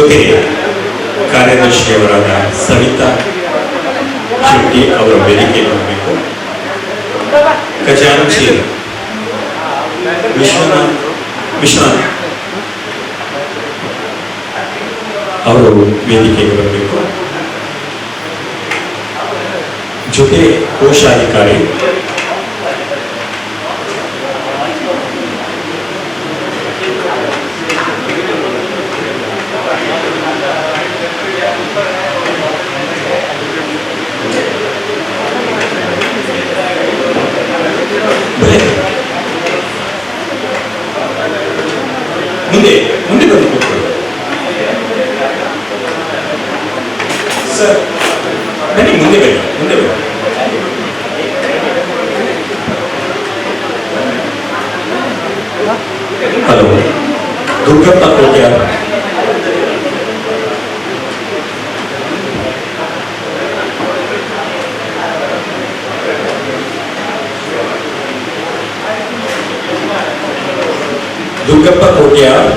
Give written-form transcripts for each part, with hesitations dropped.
ಜೊತೆ ಕಾರ್ಯದರ್ಶಿಯವರಾದ ಸವಿತಾ ಶೆಟ್ಟಿ ಅವರ ವೇದಿಕೆ ಬರಬೇಕು. ಖಜಾಂಚಿ ವಿಶ್ವನಾಥ್ ಅವರು ವೇದಿಕೆಗೆ ಬರಬೇಕು. ಜೊತೆ ಕೋಶಾಧಿಕಾರಿ ಮುಂದೆ ಮುಂದೆ ಬಂದು ಕೂತ್ಕೊಳ್ಳಿ ಸರ್. ಬನ್ನಿ, ಮುಂದೆ ಬನ್ನಿ, ಮುಂದೆ ಬನ್ನಿ. ಹಲೋ, ದುರ್ಗಪ್ಪ ಕೋಟ್ಯಾರ್. ದುರ್ಗಪ್ಪ ಕೋಟ್ಯಾರ್,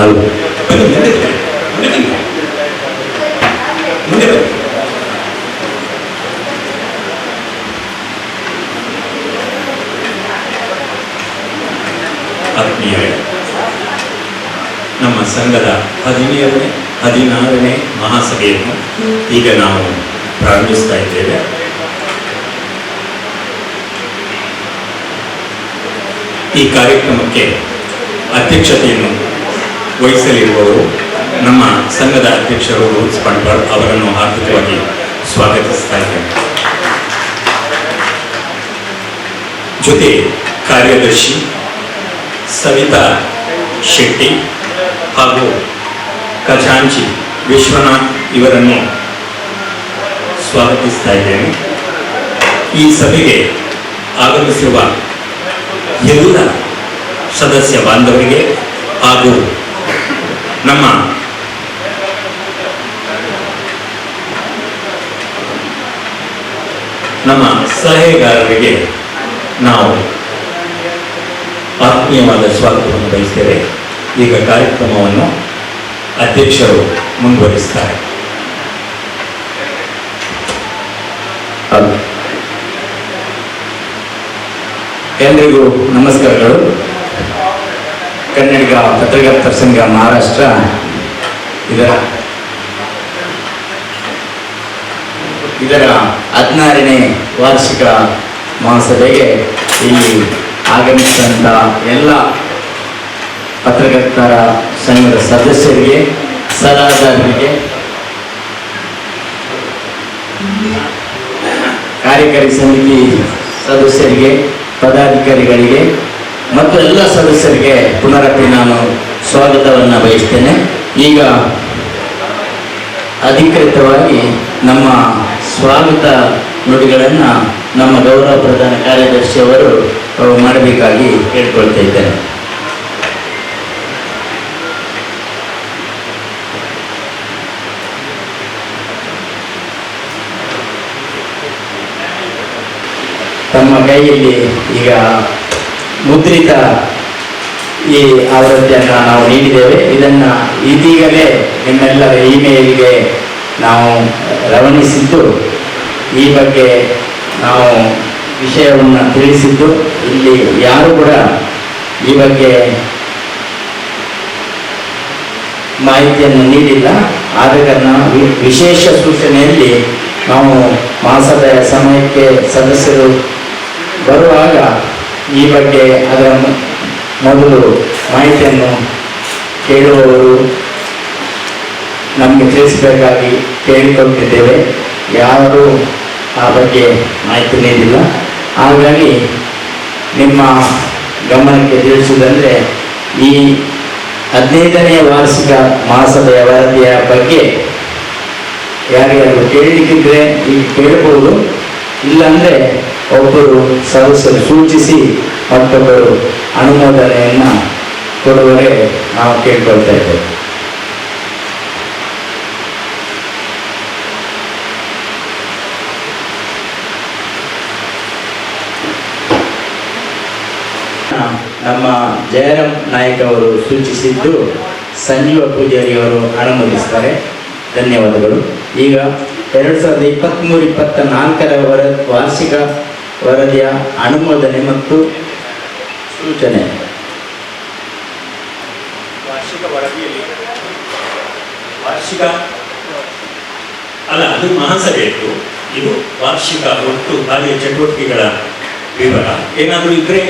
ಹಲೋ, ಬನ್ನಿ, ಮುಂದೆ ಬನ್ನಿ, ಮುಂದೆ ಬನ್ನಿ. ಆತ್ಮೀಯರೇ, ನಮ್ಮ ಸಂಘದ 16ನೇ ಮಹಾಸಭೆಯನ್ನು ಈಗ ನಾವು ಪ್ರಾರಂಭಿಸ್ತಾ ಇದ್ದೇವೆ. ಈ ಕಾರ್ಯಕ್ರಮಕ್ಕೆ ಅಧ್ಯಕ್ಷತೆಯನ್ನು ವಹಿಸಲಿರುವವರು ನಮ್ಮ ಸಂಘದ ಅಧ್ಯಕ್ಷರು ರೋಹಿತ್ ಬಂಟ್ವಾಳ ಅವರನ್ನು ಹಾರ್ದಿಕವಾಗಿ ಸ್ವಾಗತಿಸ್ತಾ ಇದ್ದೇವೆ. ಜೊತೆ ಕಾರ್ಯದರ್ಶಿ ಸವಿತಾ ಶೆಟ್ಟಿ ಹಾಗೂ ಖಜಾಂಚಿ ವಿಶ್ವನಾಥ್ ಇವರನ್ನು ಸ್ವಾಗತಿಸ್ತಾ ಇದ್ದೇನೆ. ಈ ಸಭೆಗೆ ಆಗಮಿಸಿರುವ ಎಲ್ಲ ಸದಸ್ಯ ಬಾಂಧವರಿಗೆ ಹಾಗೂ ನಮ್ಮ ಸಲಹೆಗಾರರಿಗೆ ನಾವು ಆತ್ಮೀಯವಾದ ಸ್ವಾಗತವನ್ನು ಬಯಸ್ತೇವೆ. ಈಗ ಕಾರ್ಯಕ್ರಮವನ್ನು ಅಧ್ಯಕ್ಷರು ಮುಂದುವರಿಸುತ್ತಾರೆ. ಎಲ್ರಿಗೂ ನಮಸ್ಕಾರಗಳು. ಕನ್ನಡಿಗ ಪತ್ರಕರ್ತರ ಸಂಘ ಮಹಾರಾಷ್ಟ್ರ ಇದರ 16ನೇ ವಾರ್ಷಿಕ ಮಹಾಸಭೆಗೆ ಇಲ್ಲಿ ಆಗಮಿಸಿದಂಥ ಎಲ್ಲ ಪತ್ರಕರ್ತರ ಸಂಘದ ಸದಸ್ಯರಿಗೆ, ಸಲಹಾದಾರರಿಗೆ, ಕಾರ್ಯಕಾರಿ ಸಮಿತಿ ಸದಸ್ಯರಿಗೆ, ಪದಾಧಿಕಾರಿಗಳಿಗೆ ಮತ್ತು ಎಲ್ಲ ಸದಸ್ಯರಿಗೆ ಪುನರಪಿ ನಾನು ಸ್ವಾಗತವನ್ನು ಬಯಸ್ತೇನೆ. ಈಗ ಅಧಿಕೃತವಾಗಿ ನಮ್ಮ ಸ್ವಾಗತ ನುಡಿಗಳನ್ನು ನಮ್ಮ ಗೌರವ ಪ್ರಧಾನ ಕಾರ್ಯದರ್ಶಿಯವರು ಮಾಡಬೇಕಾಗಿ ಕೇಳ್ಕೊಳ್ತಾ ಇದ್ದೇನೆ. ತಮ್ಮ ಕೈಯಲ್ಲಿ ಈಗ ಮುದ್ರಿತ ಈ ಆವೃತ್ತಿಯನ್ನು ನಾವು ನೀಡಿದ್ದೇವೆ. ಇದನ್ನು ಇದೀಗಲೇ ನಿಮ್ಮೆಲ್ಲರ ಇಮೇಲ್ಗೆ ನಾವು ರವಾನಿಸಿದ್ದು, ಈ ಬಗ್ಗೆ ನಾವು ವಿಷಯವನ್ನು ತಿಳಿಸಿದ್ದು, ಇಲ್ಲಿ ಯಾರು ಕೂಡ ಈ ಬಗ್ಗೆ ಮಾಹಿತಿಯನ್ನು ನೀಡಿಲ್ಲ. ಆದ ಕಾರಣ ವಿಶೇಷ ಸೂಚನೆಯಲ್ಲಿ ನಾವು ಮಹಾಸಭೆಯ ಸಮಯಕ್ಕೆ ಸದಸ್ಯರು ಬರುವಾಗ ಈ ಬಗ್ಗೆ ಅದರ ಮೊದಲು ಮಾಹಿತಿಯನ್ನು ಕೇಳುವವರು ನಮಗೆ ತಿಳಿಸಬೇಕಾಗಿ ಕೇಳಿಕೊಟ್ಟಿದ್ದೇವೆ. ಯಾರು ಆ ಬಗ್ಗೆ ಮಾಹಿತಿ ನೀಡಿಲ್ಲ. ಹಾಗಾಗಿ ನಿಮ್ಮ ಗಮನಕ್ಕೆ ತಿಳಿಸುವುದಂದರೆ, ಈ 15ನೇ ವಾರ್ಷಿಕ ಮಹಾಸಭೆಯ ವರದಿಯ ಬಗ್ಗೆ ಯಾರ್ಯಾರು ಕೇಳಲಿಕ್ಕಿದ್ರೆ ಈಗ ಕೇಳಬಹುದು. ಇಲ್ಲಾಂದರೆ ಒಬ್ಬರು ಸದಸ್ಯರು ಸೂಚಿಸಿ ಮತ್ತೊಬ್ಬರು ಅನುಮೋದನೆಯನ್ನು ಕೊಡುವರೆ ನಾವು ಕೇಳ್ಕೊಳ್ತಾ ಇದ್ದೇವೆ. ನಮ್ಮ ಜಯರಾಮ್ ನಾಯಕ್ ಅವರು ಸೂಚಿಸಿದ್ದು ಸಂಜೀವ ಪೂಜಾರಿ ಅವರು ಅನುಮೋದಿಸ್ತಾರೆ. ಧನ್ಯವಾದಗಳು. ಈಗ 2023-24 ವಾರ್ಷಿಕ ವರದಿಯ ಅನುಮೋದನೆ ಮತ್ತು ಸೂಚನೆ. ವಾರ್ಷಿಕ ವರದಿಯಲ್ಲಿ ಅದು ಮಹಾಸಭೆ ಇತ್ತು. ಇದು ವಾರ್ಷಿಕ ಒಟ್ಟು ಕಾರ್ಯ ಚಟುವಟಿಕೆಗಳ ವಿವರ. ಏನಾದರೂ ಇದ್ರೆ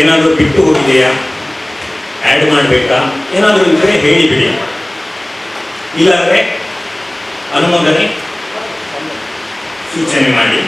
ಏನಾದರೂ ಬಿಟ್ಟು ಹೋಗಿದೆಯಾ, ಆ್ಯಡ್ ಮಾಡಬೇಕಾ, ಏನಾದರೂ ಇದ್ರೆ ಹೇಳಿಬಿಡಿ. ಇಲ್ಲಾಂದರೆ ಅನುಮೋದನೆ ಸೂಚನೆ ಮಾಡಿ.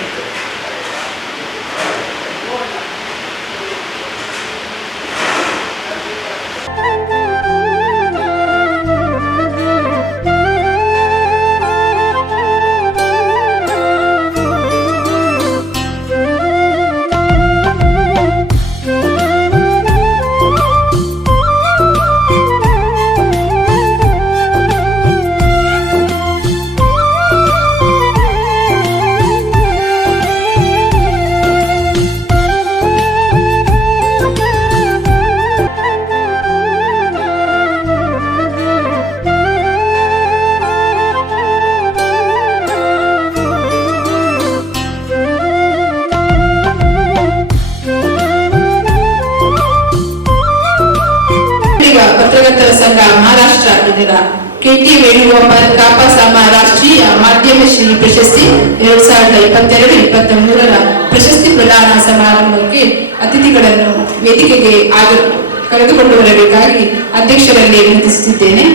ಪತ್ರಕರ್ತರ ಸಂಘ ಮಹಾರಾಷ್ಟ್ರ ಇದರ KT ವೇಣುಗೋಪಾಲ್ ಕಾಪಾಸಾಮ ರಾಷ್ಟ್ರೀಯ ಮಾಧ್ಯಮ ಶ್ರೀ ಪ್ರಶಸ್ತಿ 2022-23 ಪ್ರಶಸ್ತಿ ಪ್ರದಾನ ಸಮಾರಂಭಕ್ಕೆ ಅತಿಥಿಗಳನ್ನು ವೇದಿಕೆಗೆ ಕರೆದುಕೊಂಡು ಬರಬೇಕಾಗಿ ಅಧ್ಯಕ್ಷರಲ್ಲಿ ವಿನಂತಿಸುತ್ತಿದ್ದೇನೆ.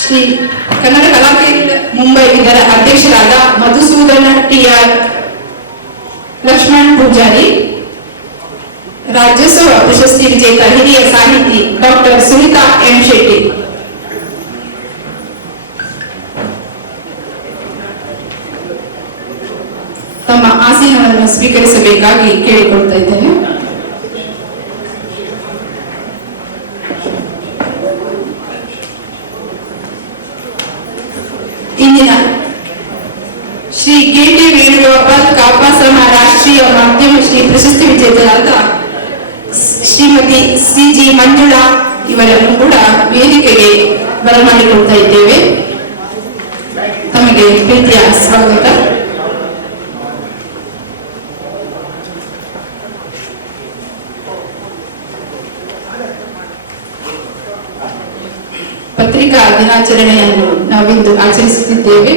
ಶ್ರೀ ಕನ್ನಡ ಕಲಾಕೇಂದ್ರ ಮುಂಬೈ ಇದರ ಅಧ್ಯಕ್ಷರಾದ ಮಧುಸೂದನ TR ಲಕ್ಷ್ಮಣ್ ಪೂಜಾರಿ, ರಾಜ್ಯೋತ್ಸವ ಪ್ರಶಸ್ತಿ ವಿಜೇತ ಹಿರಿಯ ಸಾಹಿತಿ ಡಾಕ್ಟರ್ ಸುನೀತಾ ಎಂ ಶೆಟ್ಟಿ, ತಮ್ಮ ಆಸೀನವನ್ನು ಸ್ವೀಕರಿಸಬೇಕಾಗಿ ಕೇಳಿಕೊಳ್ತಾ ಇದ್ದೇನೆ. ಇಂದಿನ ಶ್ರೀ KT ವೇಣುಗೋಪಾಲ್ ಕಾಪಾಸಾಮ ರಾಷ್ಟ್ರೀಯ ಮಾಧ್ಯಮ ಶ್ರೀ ಪ್ರಶಸ್ತಿ ವಿಜೇತರಾದ ಶ್ರೀಮತಿ CG ಮಂಜುಳಾ ಇವರನ್ನು ಕೂಡ ವೇದಿಕೆಗೆ ಬರಮಾಡಿಕೊಳ್ತಾ ಇದ್ದೇವೆ. ತಮಗೆ ಪ್ರೀತಿಯ ಸ್ವಾಗತ. ಪತ್ರಿಕಾ ದಿನಾಚರಣೆಯನ್ನು ನಾವಿಂದು ಆಚರಿಸುತ್ತಿದ್ದೇವೆ.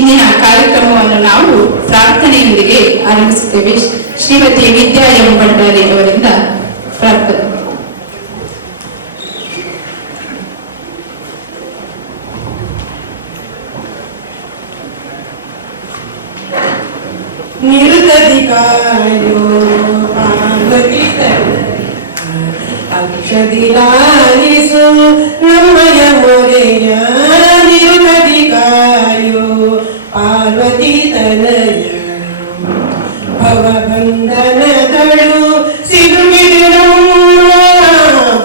ಇಂದಿನ ಕಾರ್ಯಕ್ರಮವನ್ನು ನಾವು ಪ್ರಾರ್ಥನೆಯೊಂದಿಗೆ ಆರಂಭಿಸುತ್ತೇವೆ. ಶ್ರೀಮತಿ ವಿದ್ಯಾ ಎಂ ಭಂಡಾರಿ ಅವರಿಂದ ಪ್ರಾರ್ಥನೆ. ನಿರುತಧಿಕಾರೋ ಪಾರ್ವತಿ ಅಕ್ಷದಿಲಾಲಿಸು ನಮ್ಮಯ ಮೊರೆಯ ನಿರುತಧಿಕಾರೋ ಪಾರ್ವತಿ ತನಯ ಭವಬಂಧನಗಳು ಸಿಲುಕಿದೆನು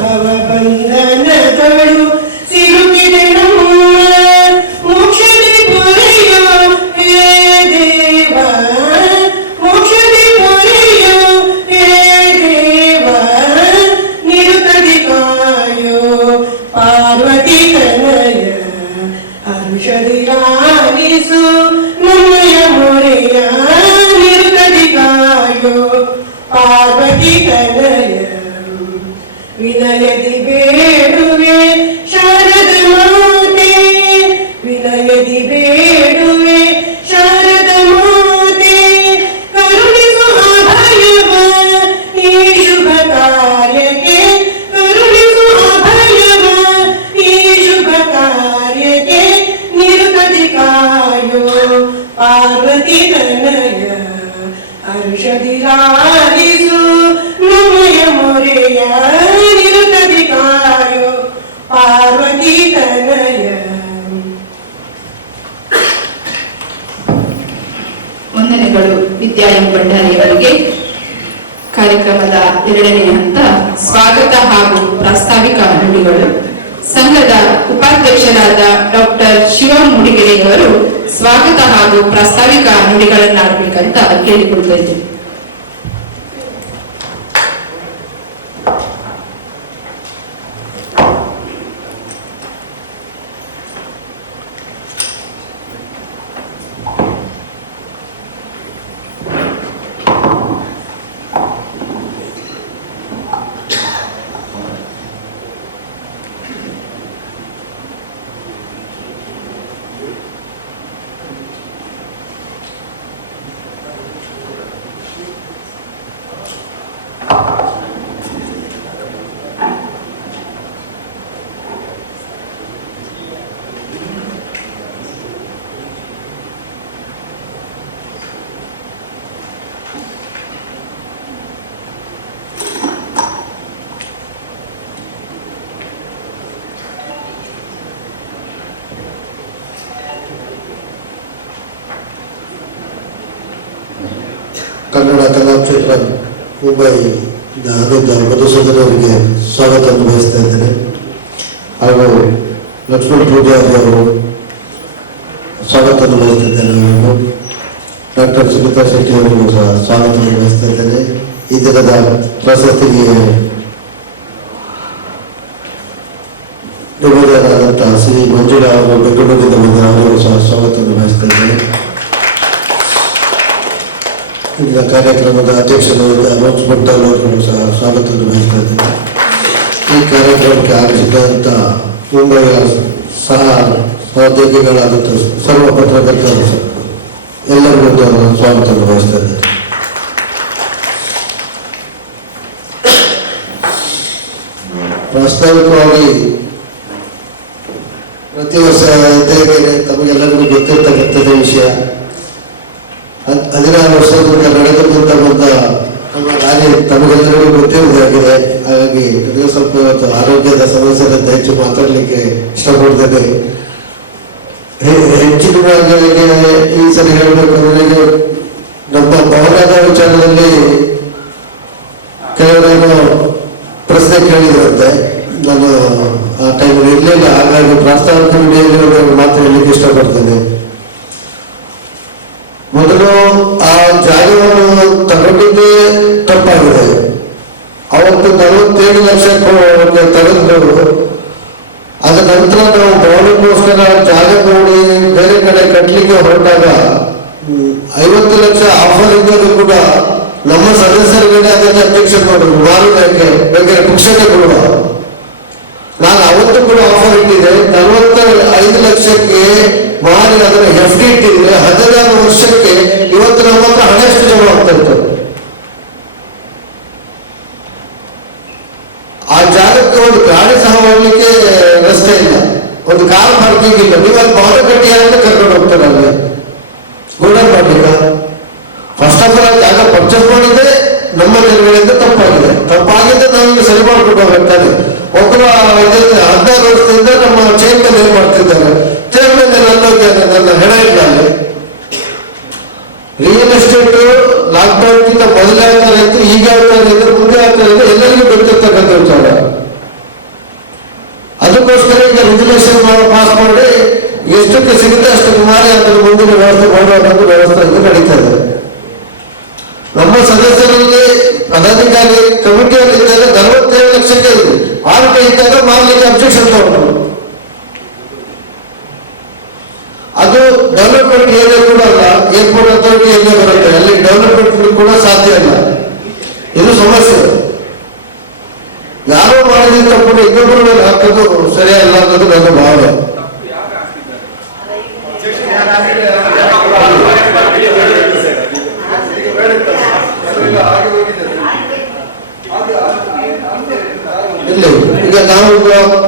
ಭವಬಂಧನಗಳು ಸಿಲುಕಿದೆನು ಮೋಕ್ಷದಿ ಪೊರೆಯೋ ಹೇ ದೇವ ಮೋಕ್ಷದಿ ಪೊರೆಯೋ ಹೇ ದೇವ ನಿರುತದಿ ಕಾಯೋ ಪಾರ್ವತಿ ತನಯ ಹರುಷದಿ ಲಾಲಿಸು ನಮ್ಮಯ ಮೊರೆಯ ಪಾರ್ವತಿ ತನಯ ವಿನಯದಿ ಬೇಡುವೆ ಶಾರದ ಮಾತೆ ವಿನಯದಿ ಬೇಡುವೆ ಶಾರದ ಮಾತೆ ಕರುಣಿಸು ಅಭಯವ ಈ ಶುಭ ಕಾರ್ಯಕ್ಕೆ ಕರುಣಿಸು ಅಭಯವ ಈ ಶುಭ ಕಾರ್ಯಕ್ಕೆ ನಿರುತದಿ ಕಾಯೋ ಪಾರ್ವತಿ ತನಯ ಹರುಷದಿ ಲಾಲಿಸು ನಮ್ಮಯ ಮೊರೆಯ ನಿರುತದಿ ಕಾಯೋ ಸ್ವಾಗತ ಹಾಗೂ ಪ್ರಾಸ್ತಾವಿಕ ನುಡಿಗಳು. ಸಂಘದ ಉಪಾಧ್ಯಕ್ಷರಾದ ಡಾಕ್ಟರ್ ಶಿವ ಮೂಡಿಗೆರೆಯವರು ಸ್ವಾಗತ ಹಾಗೂ ಪ್ರಾಸ್ತಾವಿಕ ನುಡಿಗಳನ್ನಾಡಬೇಕಂತ ಕೇಳಿಕೊಳ್ತಾ ಇದ್ದೇವೆ. ಕನ್ನಡ ಕಲಾಕ್ಷೇತ್ರ ಮುಂಬೈ ಆಗದ ಮಧುಸೂದನವರಿಗೆ ಸ್ವಾಗತವನ್ನು ಬಯಸ್ತಾ ಇದ್ದೇನೆ. ಹಾಗೂ ಲಕ್ಷ್ಮಣ ಪೂಜಾರಿ ಅವರು ಸ್ವಾಗತವನ್ನು ಬಯಸ್ತಾ ಇದ್ದೇನೆ. ಹಾಗೂ ಡಾಕ್ಟರ್ ಸುಮಿತ್ರಾ ಶೆಟ್ಟಿ ಅವರಿಗೂ ಸಹ ಸ್ವಾಗತವನ್ನು ಬಯಸ್ತಾ ಇದ್ದೇನೆ. ಈ ದಿನದ ಪ್ರಶಸ್ತಿಗೆ ನಿವೇದನಾದಂತಹ ಶ್ರೀ ಮಂಜುಳಾ ಅವರು ಬೆಂಗಳೂರಿನಿಂದ ಬಂದ ಅವರಿಗೂ ಸಹ ಸ್ವಾಗತವನ್ನು ಬಯಸ್ತಾ ಇದ್ದೇನೆ. ಇಂದಿನ ಕಾರ್ಯಕ್ರಮದ ಅಧ್ಯಕ್ಷರಾದ ರೋಜ್ ಭಟ್ಟಾಲ್ ಅವರಿಗೂ ಸಹ ಸ್ವಾಗತವನ್ನು ಬಯಸ್ತಾ ಇದ್ದೇನೆ. ಈ ಕಾರ್ಯಕ್ರಮಕ್ಕೆ ಆಗಮಿಸಿದಂಥ ಮುಂಬೈಯ ಸಹೋದ್ಯೋಗಿಗಳಾದಂಥ ಸರ್ವ ಪತ್ರಕರ್ತರು ಎಲ್ಲರಿಗೂ ಸ್ವಾಗತವನ್ನು ಬಯಸ್ತಾ ಇದ್ದೇನೆ. ಪ್ರಾಸ್ತಾವಿಕವಾಗಿ ಪ್ರತಿ ವರ್ಷ ಇದ್ದೇನೆ ತಮಗೆಲ್ಲರಿಗೂ ಗೊತ್ತಿರ್ತಕ್ಕಂಥದ್ದೇ ವಿಷಯ. 16 ವರ್ಷದಿಂದ ನಡೆದುಕೊಂಡ ಬಂದ ನಮ್ಮ ದಾರಿ ತಮಗೆಲ್ಲರಿಗೂ ಗೊತ್ತಿರುವುದಾಗಿದೆ. ಹಾಗಾಗಿ ನನಗೆ ಸ್ವಲ್ಪ ಇವತ್ತು ಆರೋಗ್ಯದ ಸಮಸ್ಯೆಯಿಂದ ಹೆಚ್ಚು ಮಾತಾಡಲಿಕ್ಕೆ ಇಷ್ಟಪಡ್ತೇನೆ. ಹೆಚ್ಚಿನವಾಗಿ ಈ ಸರಿ ಹೇಳಬೇಕು ನನಗೆ ನಮ್ಮ ಭವನದ ವಿಚಾರದಲ್ಲಿ ಕೆಲವರೇನೋ ಪ್ರಶ್ನೆ ಕೇಳಿದ್ರಂತೆ. ನಾನು ಆ ಟೈಮಲ್ಲಿ ಇರಲಿಲ್ಲ. ಹಾಗಾಗಿ ಪ್ರಾಸ್ತಾವಿಕ ನುಡಿಯಲ್ಲಿ ಮಾತ್ರ ಹೇಳಲಿಕ್ಕೆ ಇಷ್ಟಪಡ್ತೇನೆ. ಮೊದಲು ಆ ಜಾಗವನ್ನು ತಗೊಂಡಿದ್ದೇ ತಪ್ಪಾಗಿದೆ. ಅವತ್ತು 47 ಲಕ್ಷ ತೆಗೆದು ಅದ ನಂತರ ನಾವು ಭವನಕ್ಕೋಸ್ಕರ ಜಾಗ ನೋಡಿ ಬೇರೆ ಕಡೆ ಕಟ್ಟಲಿಕ್ಕೆ ಹೊರಟಾಗ 50 ಲಕ್ಷ ಆಫರ್ ಇದ್ದರೂ ಕೂಡ ನಮ್ಮ ಸದಸ್ಯರಿಗೆ ಅದನ್ನು ಅಬ್ಜೆಕ್ಷನ್ ಮಾಡೋದು ಮಾರುವುದಕ್ಕೆ ಬೇಕಾದ್ರೆ ಪುಕ್ಷತೆ ಕೊಡುವ. ನಾನು ಅವತ್ತು ಕೂಡ ಆಫರ್ ಇಟ್ಟಿದ್ದೆ. 45 ಲಕ್ಷಕ್ಕೆ ಮಾರಿ ಅದರ FD ಇಟ್ಟಿದ್ರೆ 16 ವರ್ಷಕ್ಕೆ ಇವತ್ತು ನಮ್ಮ ಹತ್ರ ಹಣ ಎಷ್ಟು ಜಮ ಆಗ್ತಾ ಇತ್ತು. ಆ ಜಾಗಕ್ಕೆ ಒಂದು ಗಾಡಿ ಸಹ ಹೋಗ್ಲಿಕ್ಕೆ ರಸ್ತೆ ಇಲ್ಲ, ಒಂದು ಕಾರ್ ಪಾರ್ಕಿಂಗ್ ಇಲ್ಲ. ನೀವು ಅಲ್ಲಿ ಭವನ ಕಟ್ಟಿ ಅಂತ ಕರ್ಕೊಂಡು ಹೋಗ್ತಾರೆ. ಅಲ್ಲಿ ಗೋಲ್ಡನ್ ಮಾಡ್ಲಿಕ್ಕ ಫಸ್ಟ್ ಆಫ್ ಆಲ್ ಜಾಗ ಪರ್ಚೇಸ್ ಮಾಡಿದ್ದೆ ನಮ್ಮ ಜನಗಳಿಂದ ತಪ್ಪಾಗಿದ್ದೆ ನಾವು ಸರಿ ಮಾಡ್ಕೊಂಡು ಹೋಗ್ತಾರೆ. ಒಬ್ಬರು 16 ವರ್ಷದಿಂದ ನಮ್ಮ ಚೇಂಬರ್ ಏನ್ ಮಾಡ್ತಿದ್ದಾರೆ, ಚೇಂಬರ್ ನನ್ನ ಹೆಣ ಇಲ್ಲ. ಅಲ್ಲಿ ರಿಯಲ್ ಎಸ್ಟೇಟ್ ಲಾಕ್ಡೌನ್ಗಿಂತ ಮೊದಲೇ ಆಗ್ತಾರೆ ಇತ್ತು, ಈಗ ಆಗ್ತಾರೆ ಇದ್ರೆ ಮುಂದೆ ಆಗ್ತಾರೆ ಇದ್ರೆ ಎಲ್ಲರಿಗೂ ಗೊತ್ತಿರ್ತಕ್ಕಂಥ ವಿಚಾರ. ಅದಕ್ಕೋಸ್ಕರ ಈಗ ರೆಗ್ಯುಲೇಷನ್ ಪಾಸ್ ಮಾಡಿ ಎಷ್ಟಕ್ಕೆ ಸಿಗುತ್ತೆ ಅಷ್ಟಕ್ಕೆ ಮಾರಿ ಅದರ ಮುಂದಿನ ವ್ಯವಸ್ಥೆ ಮಾಡುವಂತ ವ್ಯವಸ್ಥೆ ಇದು ನಡೀತಾ ಇದೆ. ನಮ್ಮ ಸದಸ್ಯರಲ್ಲಿ ಪದಾಧಿಕಾರಿ ಕಮಿಟಿಯಲ್ಲಿ ಇದ್ದಾಗ 47 ಲಕ್ಷಕ್ಕೆ ಇದೆ. ಆರ್ಕೆ ಇದ್ದಾಗ ಮಾರಲಿಕ್ಕೆ ಅಬ್ಜೆಕ್ಷನ್ ತಗೊಂಡು ಅದು ಡೆವಲಪ್ಮೆಂಟ್ ಏರಿಯಾ ಕೂಡ ಅಲ್ಲ, ಏರ್ಪೋರ್ಟ್ ಅಥಾರಿಟಿ ಏರಿಯಾ ಬರುತ್ತೆ. ಅಲ್ಲಿ ಡೆವಲಪ್ಮೆಂಟ್ ಕೂಡ ಸಾಧ್ಯ ಇಲ್ಲ. ಇದು ಸಮಸ್ಯೆ. ಯಾರೋ ಮಾಡಿದ ತಪ್ಪು ಇನ್ನೊಬ್ಬರ ಮೇಲೆ ಹಾಕೋದು ಸರಿಯಲ್ಲ ಅನ್ನೋದು ನನ್ನ ಭಾವನೆ. ಇಲ್ಲಿ ಈಗ ನಾವು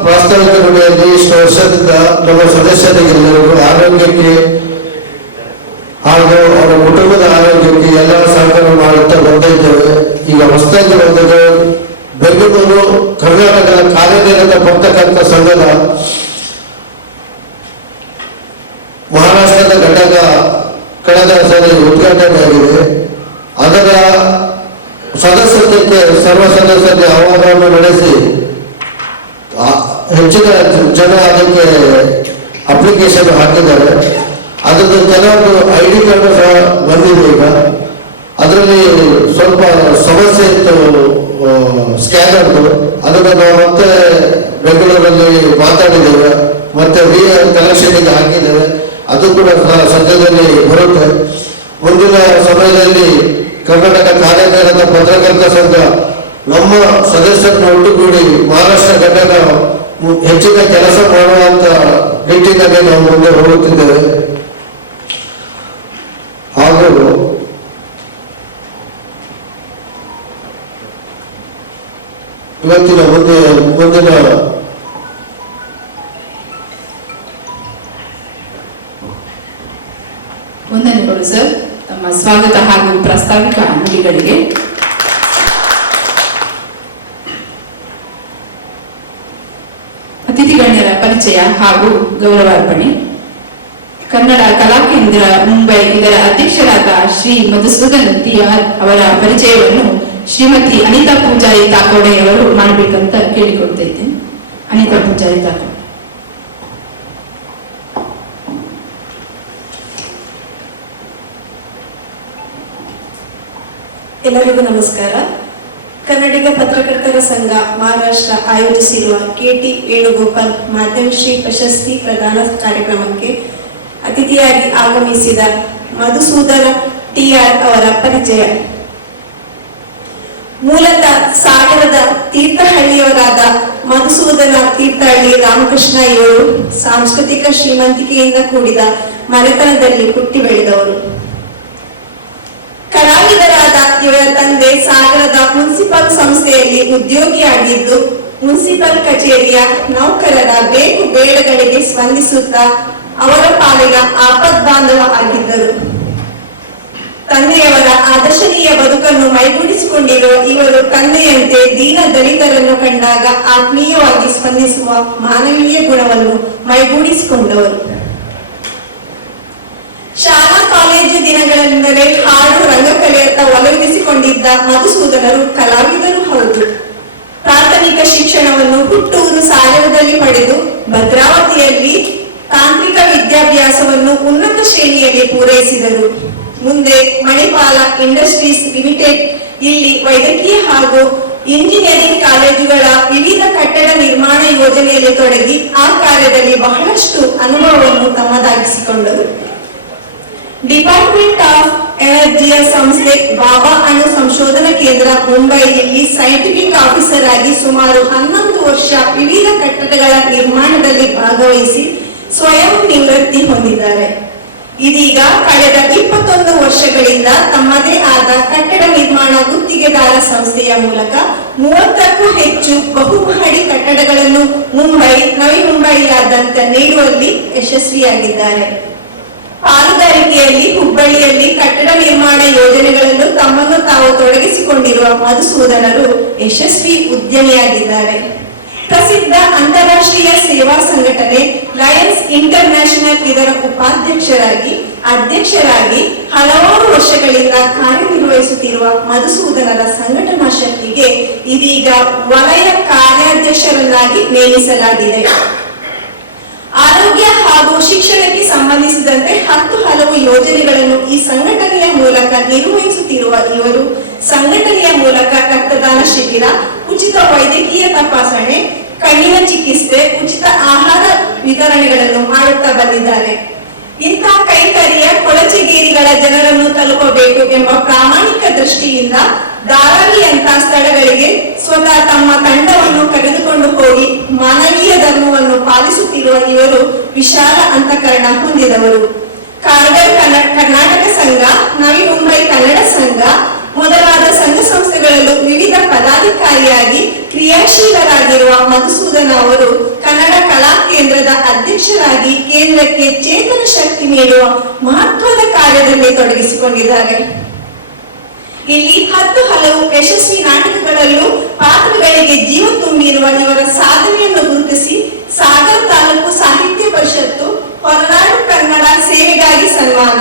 ಪ್ರಾಸ್ತಾವಿಕ ನುಡಿಯಲ್ಲಿ ಇಷ್ಟು ವರ್ಷದಿಂದ ನಮ್ಮ ಸದಸ್ಯರಿಗೆಲ್ಲರಿಗೂ ಆರೋಗ್ಯಕ್ಕೆ ಹಾಗೂ ಅವರ ಕುಟುಂಬದ ಆರೋಗ್ಯಕ್ಕೆ ಎಲ್ಲ ಸಹಕಾರ ಮಾಡುತ್ತಾ ಬಂದಿದ್ದೇವೆ. ಈಗ ಹೊಸದಾಗಿ ಬಂದಾಗ ಬೆಂಗಳೂರು ಕರ್ನಾಟಕದ ಕಾರ್ಯನಿರತ ಪತ್ರಕರ್ತರ ಸಂಘದ ಮಹಾರಾಷ್ಟ್ರದ ಘಟಕ ಕಳೆದ ಸಾರಿ ಉದ್ಘಾಟನೆ ಆಗಿದೆ. ಅದರ ಸದಸ್ಯತ್ವಕ್ಕೆ ಸರ್ವ ಸದಸ್ಯರಿಗೆ ಸಂವಾದವನ್ನು ನಡೆಸಿ ಹೆಚ್ಚಿನ ಜನ ಅದಕ್ಕೆ ಅಪ್ಲಿಕೇಶನ್ ಹಾಕಿದ್ದಾರೆ. ಅದರದ್ದು ಕೆಲವೊಂದು ID ಕಾರ್ಡ್ ಸಹ ಬಂದಿದೆ. ಈಗ ಅದರಲ್ಲಿ ಸ್ವಲ್ಪ ಸಮಸ್ಯೆ ಇತ್ತು ಸ್ಕ್ಯಾನರ್ದು. ಅದನ್ನು ನಾವು ಮತ್ತೆ ಬೆಂಗಳೂರಲ್ಲಿ ಮಾತಾಡಿದ್ದೇವೆ, ಮತ್ತೆ ಕಲೆಕ್ಷನ್ಗೆ ಹಾಕಿದ್ದೇವೆ. ಅದು ಕೂಡ ಸದ್ಯದಲ್ಲಿ ಬರುತ್ತೆ. ಮುಂದಿನ ಸಮಯದಲ್ಲಿ ಕರ್ನಾಟಕ ಕಾರ್ಯನಿರತ ಪತ್ರಕರ್ತ ಸಂಘ ನಮ್ಮ ಸದಸ್ಯರನ್ನು ಒಟ್ಟುಗೂಡಿ ಮಹಾರಾಷ್ಟ್ರ ಘಟಕ ಹೆಚ್ಚಿನ ಕೆಲಸ ಮಾಡುವಂತ ನಿಟ್ಟಿನಲ್ಲಿ ನಾವು ಮುಂದೆ ಹೋಗುತ್ತಿದ್ದೇವೆ. ಹಾಗೂ ಇವತ್ತಿನ ಮುಂದಿನ ವಂದನೆಗಳು ಸರ್ ತಮ್ಮ ಸ್ವಾಗತ ಹಾಗೂ ಪ್ರಾಸ್ತಾವಿಕ ನುಡಿಗಳಿಗೆ. ಅತಿಥಿ ಗಣ್ಯರ ಪರಿಚಯ ಹಾಗೂ ಗೌರವಾರ್ಪಣೆ. ಕನ್ನಡ ಕಲಾಕೇಂದ್ರ ಮುಂಬೈ ಇದರ ಅಧ್ಯಕ್ಷರಾದ ಶ್ರೀ ಮಧುಸೂದನ್ TR ಅವರ ಪರಿಚಯವನ್ನು ಶ್ರೀಮತಿ ಅನಿತಾ ಪೂಜಾರಿ ತಾಕೋಡೆ ಅವರು ಮಾಡಬೇಕಂತ ಕೇಳಿಕೊಳ್ತಾ ಇದ್ದೇನೆ. ಅನಿತಾ ಪೂಜಾರಿ ತಾಕೋಡೆ. ಎಲ್ಲರಿಗೂ ನಮಸ್ಕಾರ. ಕನ್ನಡಿಗ ಪತ್ರಕರ್ತರ ಸಂಘ ಮಹಾರಾಷ್ಟ್ರ ಆಯೋಜಿಸಿರುವ KT ವೇಣುಗೋಪಾಲ್ ಮಾಧ್ಯಮಶ್ರೀ ಪ್ರಶಸ್ತಿ ಪ್ರದಾನ ಕಾರ್ಯಕ್ರಮಕ್ಕೆ ಅತಿಥಿಯಾಗಿ ಆಗಮಿಸಿದ ಮಧುಸೂದನ TR ಅವರ ಪರಿಚಯ. ಮೂಲತಃ ಸಾಗರದ ತೀರ್ಥಹಳ್ಳಿಯವರಾದ ಮಧುಸೂದನ ತೀರ್ಥಹಳ್ಳಿ ರಾಮಕೃಷ್ಣ ಇವರು ಸಾಂಸ್ಕೃತಿಕ ಶ್ರೀಮಂತಿಕೆಯಿಂದ ಕೂಡಿದ ಮನೆತನದಲ್ಲಿ ಹುಟ್ಟಿ ಬೆಳೆದವರು. ಕಲಾವಿದರಾದ ಇವರ ತಂದೆ ಸಾಗರದ ಮುನ್ಸಿಪಲ್ ಸಂಸ್ಥೆಯಲ್ಲಿ ಉದ್ಯೋಗಿಯಾಗಿದ್ದು ಮುನ್ಸಿಪಲ್ ಕಚೇರಿಯ ನೌಕರರ ಬೇಕು ಬೇಡಗಳಿಗೆ ಸ್ಪಂದಿಸುತ್ತಾ ಅವರ ಪಾಲಿನ ಆಪದ್ಬಾಂಧವ ಆಗಿದ್ದರು. ತಂದೆಯವರ ಆದರ್ಶನೀಯ ಬದುಕನ್ನು ಮೈಗೂಡಿಸಿಕೊಂಡಿರುವ ಇವರು ತಂದೆಯಂತೆ ದೀನ ದಲಿತರನ್ನು ಕಂಡಾಗ ಆತ್ಮೀಯವಾಗಿ ಸ್ಪಂದಿಸುವ ಮಾನವೀಯ ಗುಣವನ್ನು ಮೈಗೂಡಿಸಿಕೊಂಡವರು. ಶಾಲಾ ಕಾಲೇಜು ದಿನಗಳೆಂದರೆ ಹಾಡು ರಂಗಕಲೆಯತ್ತ ಒಲವಿಸಿಕೊಂಡಿದ್ದ ಮಧುಸೂದನರು ಕಲಾವಿದರು ಹೌದು. ಪ್ರಾಥಮಿಕ ಶಿಕ್ಷಣವನ್ನು ಹುಟ್ಟೂರು ಸಾಗರದಲ್ಲಿ ಪಡೆದು ಭದ್ರಾವತಿಯಲ್ಲಿ ತಾಂತ್ರಿಕ ವಿದ್ಯಾಭ್ಯಾಸವನ್ನು ಉನ್ನತ ಶ್ರೇಣಿಯಲ್ಲಿ ಪೂರೈಸಿದರು. ಮುಂದೆ ಮಣಿಪಾಲ ಇಂಡಸ್ಟ್ರೀಸ್ ಲಿಮಿಟೆಡ್ ಇಲ್ಲಿ ವೈದ್ಯಕೀಯ ಹಾಗೂ ಇಂಜಿನಿಯರಿಂಗ್ ಕಾಲೇಜುಗಳ ವಿವಿಧ ಕಟ್ಟಡ ನಿರ್ಮಾಣ ಯೋಜನೆಯಲ್ಲಿ ತೊಡಗಿ ಆ ಕಾರ್ಯದಲ್ಲಿ ಬಹಳಷ್ಟು ಅನುಭವವನ್ನು ತಮ್ಮದಾಗಿಸಿಕೊಂಡರು. ಡಿಪಾರ್ಟ್ಮೆಂಟ್ ಆಫ್ ಎನರ್ಜಿಯ ಸಂಸ್ಥೆ ಬಾಬಾ ಅಣು ಸಂಶೋಧನಾ ಕೇಂದ್ರ ಮುಂಬೈಯಲ್ಲಿ ಸೈಂಟಿಫಿಕ್ ಆಫೀಸರ್ ಆಗಿ ಸುಮಾರು 11 ವರ್ಷ ವಿವಿಧ ಕಟ್ಟಡಗಳ ನಿರ್ಮಾಣದಲ್ಲಿ ಭಾಗವಹಿಸಿ ಸ್ವಯಂ ನಿವೃತ್ತಿ ಹೊಂದಿದ್ದಾರೆ. ಇದೀಗ ಕಳೆದ 21 ವರ್ಷಗಳಿಂದ ತಮ್ಮದೇ ಆದ ಕಟ್ಟಡ ನಿರ್ಮಾಣ ಗುತ್ತಿಗೆದಾರ ಸಂಸ್ಥೆಯ ಮೂಲಕ 30ಕ್ಕೂ ಹೆಚ್ಚು ಬಹುಮಹಡಿ ಕಟ್ಟಡಗಳನ್ನು ಮುಂಬೈ, ನವಿ ಮುಂಬೈಯಾದ್ಯಂತ ನೀಡುವಲ್ಲಿ ಯಶಸ್ವಿಯಾಗಿದ್ದಾರೆ. ಪಾಲುದಾರಿಕೆಯಲ್ಲಿ ಹುಬ್ಬಳ್ಳಿಯಲ್ಲಿ ಕಟ್ಟಡ ನಿರ್ಮಾಣ ಯೋಜನೆಗಳನ್ನು ತಮ್ಮನ್ನು ತಾವು ತೊಡಗಿಸಿಕೊಂಡಿರುವ ಮಧುಸೂದನರು ಯಶಸ್ವಿ ಉದ್ಯಮಿಯಾಗಿದ್ದಾರೆ. ಪ್ರಸಿದ್ಧ ಅಂತಾರಾಷ್ಟ್ರೀಯ ಸೇವಾ ಸಂಘಟನೆ ಲಯನ್ಸ್ ಇಂಟರ್ನ್ಯಾಷನಲ್ ಇದರ ಉಪಾಧ್ಯಕ್ಷರಾಗಿ ಅಧ್ಯಕ್ಷರಾಗಿ ಹಲವಾರು ವರ್ಷಗಳಿಂದ ಕಾರ್ಯನಿರ್ವಹಿಸುತ್ತಿರುವ ಮಧುಸೂದನರ ಸಂಘಟನಾ ಶಕ್ತಿಗೆ ಇದೀಗ ವಲಯ ಕಾರ್ಯಾಧ್ಯಕ್ಷರನ್ನಾಗಿ ನೇಮಿಸಲಾಗಿದೆ. ಆರೋಗ್ಯ ಹಾಗೂ ಶಿಕ್ಷಣಕ್ಕೆ ಸಂಬಂಧಿಸಿದಂತೆ 10 ಹಲವು ಯೋಜನೆಗಳನ್ನು ಈ ಸಂಘಟನೆಯ ಮೂಲಕ ನಿರ್ವಹಿಸುತ್ತಿರುವ ಇವರು ಸಂಘಟನೆಯ ಮೂಲಕ ರಕ್ತದಾನ ಶಿಬಿರ, ಉಚಿತ ವೈದ್ಯಕೀಯ ತಪಾಸಣೆ, ಕಣ್ಣಿನ ಚಿಕಿತ್ಸೆ, ಉಚಿತ ಆಹಾರ ವಿತರಣೆಗಳನ್ನು ಮಾಡುತ್ತಾ ಬಂದಿದ್ದಾರೆ. ಇಂತಹ ಕೈಕರ್ಯ ಕೊಳಚೆಗೇರಿಗಳ ಜನರನ್ನು ತಲುಪಬೇಕು ಎಂಬ ಪ್ರಾಮಾಣಿಕ ದೃಷ್ಟಿಯಿಂದ ಧಾರಾವಿಯಂತಹ ಸ್ಥಳಗಳಿಗೆ ಸ್ವತಃ ತಮ್ಮ ತಂಡವನ್ನು ಕರೆದುಕೊಂಡು ಹೋಗಿ ಮಾನವೀಯ ಧರ್ಮವನ್ನು ಪಾಲಿಸುತ್ತಿರುವ ಇವರು ವಿಶಾಲ ಅಂತಃಕರಣ ಹೊಂದಿದವರು. ಕಾರ್ಗಲ್ ಕರ್ನಾಟಕ ಸಂಘ, ನವಿ ಮುಂಬೈ ಕನ್ನಡ ಸಂಘ ಮೊದಲಾದ ಸಂಘ ಸಂಸ್ಥೆಗಳಲ್ಲೂ ವಿವಿಧ ಪದಾಧಿಕಾರಿಯಾಗಿ ಕ್ರಿಯಾಶೀಲರಾಗಿರುವ ಮಧುಸೂದನ ಅವರು ಕನ್ನಡ ಕಲಾ ಕೇಂದ್ರದ ಅಧ್ಯಕ್ಷರಾಗಿ ಕೇಂದ್ರಕ್ಕೆ ಚೇತನ ಶಕ್ತಿ ನೀಡುವ ಮಹತ್ವದ ಕಾರ್ಯದಲ್ಲಿ ತೊಡಗಿಸಿಕೊಂಡಿದ್ದಾರೆ. ಇಲ್ಲಿ 10 ಹಲವು ಯಶಸ್ವಿ ನಾಟಕಗಳಲ್ಲೂ ಪಾತ್ರಗಳಿಗೆ ಜೀವ ತುಂಬಿರುವ ಇವರ ಸಾಧನೆಯನ್ನು ಗುರುತಿಸಿ ಸಾಗರ ತಾಲೂಕು ಸಾಹಿತ್ಯ ಪರಿಷತ್ತು ಹೊರನಾಡು ಕನ್ನಡ ಸೇವೆಗಾಗಿ ಸನ್ಮಾನ,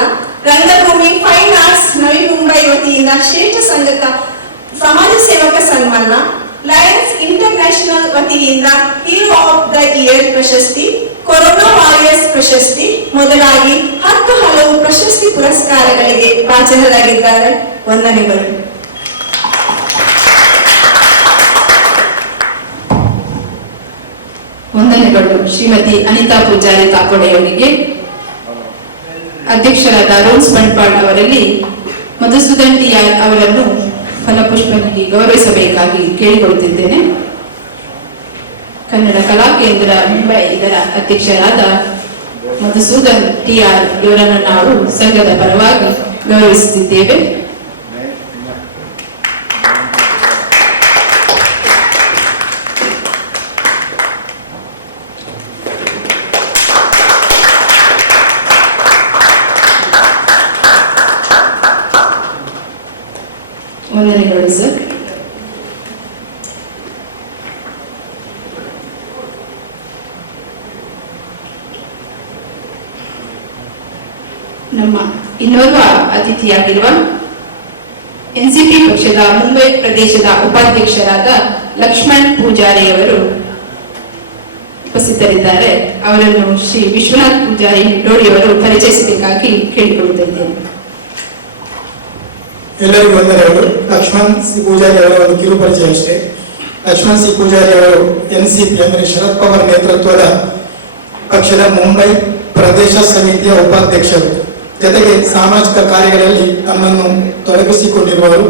ರಂಗಭೂಮಿ ಫೈನ್ ಆರ್ಟ್ಸ್ ನವಿ ಮುಂಬೈ ವತಿಯಿಂದ ಶ್ರೇಷ್ಠ ಸಂಘಕ ಸಮಾಜ ಸೇವಕ ಸನ್ಮಾನ, ಲಯನ್ಸ್ ಇಂಟರ್ನ್ಯಾಷನಲ್ ವತಿಯಿಂದ ಹೀರೋ ಆಫ್ ದ ಇಯರ್ ಪ್ರಶಸ್ತಿ, ಕೊರೋನಾ ವಾರಿಯರ್ಸ್ ಪ್ರಶಸ್ತಿ ಮೊದಲಾಗಿ 10 ಹಲವು ಪ್ರಶಸ್ತಿ ಪುರಸ್ಕಾರಗಳಿಗೆ ಭಾಜನರಾಗಿದ್ದಾರೆ. ವಂದನೆಗಳು. ವಂದನೆಗಳು ಶ್ರೀಮತಿ ಅನಿತಾ ಪೂಜಾರಿ ತಾಕೋಡೆಯವರಿಗೆ. ಅಧ್ಯಕ್ಷರಾದ ರೋನ್ಸ್ ಬಂಟ್ವಾಳ ಅವರಲ್ಲಿ ಮಧುಸೂದನ್ ಟಿಆರ್ ಅವರನ್ನು ಫಲಪುಷ್ಪ ನೀಡಿ ಗೌರವಿಸಬೇಕಾಗಿ ಕೇಳಿಕೊಳ್ಳುತ್ತಿದ್ದೇನೆ. ಕನ್ನಡ ಕಲಾ ಕೇಂದ್ರ ಮುಂಬೈ ಇದರ ಅಧ್ಯಕ್ಷರಾದ ಮಧುಸೂದನ್ ಟಿಆರ್ ಇವರನ್ನು ನಾವು ಸಂಘದ ಪರವಾಗಿ ಗೌರವಿಸುತ್ತಿದ್ದೇವೆ. ವಂದನೆಗಳು ಸರ್. ನಮ್ಮ ಇನ್ನೋರ್ವ ಅತಿಥಿಯಾಗಿರುವ ಎನ್ಸಿಪಿ ಪಕ್ಷದ ಮುಂಬೈ ಪ್ರದೇಶದ ಉಪಾಧ್ಯಕ್ಷರಾದ ಲಕ್ಷ್ಮಣ್ ಪೂಜಾರಿ ಅವರು ಉಪಸ್ಥಿತರಿದ್ದಾರೆ. ಅವರನ್ನು ಶ್ರೀ ವಿಶ್ವನಾಥ್ ಪೂಜಾರಿ ಡೋಡಿ ಅವರು ಪರಿಚಯಿಸಬೇಕಾಗಿ ಕೇಳಿಕೊಳ್ಳುತ್ತಿದ್ದೇನೆ. ಎಲ್ಲರಿಗೂ ವಂದನೆಗಳು. ಲಕ್ಷ್ಮಣ್ ಸಿ ಪೂಜಾರಿ ಅವರ ಒಂದು ಕಿರು ಪರಿಚಯ ಅಷ್ಟೇ. ಲಕ್ಷ್ಮಣ್ ಸಿ ಪೂಜಾರಿ ಅವರು ಎನ್ಸಿಪಿ ಅಂದರೆ ಶರದ್ ಪವಾರ್ ನೇತೃತ್ವದ ಪಕ್ಷದ ಮುಂಬೈ ಪ್ರದೇಶ ಸಮಿತಿಯ ಉಪಾಧ್ಯಕ್ಷರು, ಜೊತೆಗೆ ಸಾಮಾಜಿಕ ಕಾರ್ಯಗಳಲ್ಲಿ ತಮ್ಮನ್ನು ತೊಡಗಿಸಿಕೊಂಡಿರುವವರು,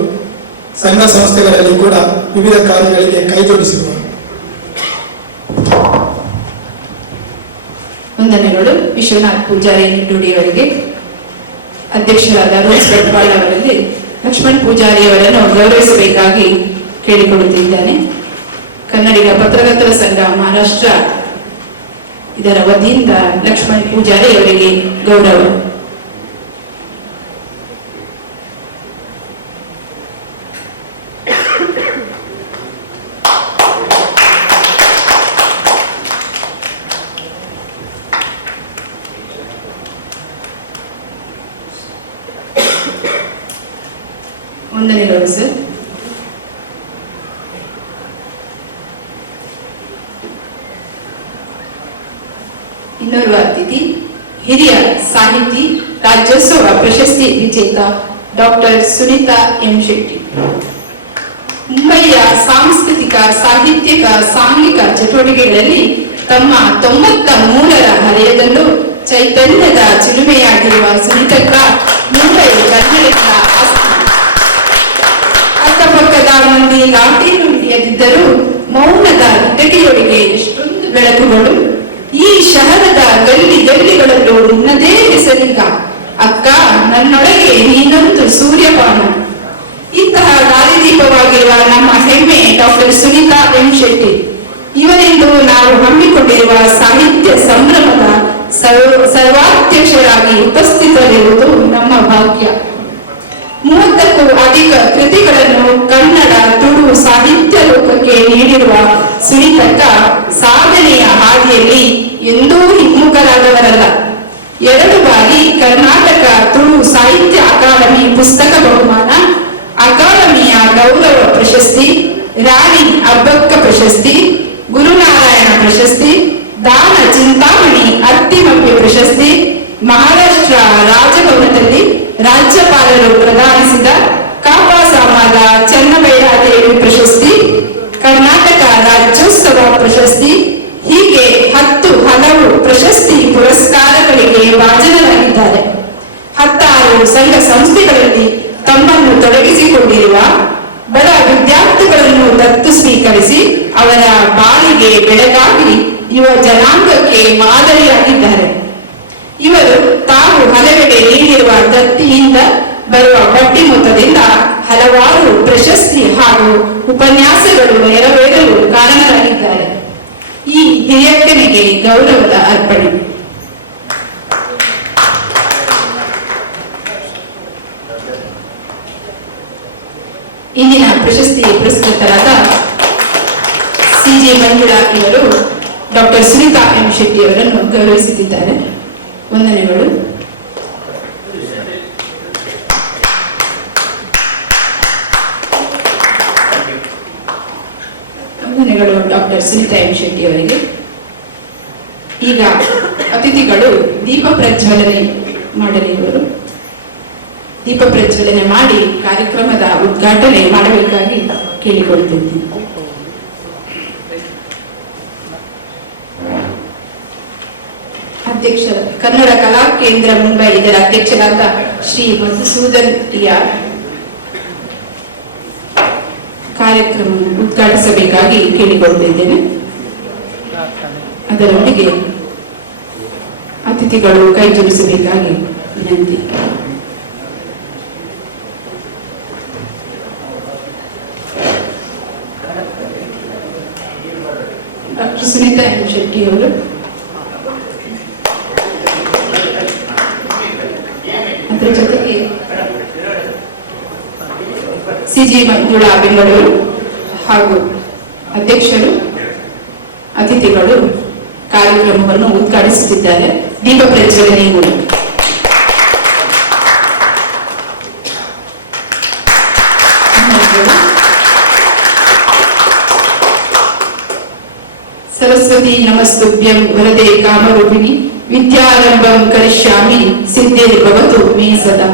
ಸಂಘ ಸಂಸ್ಥೆಗಳಲ್ಲಿ ಕೂಡ ವಿವಿಧ ಕಾರ್ಯಗಳಿಗೆ ಕೈಜೋಡಿಸಿರುವರು. ವಂದನೆಗಳು ವಿಶ್ವನಾಥ್ ಪೂಜಾರಿ ನಿಟ್ಟೂಡಿ ಅವರಿಗೆ. ಅಧ್ಯಕ್ಷರಾದ ರೋಸ್ ಬಂಟ್ವಾಳ ಅವರಲ್ಲಿ ಲಕ್ಷ್ಮಣ್ ಪೂಜಾರಿ ಅವರನ್ನು ಗೌರವಿಸಬೇಕಾಗಿ ಕೇಳಿಕೊಳ್ಳುತ್ತಿದ್ದೇನೆ. ಕನ್ನಡಿಗ ಪತ್ರಕರ್ತರ ಸಂಘ ಮಹಾರಾಷ್ಟ್ರ ಇದರ ವತಿಯಿಂದ ಲಕ್ಷ್ಮಣ್ ಪೂಜಾರಿ ಅವರಿಗೆ ಗೌರವ. ವಂದನೆಗಳು ಸರ್. ಇನ್ನೋರ್ವ ಅತಿಥಿ ಹಿರಿಯ ಸಾಹಿತಿ, ರಾಜ್ಯೋತ್ಸವ ಪ್ರಶಸ್ತಿ ವಿಜೇತ ಡಾಕ್ಟರ್ ಸುನೀತಾ ಎಂ ಶೆಟ್ಟಿ. ಮುಂಬಯಿಯ ಸಾಂಸ್ಕೃತಿಕ, ಸಾಹಿತ್ಯಿಕ, ಸಾಂಘಿಕ ಚಟುವಟಿಕೆಗಳಲ್ಲಿ ತಮ್ಮ 93ರ ಹರೆಯದಲ್ಲೂ ಚೈತನ್ಯದ ಚಿಲುಮೆಯಾಗಿರುವ ಸುನೀತಕ್ಕ ಮುಂಬೈ ಕನ್ನಡಿಗರ ಆಸ್ತಿ. ಅಕ್ಕಪಕ್ಕದ ಮಂದಿ ಲಾಟಿ ನುಡಿಯದಿದ್ದರೂ ಮೌನದ ಕಿಟಕಿಯೊಳಗೆ ಎಷ್ಟೊಂದು ಬೆಳಕುಗಳು. ಈ ಶಹರದ ಗಲ್ಲಿ ಗಲ್ಲಿಗಳಲ್ಲೂ ನಿನ್ನದೇ ಹೆಸರಿಗ ಅಕ್ಕ, ನನ್ನೊಳಗೆ ನೀನೊಂದು ಸೂರ್ಯಪಾನ. ಇಂತಹ ದಾರಿದೀಪವಾಗಿರುವ ನಮ್ಮ ಹೆಮ್ಮೆ ಡಾಕ್ಟರ್ ಸುನೀತಾ ಎಂ ಶೆಟ್ಟಿ ಇವರೆಂದು ನಾವು ಹಮ್ಮಿಕೊಂಡಿರುವ ಸಾಹಿತ್ಯ ಸಂಭ್ರಮದ ಸರ್ವಾಧ್ಯಕ್ಷರಾಗಿ ಉಪಸ್ಥಿತರಿರುವುದು ನಮ್ಮ ಭಾಗ್ಯ. 30ಕ್ಕೂ ಅಧಿಕ ಕೃತಿಗಳನ್ನು ಕನ್ನಡ, ತುಳು ಸಾಹಿತ್ಯ ಲೋಕಕ್ಕೆ ನೀಡಿರುವ ಸುನೀತಕ್ಕ ಸಾಧನೆಯ ಹಾದಿಯಲ್ಲಿ ಎಂದೂ ಹಿಮ್ಮುಖರಾದವರಲ್ಲ. 2 ಬಾರಿ ಕರ್ನಾಟಕ ತುಳು ಸಾಹಿತ್ಯ ಅಕಾಡೆಮಿ ಪುಸ್ತಕ ಬಹುಮಾನ, ಅಕಾಡೆಮಿಯ ಗೌರವ ಪ್ರಶಸ್ತಿ, ರಾಣಿ ಅಬ್ಬಕ್ಕ ಪ್ರಶಸ್ತಿ, ಗುರುನಾರಾಯಣ ಪ್ರಶಸ್ತಿ, ದಾನ ಚಿಂತಾಮಣಿ ಅತ್ತಿಮಬ್ಬೆ ಪ್ರಶಸ್ತಿ, ಮಹಾರಾಷ್ಟ್ರ ರಾಜಭವನದಲ್ಲಿ ರಾಜ್ಯಪಾಲರು ಪ್ರದಾನಿಸಿದ ಕಾಪಾಸಾಮಾದ ಚೆನ್ನಬೈರಾದೇವಿ ಪ್ರಶಸ್ತಿ, ಕರ್ನಾಟಕ ರಾಜ್ಯೋತ್ಸವ ಪ್ರಶಸ್ತಿ, ಹೀಗೆ 10 ಹಲವು ಪ್ರಶಸ್ತಿ ಪುರಸ್ಕಾರಗಳಿಗೆ ಭಾಜನರಾಗಿದ್ದಾರೆ. 16 ಸಂಘ ಸಂಸ್ಥೆಗಳಲ್ಲಿ ತಮ್ಮನ್ನು ತೊಡಗಿಸಿಕೊಂಡಿರುವ ಬಡ ವಿದ್ಯಾರ್ಥಿಗಳನ್ನು ದತ್ತು ಸ್ವೀಕರಿಸಿ ಅವರ ಬಾಳಿಗೆ ಬೆಳಗಾಗಿ ಯುವ ಜನಾಂಗಕ್ಕೆ ಮಾದರಿಯಾಗಿದ್ದಾರೆ. ಇವರು ತಾವು ಹಲವೆಡೆ ನೀಡಿರುವ ದತ್ತಿಯಿಂದ ಬರುವ ಬಡ್ಡಿ ಮೊತ್ತದಿಂದ ಹಲವಾರು ಪ್ರಶಸ್ತಿ ಹಾಗೂ ಉಪನ್ಯಾಸಗಳು ನೆರವೇರಲು ಕಾರಣರಾಗಿದ್ದಾರೆ. ಈ ಹಿರಿಯಕ್ಕನಿಗೆ ಗೌರವದ ಅರ್ಪಣೆ. ಇಂದಿನ ಪ್ರಶಸ್ತಿ ಪುರಸ್ಕೃತರಾದ ಸಿಜೆ ಮಂಜುಳಾ ಇವರು ಡಾಕ್ಟರ್ ಸುನೀತಾ ಎಂ ಶೆಟ್ಟಿ ಅವರನ್ನು ಗೌರವಿಸುತ್ತಿದ್ದಾರೆ. ವಂದನೆಗಳು. ವಂದನೆಗಳು ಡಾಕ್ಟರ್ ಸುನೀತಾ ಎಂ ಶೆಟ್ಟಿ ಅವರಿಗೆ. ಈಗ ಅತಿಥಿಗಳು ದೀಪ ಪ್ರಜ್ವಲನೆ ಮಾಡಲಿರುವರು. ದೀಪ ಪ್ರಜ್ವಲನೆ ಮಾಡಿ ಕಾರ್ಯಕ್ರಮದ ಉದ್ಘಾಟನೆ ಮಾಡಬೇಕಾಗಿ ಕೇಳಿಕೊಳ್ತಿದ್ದೀನಿ. ಅಧ್ಯಕ್ಷರ ಕನ್ನಡ ಕಲಾ ಕೇಂದ್ರ ಮುಂಬೈ ಇದರ ಅಧ್ಯಕ್ಷರಾದ ಶ್ರೀ ಮಧುಸೂದನ್ ಟಿಆರ್ ಕಾರ್ಯಕ್ರಮ ಉದ್ಘಾಟಿಸಬೇಕಾಗಿ ಕೇಳಿಕೊಳ್ತಿದ್ದೇನೆ. ಅದರೊಂದಿಗೆ ಅತಿಥಿಗಳು ಕೈ ಜೋಡಿಸಬೇಕಾಗಿ ವಿನಂತಿ. ಡಾಕ್ಟರ್ ಸುನೀತಾ ಎಂ ಶೆಟ್ಟಿ ಅವರು, ಅದರ ಜೊತೆಗೆ ಸಿಜಿ ಮಂಜುಳಾ ಬೆಂಗಳೂರು ಹಾಗೂ ಅಧ್ಯಕ್ಷರು ಅತಿಥಿಗಳು ಕಾರ್ಯಕ್ರಮವನ್ನು ಉದ್ಘಾಟಿಸುತ್ತಿದ್ದಾರೆ. ದೀಪ ಪ್ರಜ್ವಲನೆ ಮೂಲಕ ಸರಸ್ವತಿ ನಮಸ್ತುಭ್ಯಂ ವರದೆ ಕಾಮರೂಪಿಣಿ ವಿದ್ಯಾರಂಭಂ ಕರಿಷ್ಯಾಮಿ ಸಿದ್ಧಿರ್ಭವತು ಮೇ ಸದಾ.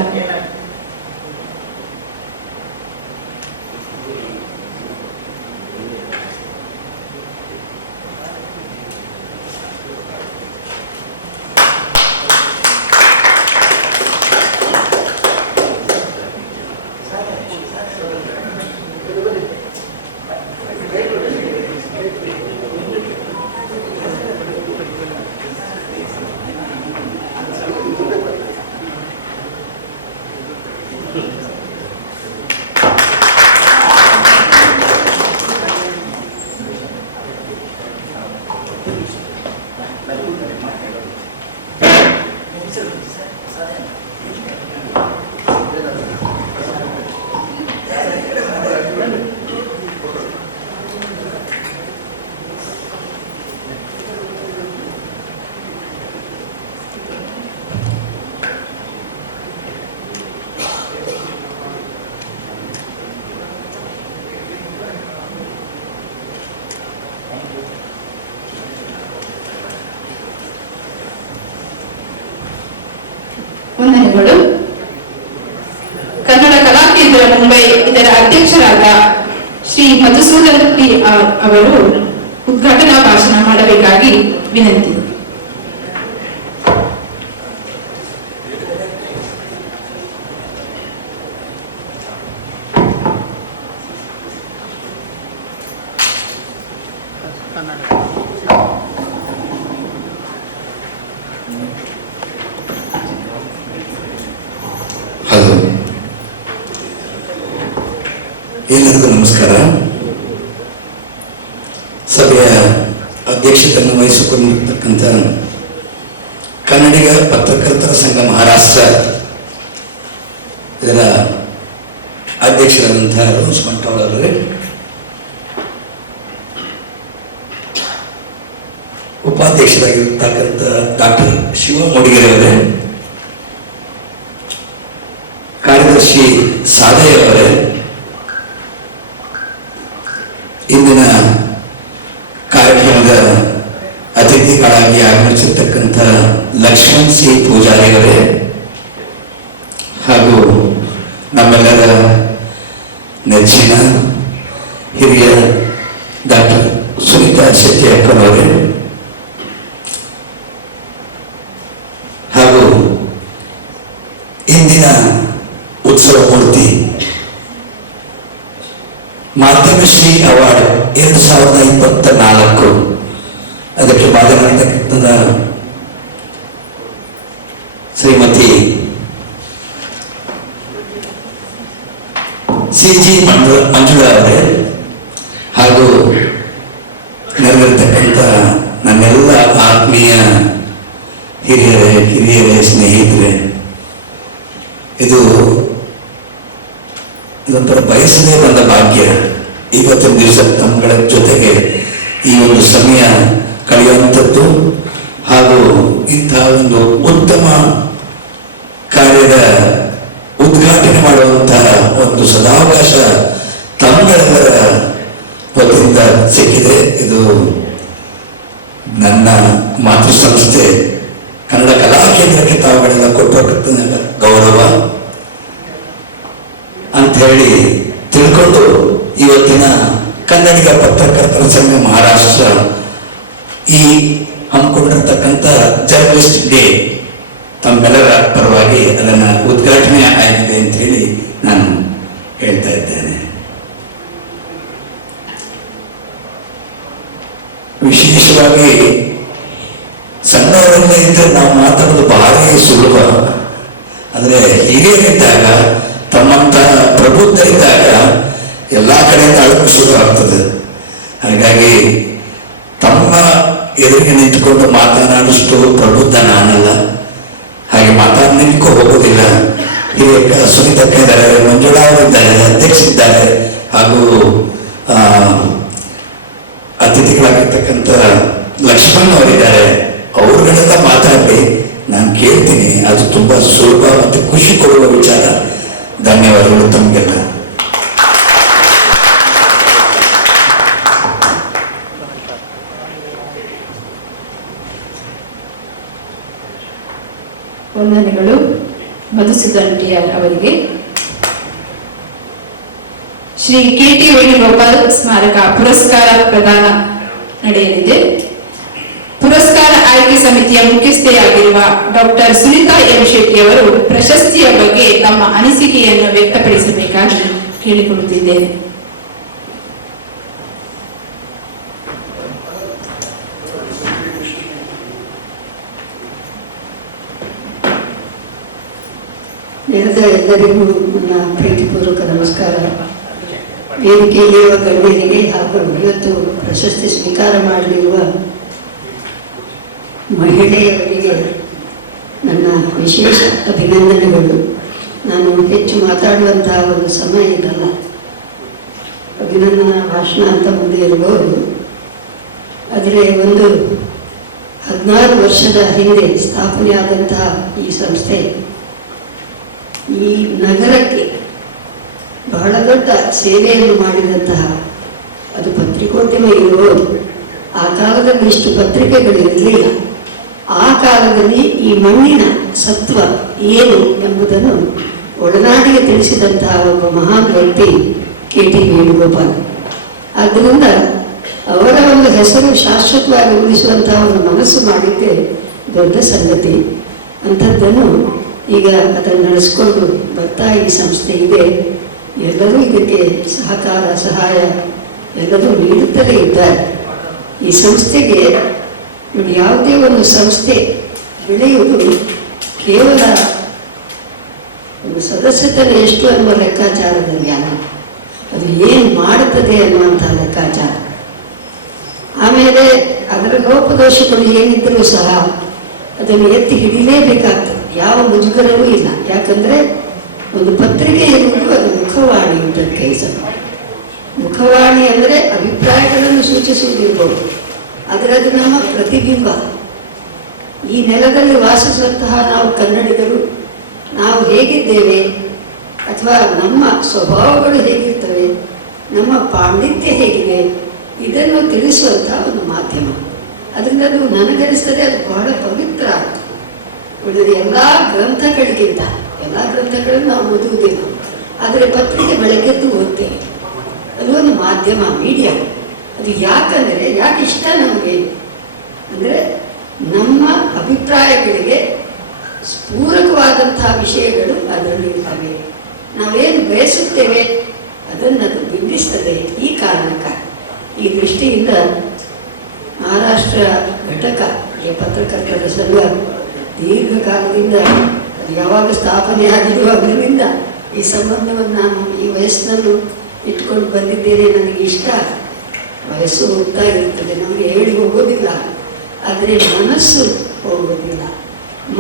ವಂದನೆಗಳು. ಕನ್ನಡ ಕಲಾ ಕೇಂದ್ರ ಮುಂಬೈ ಇದರ ಅಧ್ಯಕ್ಷರಾದ ಶ್ರೀ ಮಧುಸೂದನ್ ಟಿ ಅವರು ಉದ್ಘಾಟನಾ ಭಾಷಣ ಮಾಡಬೇಕಾಗಿ ವಿನಂತಿ. ಹಲೋ, ಎಲ್ಲರಿಗೂ ನಮಸ್ಕಾರ. ಸಭೆಯ ಅಧ್ಯಕ್ಷತೆಯನ್ನು ವಹಿಸಿಕೊಂಡಿರ್ತಕ್ಕಂಥ ಕನ್ನಡಿಗ ಪತ್ರಕರ್ತರ ಸಂಘ ಮಹಾರಾಷ್ಟ್ರ ಇದರ ಅಧ್ಯಕ್ಷರಾದಂತಹ ರೋಸ್ ಮಂಟಾಳ್ ಅವರೇ, ಉಪಾಧ್ಯಕ್ಷರಾಗಿರ್ತಕ್ಕಂಥ ಡಾಕ್ಟರ್ ಶಿವ ಮೂಡಿಗೆರೆ ಅವರೇ, ಕಾರ್ಯದರ್ಶಿ ಸಾಧಯ್ಯ ಅವರೇ, ಇಂದಿನ ಕಾರ್ಯಕ್ರಮದ ಅತಿಥಿಗಳಾಗಿ ಆಗಮಿಸಿರ್ತಕ್ಕಂಥ ಲಕ್ಷ್ಮಣ್ ಸಿ ಪೂಜಾರಿ ಅವರೇ ಹಾಗೂ ನಮ್ಮೆಲ್ಲರ ನೆಚ್ಚಿನ ಹಿರಿಯ ಡಾಕ್ಟರ್ ಸುನೀತಾ ಶೆಟ್ಟಿ ಅಕ್ಕನವರೇ ಹಾಗೂ ಇಂದಿನ ಉತ್ಸವ ಮೂರ್ತಿ ಮಾಧ್ಯಮಶ್ರೀ ಅವಾರ್ಡ್ 2024 ಅದಕ್ಕೆ ಭಾಗವಹಿಸತಕ್ಕಂಥ ಶ್ರೀಮತಿ ಸಿಜಿ ಮಂಜುಳಾ ಅವರೇ ಹಾಗೂ ನೆರವೇರ್ತಕ್ಕಂಥ ನನ್ನೆಲ್ಲ ಆತ್ಮೀಯ ಹಿರಿಯರೇ ಸ್ನೇಹಿತರೆ, ಇದೊಂಥರ ಬಯಸದೇ ಬಂದ ಭಾಗ್ಯ. ಇವತ್ತಿನ ದಿವಸ ತಮ್ಮಗಳ ಜೊತೆಗೆ ಈ ಒಂದು ಸಮಯ ಕಳೆಯುವಂಥದ್ದು ಹಾಗೂ ಇಂತಹ ಒಂದು ಉತ್ತಮ ಕಾರ್ಯದ ಉದ್ಘಾಟನೆ ಮಾಡುವಂತಹ ಒಂದು ಸದಾವಕಾಶ ತಮ್ಮೆಲ್ಲರ ವತಿಯಿಂದ ಸಿಕ್ಕಿದೆ. ಇದು ನನ್ನ ಮಾತೃ ಸಂಸ್ಥೆ ಕನ್ನಡ ಕಲಾ ಕೇಂದ್ರಕ್ಕೆ ತಾವುಗಳೆಲ್ಲ ಕೊಟ್ಟಿರ್ತಕ್ಕಂಥ ಗೌರವ ಅಂತ ಹೇಳಿ ತಿಳ್ಕೊಂಡು ಇವತ್ತಿನ ಕನ್ನಡಿಗ ಪತ್ರಕರ್ತರ ಸಂಘ ಮಹಾರಾಷ್ಟ್ರ ಈ ಹಮ್ಮಿಕೊಂಡಿರ್ತಕ್ಕಂಥ ಜರ್ನಲಿಸ್ಟ್ ಡೇ ತಮ್ಮೆಲ್ಲರ ಪರವಾಗಿ ಅದನ್ನು ಉದ್ಘಾಟನೆ ಆಗಿದೆ ಅಂತ ಹೇಳಿ ನಾನು ಹೇಳ್ತಾ ಇದ್ದೇನೆ. ವಿಶೇಷವಾಗಿ ಸಣ್ಣವರಲ್ಲೇ ಇದ್ದರೆ ನಾವು ಮಾತಾಡೋದು ಭಾರಿ ಸುಲಭ. ಅಂದರೆ ಹಿರಿಯರಿದ್ದಾಗ ತಮ್ಮಂತ ಪ್ರಬುದ್ಧರಿದ್ದಾಗ ಎಲ್ಲ ಕಡೆಯಿಂದ ಅಳಕು ಶುರು ಆಗ್ತದೆ. ಹಾಗಾಗಿ ತಮ್ಮ ಎದುರಿಗೆ ನಿಂತುಕೊಂಡು ಮಾತನಾಡಿಷ್ಟು ಪ್ರಬುದ್ಧ ನಾನಲ್ಲ, ಹಾಗೆ ಮಾತಾಡಲಿಕ್ಕೂ ಹೋಗೋದಿಲ್ಲ. ಹಿರಿಯ ಸುನೀತಕ್ಕ ಇದ್ದಾರೆ, ಮಂಜುಳಾ ಇದ್ದಾರೆ, ಅಧ್ಯಕ್ಷರಿದ್ದಾರೆ, ಹಾಗೂ ಅತಿಥಿಗಳಾಗಿರ್ತಕ್ಕಂಥ ಲಕ್ಷ್ಮಣ್ ಅವರಿದ್ದಾರೆ. ಅವ್ರುಗಳೆಲ್ಲ ಮಾತಾಡಲಿ, ನಾನು ಕೇಳ್ತೀನಿ. ಅದು ತುಂಬಾ ಸುಲಭ ಮತ್ತು ಖುಷಿ ಕೊಡುವ ವಿಚಾರ. ಧನ್ಯವಾದಗಳು ತಮಗೆಲ್ಲ. ವಂದನೆಗಳು ಮಧುಸೂದನ್ ಟಿಆರ್ ಅವರಿಗೆ. ಶ್ರೀ ಕೆ.ಟಿ. ವೇಣುಗೋಪಾಲ್ ಸ್ಮಾರಕ ಪುರಸ್ಕಾರ ಪ್ರದಾನ ನಡೆಯಲಿದೆ. ಪುರಸ್ಕಾರ ಆಯ್ಕೆ ಸಮಿತಿಯ ಮುಖ್ಯಸ್ಥೆಯಾಗಿರುವ ಡಾಕ್ಟರ್ ಸುನೀತಾ ಎಂ ಶೆಟ್ಟಿ ಅವರು ಪ್ರಶಸ್ತಿಯ ಬಗ್ಗೆ ತಮ್ಮ ಅನಿಸಿಕೆಯನ್ನು ವ್ಯಕ್ತಪಡಿಸಬೇಕಾಗಿ ಕೇಳಿಕೊಳ್ಳುತ್ತಿದ್ದೇನೆ. ನೆರೆದ ಎಲ್ಲರಿಗೂ ನನ್ನ ಪ್ರೀತಿಪೂರ್ವಕ ನಮಸ್ಕಾರ. ವೇದಿಕೆಯಲ್ಲಿರುವ ಗಣ್ಯರಿಗೆ ಹಾಗೂ ಇವತ್ತು ಪ್ರಶಸ್ತಿ ಸ್ವೀಕಾರ ಮಾಡಲಿರುವ ಮಹಿಳೆಯರಿಗೆ ನನ್ನ ವಿಶೇಷ ಅಭಿನಂದನೆಗಳು. ನಾನು ಹೆಚ್ಚು ಮಾತಾಡುವಂತಹ ಒಂದು ಸಮಯ ಇದಲ್ಲ. ಅಭಿನಂದನಾ ಭಾಷಣ ಅಂತ ಮುಂದೆ ಇರಬಹುದು. ಆದರೆ 16 ವರ್ಷದ ಹಿಂದೆ ಸ್ಥಾಪನೆಯಾದಂತಹ ಈ ಸಂಸ್ಥೆ ಈ ನಗರಕ್ಕೆ ಬಹಳ ದೊಡ್ಡ ಸೇವೆಯನ್ನು ಮಾಡಿದಂತಹ, ಅದು ಪತ್ರಿಕೋದ್ಯಮ ಇರುವುದು. ಆ ಕಾಲದಲ್ಲಿ ಇಷ್ಟು ಪತ್ರಿಕೆಗಳಿರಲಿಲ್ಲ. ಆ ಕಾಲದಲ್ಲಿ ಈ ಮಣ್ಣಿನ ಸತ್ವ ಏನು ಎಂಬುದನ್ನು ಒಳನಾಡಿಗೆ ತಿಳಿಸಿದಂತಹ ಒಬ್ಬ ಮಹಾನ್ ವ್ಯಕ್ತಿ ಕೆ.ಟಿ. ವೇಣುಗೋಪಾಲ್. ಆದ್ದರಿಂದ ಅವರ ಒಂದು ಹೆಸರು ಶಾಶ್ವತವಾಗಿ ಉಳಿಸುವಂತಹ ಒಂದು ಮನಸ್ಸು ಮಾಡಿದ್ದೇ ದೊಡ್ಡ ಸಂಗತಿ. ಅಂಥದ್ದನ್ನು ಈಗ ಅದನ್ನು ನಡೆಸ್ಕೊಂಡು ಬರ್ತಾ ಈ ಸಂಸ್ಥೆ ಇದೆ. ಎಲ್ಲರೂ ಇದಕ್ಕೆ ಸಹಕಾರ ಸಹಾಯ ಎಲ್ಲರೂ ನೀಡುತ್ತಲೇ ಇದ್ದಾರೆ. ಈ ಸಂಸ್ಥೆಗೆ ಯಾವುದೇ ಒಂದು ಸಂಸ್ಥೆ ಬೆಳೆಯುವುದು ಕೇವಲ ಒಂದು ಸದಸ್ಯತನ ಎಷ್ಟು ಅನ್ನುವ ಲೆಕ್ಕಾಚಾರದಲ್ಲಿ ಅಲ್ಲ, ಅದು ಏನು ಮಾಡುತ್ತದೆ ಅನ್ನುವಂತಹ ಲೆಕ್ಕಾಚಾರ. ಆಮೇಲೆ ಅದರ ಲೋಪದೋಷಗಳು ಏನಿದ್ದರೂ ಸಹ ಅದನ್ನು ಎತ್ತಿ ಹಿಡಿಯಲೇಬೇಕಾಗ್ತದೆ. ಯಾವ ಮುಜುಗರವೂ ಇಲ್ಲ. ಯಾಕಂದರೆ ಒಂದು ಪತ್ರಿಕೆ ಇರುವುದು ಅದು ಮುಖವಾಣಿ ಅಂತ ಕೆಲಸ. ಮುಖವಾಣಿ ಅಂದರೆ ಅಭಿಪ್ರಾಯಗಳನ್ನು ಸೂಚಿಸುವುದಿರ್ಬೋದು, ಆದರೆ ಅದು ನಮ್ಮ ಪ್ರತಿಬಿಂಬ. ಈ ನೆಲದಲ್ಲಿ ವಾಸಿಸುವಂತಹ ನಾವು ಕನ್ನಡಿಗರು, ನಾವು ಹೇಗಿದ್ದೇವೆ ಅಥವಾ ನಮ್ಮ ಸ್ವಭಾವಗಳು ಹೇಗಿರ್ತವೆ, ನಮ್ಮ ಪಾಂಡಿತ್ಯ ಹೇಗಿದೆ, ಇದನ್ನು ತಿಳಿಸುವಂತಹ ಒಂದು ಮಾಧ್ಯಮ. ಅದರಿಂದ ಅದು ನನಗನಿಸ್ತದೆ ಅದು ಬಹಳ ಪವಿತ್ರ ಆಗ್ತದೆ. ಉಳಿದ ಎಲ್ಲ ಗ್ರಂಥಗಳಿಗಿಂತ, ಎಲ್ಲ ಗ್ರಂಥಗಳನ್ನು ನಾವು ಓದುವುದಿಲ್ಲ, ಆದರೆ ಪತ್ರಿಕೆ ಬೆಳಗ್ಗೆದ್ದು ಓದ್ತೇವೆ. ಅದು ಒಂದು ಮಾಧ್ಯಮ, ಮೀಡಿಯಾ. ಅದು ಯಾಕಂದರೆ ಯಾಕೆ ಇಷ್ಟ ನಮಗೆ ಅಂದರೆ ನಮ್ಮ ಅಭಿಪ್ರಾಯಗಳಿಗೆ ಪೂರಕವಾದಂತಹ ವಿಷಯಗಳು ಅದರಲ್ಲಿ ಇರ್ತವೆ. ನಾವೇನು ಬಯಸುತ್ತೇವೆ ಅದನ್ನು ಅದು ಬಿಂಬಿಸ್ತದೆ. ಈ ಕಾರಣಕ್ಕಾಗಿ ಈ ದೃಷ್ಟಿಯಿಂದ ಮಹಾರಾಷ್ಟ್ರ ಘಟಕ ಪತ್ರಕರ್ತರ ಸಂಘ ದೀರ್ಘಕಾಲದಿಂದ ಅದು ಯಾವಾಗ ಸ್ಥಾಪನೆ ಆಗಿರುವ ಅದರಿಂದ ಈ ಸಂಬಂಧವನ್ನು ನಾನು ಈ ವಯಸ್ಸಿನಲ್ಲೂ ಇಟ್ಕೊಂಡು ಬಂದಿದ್ದೇನೆ. ನನಗೆ ಇಷ್ಟ. ವಯಸ್ಸು ಹೋಗ್ತಾ ಇರ್ತದೆ, ನಮಗೆ ಹೇಳಿ ಹೋಗೋದಿಲ್ಲ, ಆದರೆ ಮನಸ್ಸು ಹೋಗೋದಿಲ್ಲ,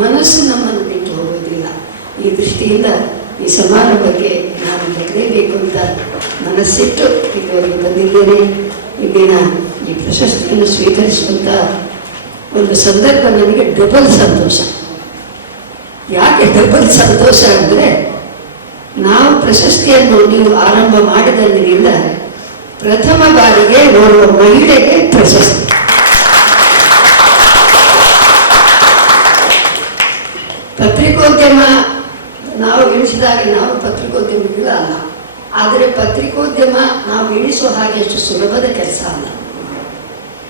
ಮನಸ್ಸು ನಮ್ಮನ್ನು ಬಿಟ್ಟು ಹೋಗೋದಿಲ್ಲ. ಈ ದೃಷ್ಟಿಯಿಂದ ಈ ಸಮಾರಂಭಕ್ಕೆ ನಾನು ಬರಲೇಬೇಕು ಅಂತ ಮನಸ್ಸಿಟ್ಟು ಇದುವರೆಗೆ ಬಂದಿದ್ದೇನೆ. ಇಲ್ಲಿನ ಈ ಪ್ರಶಸ್ತಿಯನ್ನು ಸ್ವೀಕರಿಸುವಂಥ ಒಂದು ಸಂದರ್ಭ ನನಗೆ ಡಬಲ್ ಸಂತೋಷ. ಯಾಕೆ ಡಬಲ್ ಸಂತೋಷ ಅಂದರೆ ನಾವು ಪ್ರಶಸ್ತಿಯನ್ನು ನೀವು ಆರಂಭ ಮಾಡಿದಂದಿನಿಂದ ಪ್ರಥಮ ಬಾರಿಗೆ ಓರ್ವ ಮಹಿಳೆಗೆ ಪ್ರಶಸ್ತಿ. ಪತ್ರಿಕೋದ್ಯಮ ನಾವು ಎಣಿಸಿದಾಗ ನಾವು ಪತ್ರಿಕೋದ್ಯಮಿಗಳು ಅಲ್ಲ, ಆದರೆ ಪತ್ರಿಕೋದ್ಯಮ ನಾವು ಎಣಿಸುವ ಹಾಗೆ ಅಷ್ಟು ಸುಲಭದ ಕೆಲಸ ಅಲ್ಲ.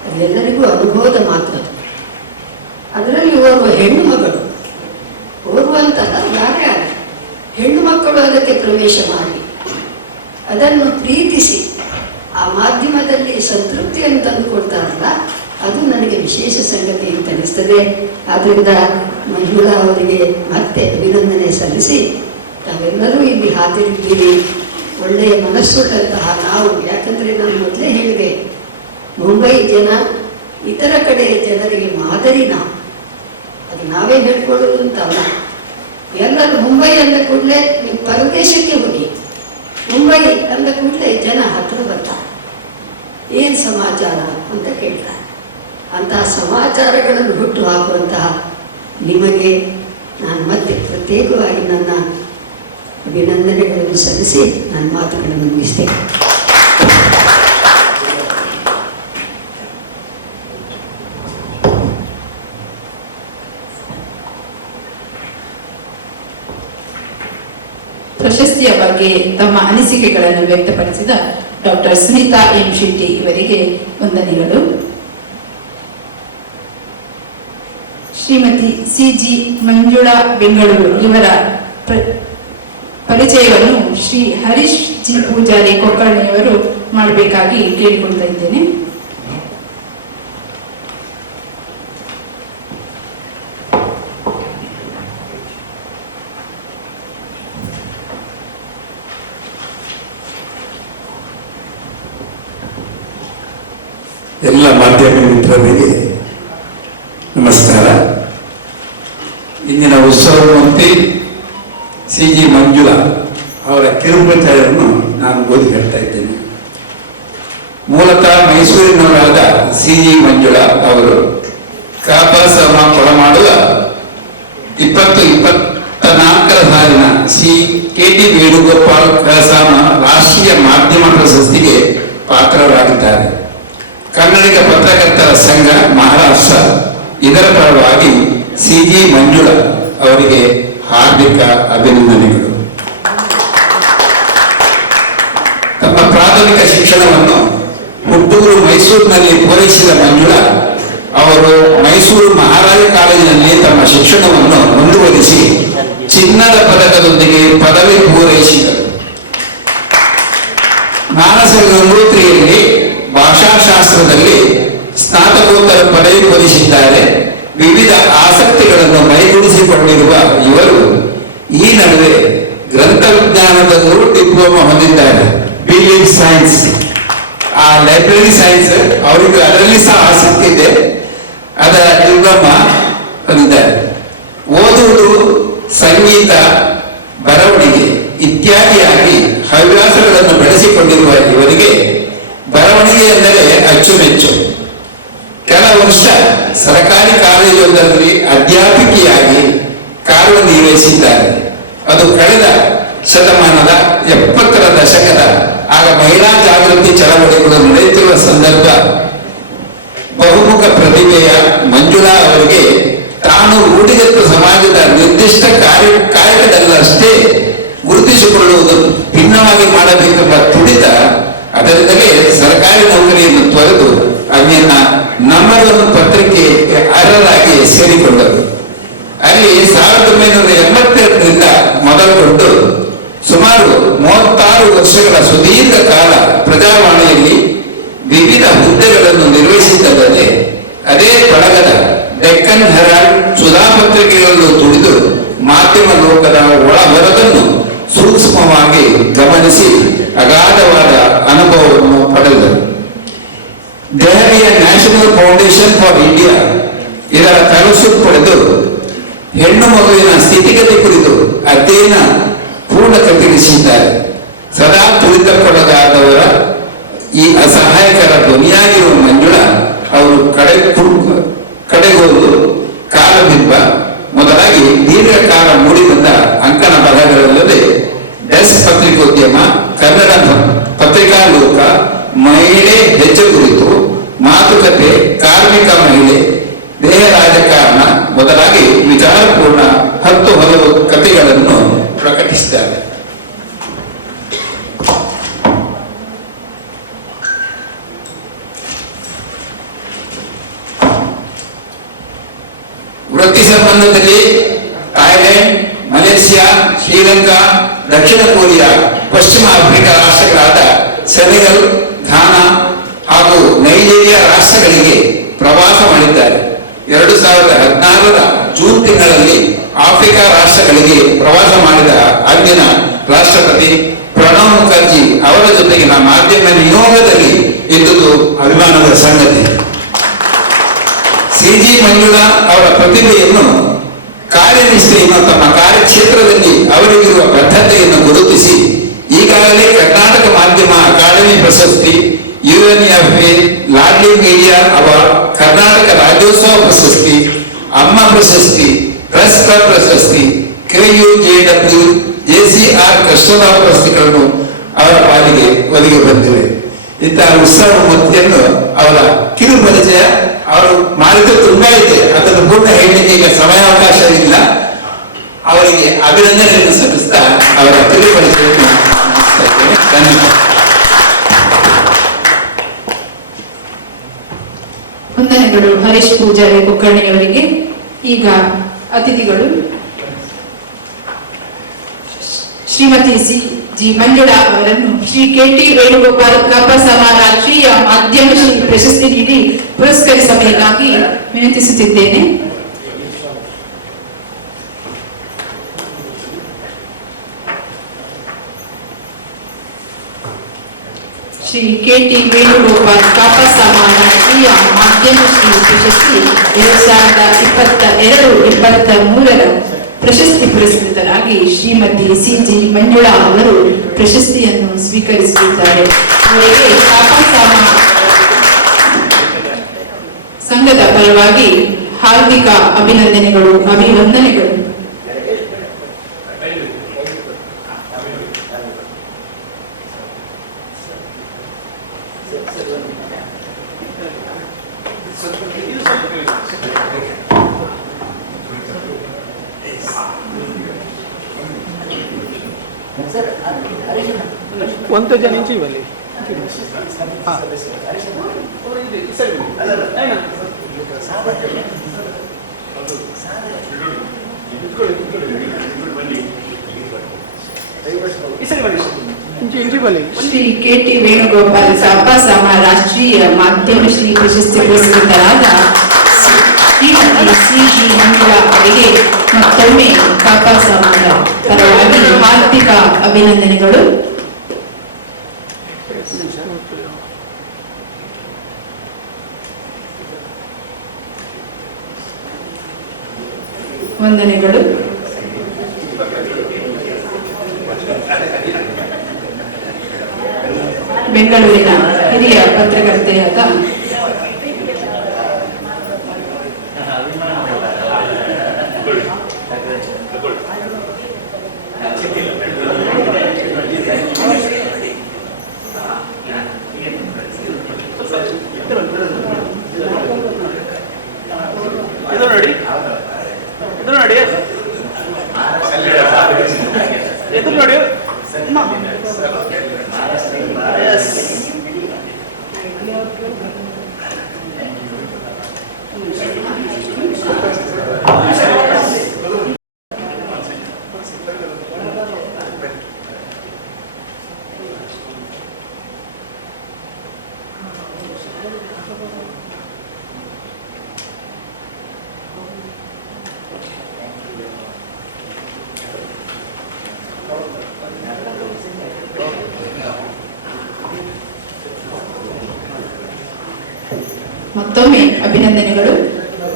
ಅದೆಲ್ಲರಿಗೂ ಅನುಭವದ ಮಾತು. ಅದರಲ್ಲಿ ಓರ್ವ ಹೆಣ್ಣು ಮಗಳು, ಓರ್ವಂತಲ್ಲ ಯಾರೇ ಆಗಲಿ, ಹೆಣ್ಣು ಮಕ್ಕಳು ಅದಕ್ಕೆ ಪ್ರವೇಶ ಮಾಡಿ ಅದನ್ನು ಪ್ರೀತಿಸಿ ಆ ಮಾಧ್ಯಮದಲ್ಲಿ ಸಂತೃಪ್ತಿಯನ್ನು ತಂದುಕೊಡ್ತಾರಲ್ಲ, ಅದು ನನಗೆ ವಿಶೇಷ ಸಂಗತಿ ಅಂತ ಅನಿಸ್ತದೆ. ಆದ್ದರಿಂದ ಮಂಜುಳಾ ಅವರಿಗೆ ಮತ್ತೆ ಅಭಿನಂದನೆ ಸಲ್ಲಿಸಿ, ತಾವೆಲ್ಲರೂ ಇಲ್ಲಿ ಹಾಜರಿದ್ದೀರಿ, ಒಳ್ಳೆಯ ಮನಸ್ಸುಳ್ಳಂತಹ ನಾವು. ಯಾಕಂದರೆ ನಾನು ಮೊದಲೇ ಹೇಳಿದೆ, ಮುಂಬೈ ಜನ ಇತರ ಕಡೆ ಜನರಿಗೆ ಮಾದರಿ ನಾವು. ಅದು ನಾವೇ ಹೇಳ್ಕೊಳ್ಳೋದು ಅಂತಲ್ಲ. ಎಲ್ಲರೂ ಮುಂಬೈ ಅಂದ ಕೂಡಲೇ ನೀವು ಪರದೇಶಕ್ಕೆ ಹೋಗಿ, ಮುಂಬೈ ಅಂದ ಕೂಡಲೇ ಜನ ಹತ್ತಿರ ಬರ್ತಾರೆ, ಏನು ಸಮಾಚಾರ ಅಂತ ಕೇಳ್ತಾರೆ. ಅಂತಹ ಸಮಾಚಾರಗಳನ್ನು ಹುಟ್ಟು ಹಾಕುವಂತಹ ನಿಮಗೆ ನಾನು ಮತ್ತೆ ಪ್ರತ್ಯೇಕವಾಗಿ ನನ್ನ ಅಭಿನಂದನೆಗಳನ್ನು ಸಲ್ಲಿಸಿ ನನ್ನ ಮಾತುಗಳನ್ನು ಮುಗಿಸ್ತೇನೆ. ಪ್ರಶಸ್ತಿಯ ಬಗ್ಗೆ ತಮ್ಮ ಅನಿಸಿಕೆಗಳನ್ನು ವ್ಯಕ್ತಪಡಿಸಿದ ಡಾಕ್ಟರ್ ಸುನೀತಾ ಎಂ ಶೆಟ್ಟಿ ಇವರಿಗೆ ವಂದನೆಗಳು. ಶ್ರೀಮತಿ ಸಿ.ಜಿ. ಮಂಜುಳಾ ಬೆಂಗಳೂರು ಇವರ ಪರಿಚಯವನ್ನು ಶ್ರೀ ಹರೀಶ್ ಜಿ. ಪೂಜಾರಿ ಕೊಕ್ಕರ್ಣಿಯವರು ಮಾಡಬೇಕಾಗಿ ಕೇಳಿಕೊಳ್ತಾ ಇದ್ದೇನೆ. ಎಲ್ಲ ಮಾಧ್ಯಮ ಮಿತ್ರರಿಗೆ ನಮಸ್ಕಾರ. ಇಂದಿನ ಉತ್ಸವಮೂರ್ತಿ ಸಿ.ಜಿ. ಮಂಜುಳಾ ಅವರ ಕಿರುಪರಿಚಯವನ್ನು ನಾನು ಓದಿ ಹೇಳ್ತಾ ಇದ್ದೇನೆ. ಮೂಲತಃ ಮೈಸೂರಿನವರಾದ ಸಿ.ಜಿ. ಮಂಜುಳಾ ಅವರು ಕಾಪಾಸಮ ಕೊಡಮಾಡುವ 2024 ಸಾಲಿನ ಕೆ.ಟಿ. ವೇಣುಗೋಪಾಲ್ ಕಸಾಮ ರಾಷ್ಟ್ರೀಯ ಮಾಧ್ಯಮ ಪ್ರಶಸ್ತಿಗೆ ಪಾತ್ರರಾಗಿದ್ದಾರೆ. ಕನ್ನಡಿಗ ಪತ್ರಕರ್ತರ ಸಂಘ ಮಹಾರಾಷ್ಟ್ರ ಇದರ ಪರವಾಗಿ ಸಿ.ಜಿ. ಮಂಜುಳಾ ಅವರಿಗೆ ಹಾರ್ದಿಕ ಅಭಿನಂದನೆಗಳು. ತಮ್ಮ ಪ್ರಾಥಮಿಕ ಶಿಕ್ಷಣವನ್ನು ಹುಟ್ಟೂರು ಮೈಸೂರಿನಲ್ಲಿ ಪೂರೈಸಿದ ಮಂಜುಳಾ ಅವರು ಮೈಸೂರು ಮಹಾರಾಜ ಕಾಲೇಜಿನಲ್ಲಿ ತಮ್ಮ ಶಿಕ್ಷಣವನ್ನು ಮುಂದುವರಿಸಿ ಚಿನ್ನದ ಪದಕದೊಂದಿಗೆ ಪದವಿ ಪೂರೈಸಿದರು. ಮಾನಸ ಗಂಗೋತ್ರಿಯಲ್ಲಿ ಭಾಷಾಶಾಸ್ತ್ರದಲ್ಲಿ ಸ್ನಾತಕೋತ್ತರ ಪದವಿ ಪಡೆದಿದ್ದಾರೆ. ವಿವಿಧ ಆಸಕ್ತಿಗಳನ್ನು ಮೈಗೂಡಿಸಿಕೊಂಡಿರುವ ಇವರು ಈ ನಡುವೆ ಗ್ರಂಥ ವಿಜ್ಞಾನದಲ್ಲೂ ಡಿಪ್ಲೊಮಾ ಹೊಂದಿದ್ದಾರೆ. ಬಿಲೀವ್ ಸೈನ್ಸ್, ಆ ಲೈಬ್ರರಿ ಸೈನ್ಸ್ ಅವರಿಗೆ ಅದರಲ್ಲಿ ಸಹ ಆಸಕ್ತಿ ಇದೆ, ಅದರ ಡಿಪ್ಲೊಮಾ ಹೊಂದಿದ್ದಾರೆ. ಓದುವುದು, ಸಂಗೀತ, ಬರವಣಿಗೆ ಇತ್ಯಾದಿಯಾಗಿ ಹವ್ಯಾಸಗಳನ್ನು ಬೆಳೆಸಿಕೊಂಡಿರುವ ಇವರಿಗೆ ಬರವಣಿಗೆ ಎಂದರೆ ಅಚ್ಚುಮೆಚ್ಚು. ಕೆಲ ವರ್ಷ ಸರ್ಕಾರಿ ಕಾಲೇಜೊಂದರಲ್ಲಿ ಅಧ್ಯಾಪಕಿಯಾಗಿ ಕಾರ್ಯನಿರ್ವಹಿಸಿದ್ದಾರೆ. ಅದು ಕಳೆದ ಶತಮಾನದ 70ರ ದಶಕದ ಆಗ ಮಹಿಳಾ ಜಾಗೃತಿ ಚಳವಳಿಗಳು ನಡೆಯುತ್ತಿರುವ ಸಂದರ್ಭ. ಬಹುಮುಖ ಪ್ರತಿಭೆಯ ಮಂಜುಳಾ ಅವರಿಗೆ ತಾನು ರೂಢಿಗತ ಸಮಾಜದ ನಿರ್ದಿಷ್ಟ ಕಾಯಕದಲ್ಲಷ್ಟೇ ಗುರುತಿಸಿಕೊಳ್ಳುವುದು ಭಿನ್ನವಾಗಿ ಮಾಡಬೇಕೆಂಬ ತುಡಿತ, ಅದರಿಂದಲೇ ಸರ್ಕಾರಿ ನೌಕರಿಯನ್ನು ತೊರೆದು ಅಲ್ಲಿನ ನಂಬರ್ 1 ಪತ್ರಿಕೆಗೆ ಅರ್ಹರಾಗಿ ಸೇರಿಕೊಂಡರು. ಅಲ್ಲಿ 1982ರಿಂದ ಮೊದಲುಗೊಂಡು ಸುಮಾರು 36 ವರ್ಷಗಳ ಸುದೀರ್ಘ ಕಾಲ ಪ್ರಜಾವಾಣಿಯಲ್ಲಿ ವಿವಿಧ ಹುದ್ದೆಗಳನ್ನು ನಿರ್ವಹಿಸಿದ್ದಲ್ಲದೆ ಅದೇ ಬಳಗದ ಡೆಕ್ಕನ್ ಹೆರಾಲ್ಡ್, ಸುಧಾ ಪತ್ರಿಕೆಗಳನ್ನು ತುಳಿದು ಮಾಧ್ಯಮ ಲೋಕದ ಒಳಹೊರಗನ್ನು ಸೂಕ್ಷ್ಮವಾಗಿ ಗಮನಿಸಿ ಅಗಾಧವಾದ ಅನುಭವವನ್ನು ಪಡೆದರು. ದೆಹಲಿಯ ನ್ಯಾಷನಲ್ ಫೌಂಡೇಶನ್ ಫಾರ್ ಇಂಡಿಯಾ ಇದರ ತರಬೇತಿ ಪಡೆದು ಹೆಣ್ಣು ಮಗುವಿನ ಸ್ಥಿತಿಗತಿ ಕುರಿತು ಅಧ್ಯಯನ ಪೂರ್ಣಗೊಳಿಸಿದ್ದಾರೆ. ಸದಾ ತುಳಿತಕ್ಕೊಳಗಾದವರ ಈ ಅಸಹಾಯಕರ ಧ್ವನಿಯಾಗಿರುವ ಮಂಜುಳಾ ಅವರು ಕಡೆಗೋಲು, ಕಾಲಬಿಂಬ ಮೊದಲಾಗಿ ದೀರ್ಘಕಾಲ ಮೂಡಿಬಂದ ಅಂಕಣ ಬರಹಗಳಲ್ಲದೆ ಡೆಸ್ಕ್ ಪತ್ರಿಕೋದ್ಯಮ, ಕನ್ನಡ ಪತ್ರಿಕಾ ಲೋಕ, ಮಾತುಕತೆ, ಕಾರ್ಮಿಕ ಮಹಿಳೆ, ದೇಹ ರಾಜಕಾರಣ ಮೊದಲಾಗಿ ವಿಚಾರಪೂರ್ಣ 10 ಹಲವು ಕಥೆಗಳನ್ನು ಪ್ರಕಟಿಸಿದ್ದಾರೆ. ವೃತ್ತಿ ಸಂಬಂಧದಲ್ಲಿ ಥಾಯ್ಲೆಂಡ್, ಮಲೇಷಿಯಾ, ಶ್ರೀಲಂಕಾ, ದಕ್ಷಿಣ ಕೊರಿಯಾ, ಪಶ್ಚಿಮ ಆಫ್ರಿಕಾ ರಾಷ್ಟ್ರಗಳಾದ ಸೆನೆಗಲ್, ಘಾನಾ ಹಾಗೂ ನೈಜೀರಿಯಾ ರಾಷ್ಟ್ರಗಳಿಗೆ ಪ್ರವಾಸ ಮಾಡಿದ್ದಾರೆ. 2014ರ ಜೂನ್ ತಿಂಗಳಲ್ಲಿ ಆಫ್ರಿಕಾ ರಾಷ್ಟ್ರಗಳಿಗೆ ಪ್ರವಾಸ ಮಾಡಿದ ಅಂದಿನ ರಾಷ್ಟ್ರಪತಿ ಪ್ರಣವ್ ಮುಖರ್ಜಿ ಅವರ ಜೊತೆಗಿನ ಮಾಧ್ಯಮ ನಿಯೋಗದಲ್ಲಿ ಇದ್ದುದು ಅಭಿಮಾನದ ಸಂಗತಿ. ಸಿ.ಜಿ. ಮಂಜುಳಾ ಅವರ ಪ್ರತಿಭೆಯನ್ನು, ಕಾರ್ಯನಿಷ್ಠೆಯನ್ನು, ತಮ್ಮ ಕಾರ್ಯಕ್ಷೇತ್ರದಲ್ಲಿ ಅವರಿಗಿರುವ ಬದ್ಧತೆಯನ್ನು ಗುರುತಿಸಿ ಈಗಾಗಲೇ ಕರ್ನಾಟಕ ಮಾಧ್ಯಮ ಅಕಾಡೆಮಿ ಪ್ರಶಸ್ತಿ, UNFA Laadli media award, Karnataka Rajyotsava ಪ್ರಶಸ್ತಿ, ಅಮ್ಮ ಪ್ರಶಸ್ತಿ, ಪ್ರೆಸ್ ಕ್ಲಬ್ ಪ್ರಶಸ್ತಿ, KUJW, JCR ಕೃಷ್ಣರಾವ್ ಪ್ರಶಸ್ತಿಗಳನ್ನು ಅವರ ಪಾಲಿಗೆ ಒದಗಿ ಬಂದಿವೆ. ಇಂತಹ ಉತ್ಸವ ಮೂರ್ತಿಯನ್ನು ಅವರ ಕಿರು ಪರಿಚಯ ಅವರು ಮಾಡಿದ್ದು ತುಂಬಾ ಇದೆ. ಅದನ್ನು ಪೂರ್ಣ ಹೇಳಲಿಕ್ಕೆ ಈಗ ಸಮಯಾವಕಾಶ ಇಲ್ಲ. ಅವರಿಗೆ ಅಭಿನಂದನೆಯನ್ನು ಸಲ್ಲಿಸ್ತಾ ಅವರ ಕಿರು ಪರಿಚಯವನ್ನು ಮುಗಿಸ್ತಾ ಇದ್ದೇನೆ. ಧನ್ಯವಾದ. ವಂದನೆಗಳು ಹರೀಶ್ ಪೂಜಾರಿ ಕುಲಕರ್ಣಿಯವರಿಗೆ. ಈಗ ಅತಿಥಿಗಳು ಶ್ರೀಮತಿ ಸಿ.ಜಿ. ಮಂಜುಳಾ ಅವರನ್ನು ಶ್ರೀ KT ವೇಣುಗೋಪಾಲ್ ಕಪಸಮ ರಾಷ್ಟ್ರೀಯ ಮಾಧ್ಯಮ ಶ್ರೀ ಪ್ರಶಸ್ತಿ ನೀಡಿ ಪುರಸ್ಕರಿಸಬೇಕಾಗಿ ವಿನಂತಿಸುತ್ತಿದ್ದೇನೆ. ಶ್ರೀ KT ವೇಣುಗೋಪಾಲ್ ಕಪಸಮ ರಾಷ್ಟ್ರೀಯ ಮಾಧ್ಯಮ ಶ್ರೀ ಪ್ರಶಸ್ತಿ 2022-23ರ ಪ್ರಶಸ್ತಿ ಪುರಸ್ಕೃತರಾಗಿ ಶ್ರೀಮತಿ ಸಿ.ಜಿ. ಮಂಜುಳಾ ಅವರು ಪ್ರಶಸ್ತಿಯನ್ನು ಸ್ವೀಕರಿಸಲಿದ್ದಾರೆ. ಅವರಿಗೆ ಕಪಸಮ ಸಂಘದ ಪರವಾಗಿ ಹಾರ್ದಿಕ ಅಭಿನಂದನೆಗಳು, ಅಭಿವಂದನೆಗಳು. ಒಂದು ಜನ ಇಂಚು ಇವಲ್ಲಿ ಶ್ರೀ KT ವೇಣುಗೋಪಾಲ್ ಕಪಸಮ ರಾಷ್ಟ್ರೀಯ ಮಾಧ್ಯಮ ಶ್ರೀ ಪ್ರಶಸ್ತಿ ಪುರಸ್ಕೃತರಾದ ಶ್ರೀಮತಿ ಸಿ.ಜಿ. ಮಂಜುಳಾ ಅವರಿಗೆ ಮತ್ತೊಮ್ಮೆ ಕಪಸಮದ ಪರವಾಗಿ ಹಾರ್ದಿಕ ಅಭಿನಂದನೆಗಳು. ವಂದನೆಗಳು. ಬೆಂಗಳೂರಿನ ಹಿರಿಯ ಪತ್ರಕರ್ತೆಯಾದ ಮತ್ತೊಮ್ಮೆ ಅಭಿನಂದನೆಗಳು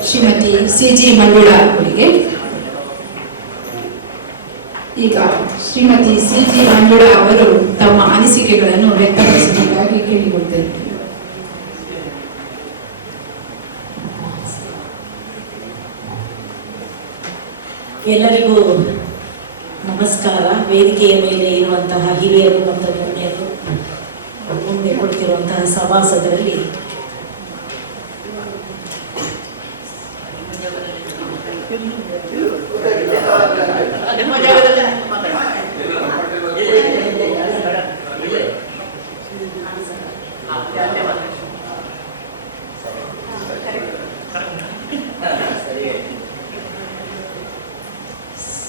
ಶ್ರೀಮತಿ ಸಿ.ಜಿ. ಮಂಜುಳಾ ಅವರಿಗೆ. ಈಗ ಶ್ರೀಮತಿ ಸಿ.ಜಿ. ಮಂಜುಳಾ ಅವರು ತಮ್ಮ ಅನಿಸಿಕೆಗಳನ್ನು ವ್ಯಕ್ತಪಡಿಸಬೇಕಾಗಿ ಕೇಳಿಕೊಳ್ತೇನೆ. ಎಲ್ಲರಿಗೂ ನಮಸ್ಕಾರ. ವೇದಿಕೆಯ ಮೇಲೆ ಇರುವಂತಹ ಹಿರಿಯರು ಮತ್ತು ಗಣ್ಯರು, ಮುಂದೆ ಕೊಡ್ತಿರುವಂತಹ ಸಭಾಸದರಲ್ಲಿ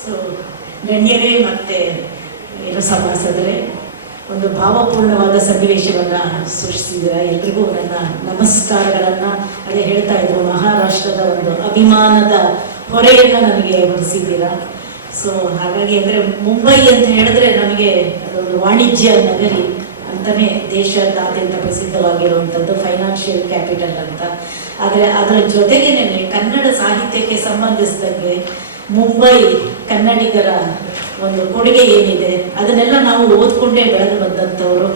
ಸೊ ಗಣ್ಯರೇ ಮತ್ತೆ ಏನು ಸಭಾಸದರೇ, ಒಂದು ಭಾವಪೂರ್ಣವಾದ ಸನ್ನಿವೇಶವನ್ನ ಸೃಷ್ಟಿಸಿದ ಎಲ್ರಿಗೂ ನನ್ನ ನಮಸ್ಕಾರಗಳನ್ನ. ಅದೇ ಹೇಳ್ತಾ ಇದ್ರು, ಮಹಾರಾಷ್ಟ್ರದ ಒಂದು ಅಭಿಮಾನದ ಹೊರೆಯನ್ನ ನನಗೆ ಹೊರಿಸಿದ್ದೀರಾ. ಸೊ ಹಾಗಾಗಿ ಅಂದ್ರೆ ಮುಂಬೈ ಅಂತ ಹೇಳಿದ್ರೆ ನಮಗೆ ಅದೊಂದು ವಾಣಿಜ್ಯ ನಗರಿ ಅಂತಾನೆ ದೇಶದಾದ್ಯಂತ ಪ್ರಸಿದ್ಧವಾಗಿರುವಂಥದ್ದು, ಫೈನಾನ್ಷಿಯಲ್ ಕ್ಯಾಪಿಟಲ್ ಅಂತ. ಆದರೆ ಅದರ ಜೊತೆಗೇನೆ ಕನ್ನಡ ಸಾಹಿತ್ಯಕ್ಕೆ ಸಂಬಂಧಿಸಿದಂಗೆ ಮುಂಬೈ ಕನ್ನಡಿಗರ ಒಂದು ಕೊಡುಗೆ ಏನಿದೆ ಅದನ್ನೆಲ್ಲ ನಾವು ಓದ್ಕೊಂಡೇ ಬೆಳೆದು ಬಂದಂಥವರು.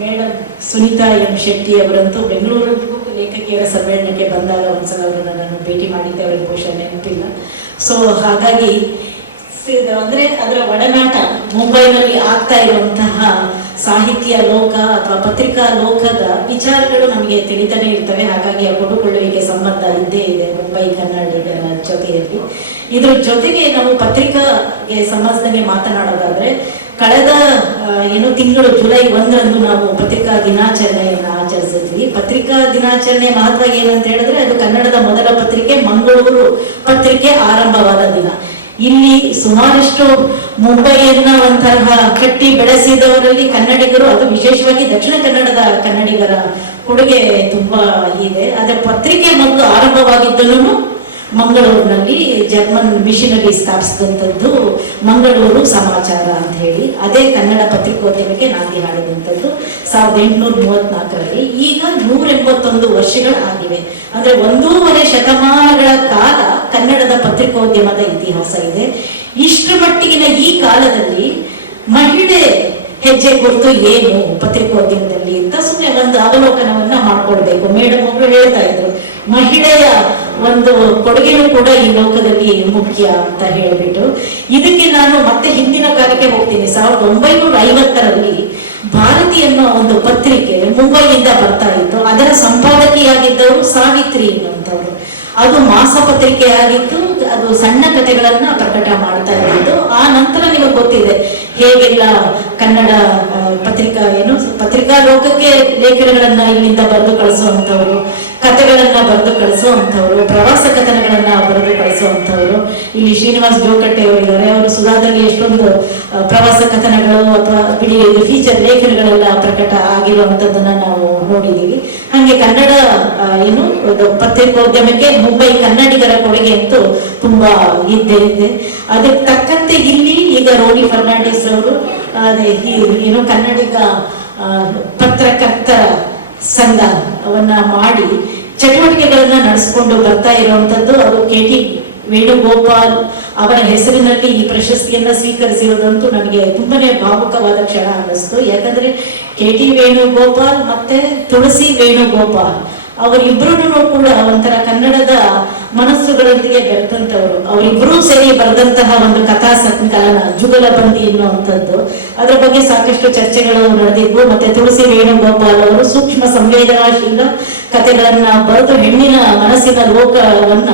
ಮೇಡಮ್ ಸುನೀತಾ ಎಂ ಶೆಟ್ಟಿ ಅವರಂತೂ ಬೆಂಗಳೂರು ಲೇಖಕಿಯರ ಸಮ್ಮೇಳನಕ್ಕೆ ಬಂದಾಗ ಒಂದ್ಸಲ ಅವರನ್ನು ನಾನು ಭೇಟಿ ಮಾಡಿದ್ದೆ, ಅವರಿಗೆ ಬಹುಶಃ ನೆನಪಿಲ್ಲ. ಸೊ ಹಾಗಾಗಿ ಅಂದ್ರೆ ಅದರ ಒಡನಾಟ ಮುಂಬೈನಲ್ಲಿ ಆಗ್ತಾ ಇರುವಂತಹ ಸಾಹಿತ್ಯ ಲೋಕ ಅಥವಾ ಪತ್ರಿಕಾ ಲೋಕದ ವಿಚಾರಗಳು ನಮಗೆ ತಿಳಿತಾನೆ ಇರ್ತವೆ. ಹಾಗಾಗಿ ಆ ಕೊಡುಕೊಳ್ಳುವಿಕೆ ಸಂಬಂಧ ಇದ್ದೇ ಇದೆ ಮುಂಬೈ ಕನ್ನಡಿಗರ ಜೊತೆಯಲ್ಲಿ. ಇದ್ರ ಜೊತೆಗೆ ನಾವು ಪತ್ರಿಕಾಗೆ ಸಂಬಂಧದಲ್ಲಿ ಮಾತನಾಡೋದಾದ್ರೆ, ಕಳೆದ ತಿಂಗಳು ಜುಲೈ 1ರಂದು ನಾವು ಪತ್ರಿಕಾ ದಿನಾಚರಣೆಯನ್ನು ಆಚರಿಸಿದ್ವಿ. ಪತ್ರಿಕಾ ದಿನಾಚರಣೆ ಮಹತ್ವ ಏನಂತ ಹೇಳಿದ್ರೆ, ಅದು ಕನ್ನಡದ ಮೊದಲ ಪತ್ರಿಕೆ ಮಂಗಳೂರು ಪತ್ರಿಕೆ ಆರಂಭವಾದ ದಿನ. ಇಲ್ಲಿ ಸುಮಾರಷ್ಟು ಮುಂಬೈಯನ್ನ ಒಂಥರ ಕಟ್ಟಿ ಬೆಳೆಸಿದವರಲ್ಲಿ ಕನ್ನಡಿಗರು, ಅದು ವಿಶೇಷವಾಗಿ ದಕ್ಷಿಣ ಕನ್ನಡದ ಕನ್ನಡಿಗರ ಕೊಡುಗೆ ತುಂಬಾ ಇದೆ. ಅದರ ಪತ್ರಿಕೆ ಮೊದಲು ಆರಂಭವಾಗಿದ್ದನು ಮಂಗಳೂರಿನಲ್ಲಿ, ಜರ್ಮನ್ ಮಿಷನರಿ ಸ್ಥಾಪಿಸಿದಂಥದ್ದು ಮಂಗಳೂರು ಸಮಾಚಾರ ಅಂತ ಹೇಳಿ. ಅದೇ ಕನ್ನಡ ಪತ್ರಿಕೋದ್ಯಮಕ್ಕೆ ನಾಂದಿ ಹಾಡಿದಂಥದ್ದು 1834ರಲ್ಲಿ. ಈಗ 181 ವರ್ಷಗಳು ಆಗಿವೆ. ಅಂದ್ರೆ 1.5 ಶತಮಾನಗಳ ಕಾಲ ಕನ್ನಡದ ಪತ್ರಿಕೋದ್ಯಮದ ಇತಿಹಾಸ ಇದೆ. ಇಷ್ಟರ ಮಟ್ಟಿಗಿನ ಈ ಕಾಲದಲ್ಲಿ ಮಹಿಳೆ ಹೆಜ್ಜೆ ಗುರುತು ಏನು ಪತ್ರಿಕೋದ್ಯಮದಲ್ಲಿ ಅಂತ ಸುಮ್ಮನೆ ಒಂದು ಅವಲೋಕನವನ್ನ ಮಾಡ್ಕೊಳ್ಬೇಕು. ಮೇಡಮ್ ಒಬ್ರು ಹೇಳ್ತಾ ಇದ್ರು, ಮಹಿಳೆಯ ಒಂದು ಕೊಡುಗೆನೂ ಕೂಡ ಈ ಲೋಕದಲ್ಲಿ ಮುಖ್ಯ ಅಂತ ಹೇಳ್ಬಿಟ್ಟು. ಇದಕ್ಕೆ ನಾನು ಮತ್ತೆ ಹಿಂದಿನ ಕಾಲಕ್ಕೆ ಹೋಗ್ತೀನಿ. 1950ರಲ್ಲಿ ಭಾರತಿ ಅನ್ನೋ ಒಂದು ಪತ್ರಿಕೆ ಮುಂಬೈಯಿಂದ ಬರ್ತಾ ಇತ್ತು. ಅದರ ಸಂಪಾದಕಿಯಾಗಿದ್ದವರು ಸಾವಿತ್ರಿ ಅನ್ನುವಂಥವ್ರು. ಅದು ಮಾಸ ಪತ್ರಿಕೆ ಆಗಿತ್ತು. ಅದು ಸಣ್ಣ ಕಥೆಗಳನ್ನ ಪ್ರಕಟ ಮಾಡ್ತಾ ಇದ್ದು. ಆ ನಂತರ ನಿಮಗೆ ಗೊತ್ತಿದೆ ಹೇಗೆಲ್ಲ ಕನ್ನಡ ಪತ್ರಿಕಾ ಲೋಕಕ್ಕೆ ಲೇಖನಗಳನ್ನ ಇಲ್ಲಿಂದ ಬರೆದು ಕಳಿಸುವಂಥವ್ರು, ಕಥೆಗಳನ್ನ ಬರೆದು ಕಳಿಸುವಂಥವ್ರು, ಪ್ರವಾಸ ಕಥನಗಳನ್ನ ಬರೆದು ಕಳಿಸುವಂಥವ್ರು. ಇಲ್ಲಿ ಶ್ರೀನಿವಾಸ್ ಜೋಕಟ್ಟೆ ಅವರಿದ್ದಾರೆ. ಅವರು ಸುಧಾದಲ್ಲಿ ಎಷ್ಟೊಂದು ಪ್ರವಾಸ ಕಥನಗಳು ಅಥವಾ ಬಿಡಿ ಫೀಚರ್ ಲೇಖನಗಳೆಲ್ಲ ಪ್ರಕಟ ಆಗಿರುವಂಥದ್ದನ್ನ ನಾವು ನೋಡಿದ್ದೀವಿ. ಹಾಗೆ ಕನ್ನಡ ಪತ್ರಿಕೋದ್ಯಮಕ್ಕೆ ಮುಂಬೈ ಕನ್ನಡಿಗರ ಕೊಡುಗೆ ಅಂತೂ ತುಂಬಾ ಇದ್ದೇ ಇದೆ. ಅದಕ್ಕೆ ತಕ್ಕಂತೆ ಇಲ್ಲಿ ಈಗ ರೋನಿ ಫರ್ನಾಂಡಿಸ್ ಅವರು ಕನ್ನಡಿಗ ಪತ್ರಕರ್ತರ ಸಂಘವನ್ನ ಮಾಡಿ ಚಟುವಟಿಕೆಗಳನ್ನ ನಡೆಸಿಕೊಂಡು ಬರ್ತಾ ಇರುವಂತದ್ದು. ಅದು KT ವೇಣುಗೋಪಾಲ್ ಅವರ ಹೆಸರಿನಲ್ಲಿ ಈ ಪ್ರಶಸ್ತಿಯನ್ನ ಸ್ವೀಕರಿಸಿರೋದಂತೂ ನನಗೆ ತುಂಬಾನೇ ಭಾವುಕವಾದ ಕ್ಷಣ ಅನ್ನಿಸ್ತು. ಯಾಕಂದ್ರೆ KT ವೇಣುಗೋಪಾಲ್ ಮತ್ತೆ ತುಳಸಿ ವೇಣುಗೋಪಾಲ್ ಅವರಿಬ್ರು ಕೂಡ ಒಂಥರ ಕನ್ನಡದ ಮನಸ್ಸುಗಳೊಂದಿಗೆ ಬೆರೆತಂತವರು. ಅವರಿಬ್ರು ಸೇರಿ ಬರೆದಂತಹ ಒಂದು ಕಥಾ ಸಂಕಲನ ಜುಗಲಬಂದಿ ಎನ್ನುವಂಥದ್ದು, ಅದರ ಬಗ್ಗೆ ಸಾಕಷ್ಟು ಚರ್ಚೆಗಳು ನಡೆದಿದ್ವು. ಮತ್ತೆ ತುಳಸಿ ವೇಣುಗೋಪಾಲ್ ಅವರು ಸೂಕ್ಷ್ಮ ಸಂವೇದನಾಶೀಲ ಕಥೆಗಳನ್ನ ಬರೆದು ಹೆಣ್ಣಿನ ಮನಸ್ಸಿನ ಲೋಕವನ್ನ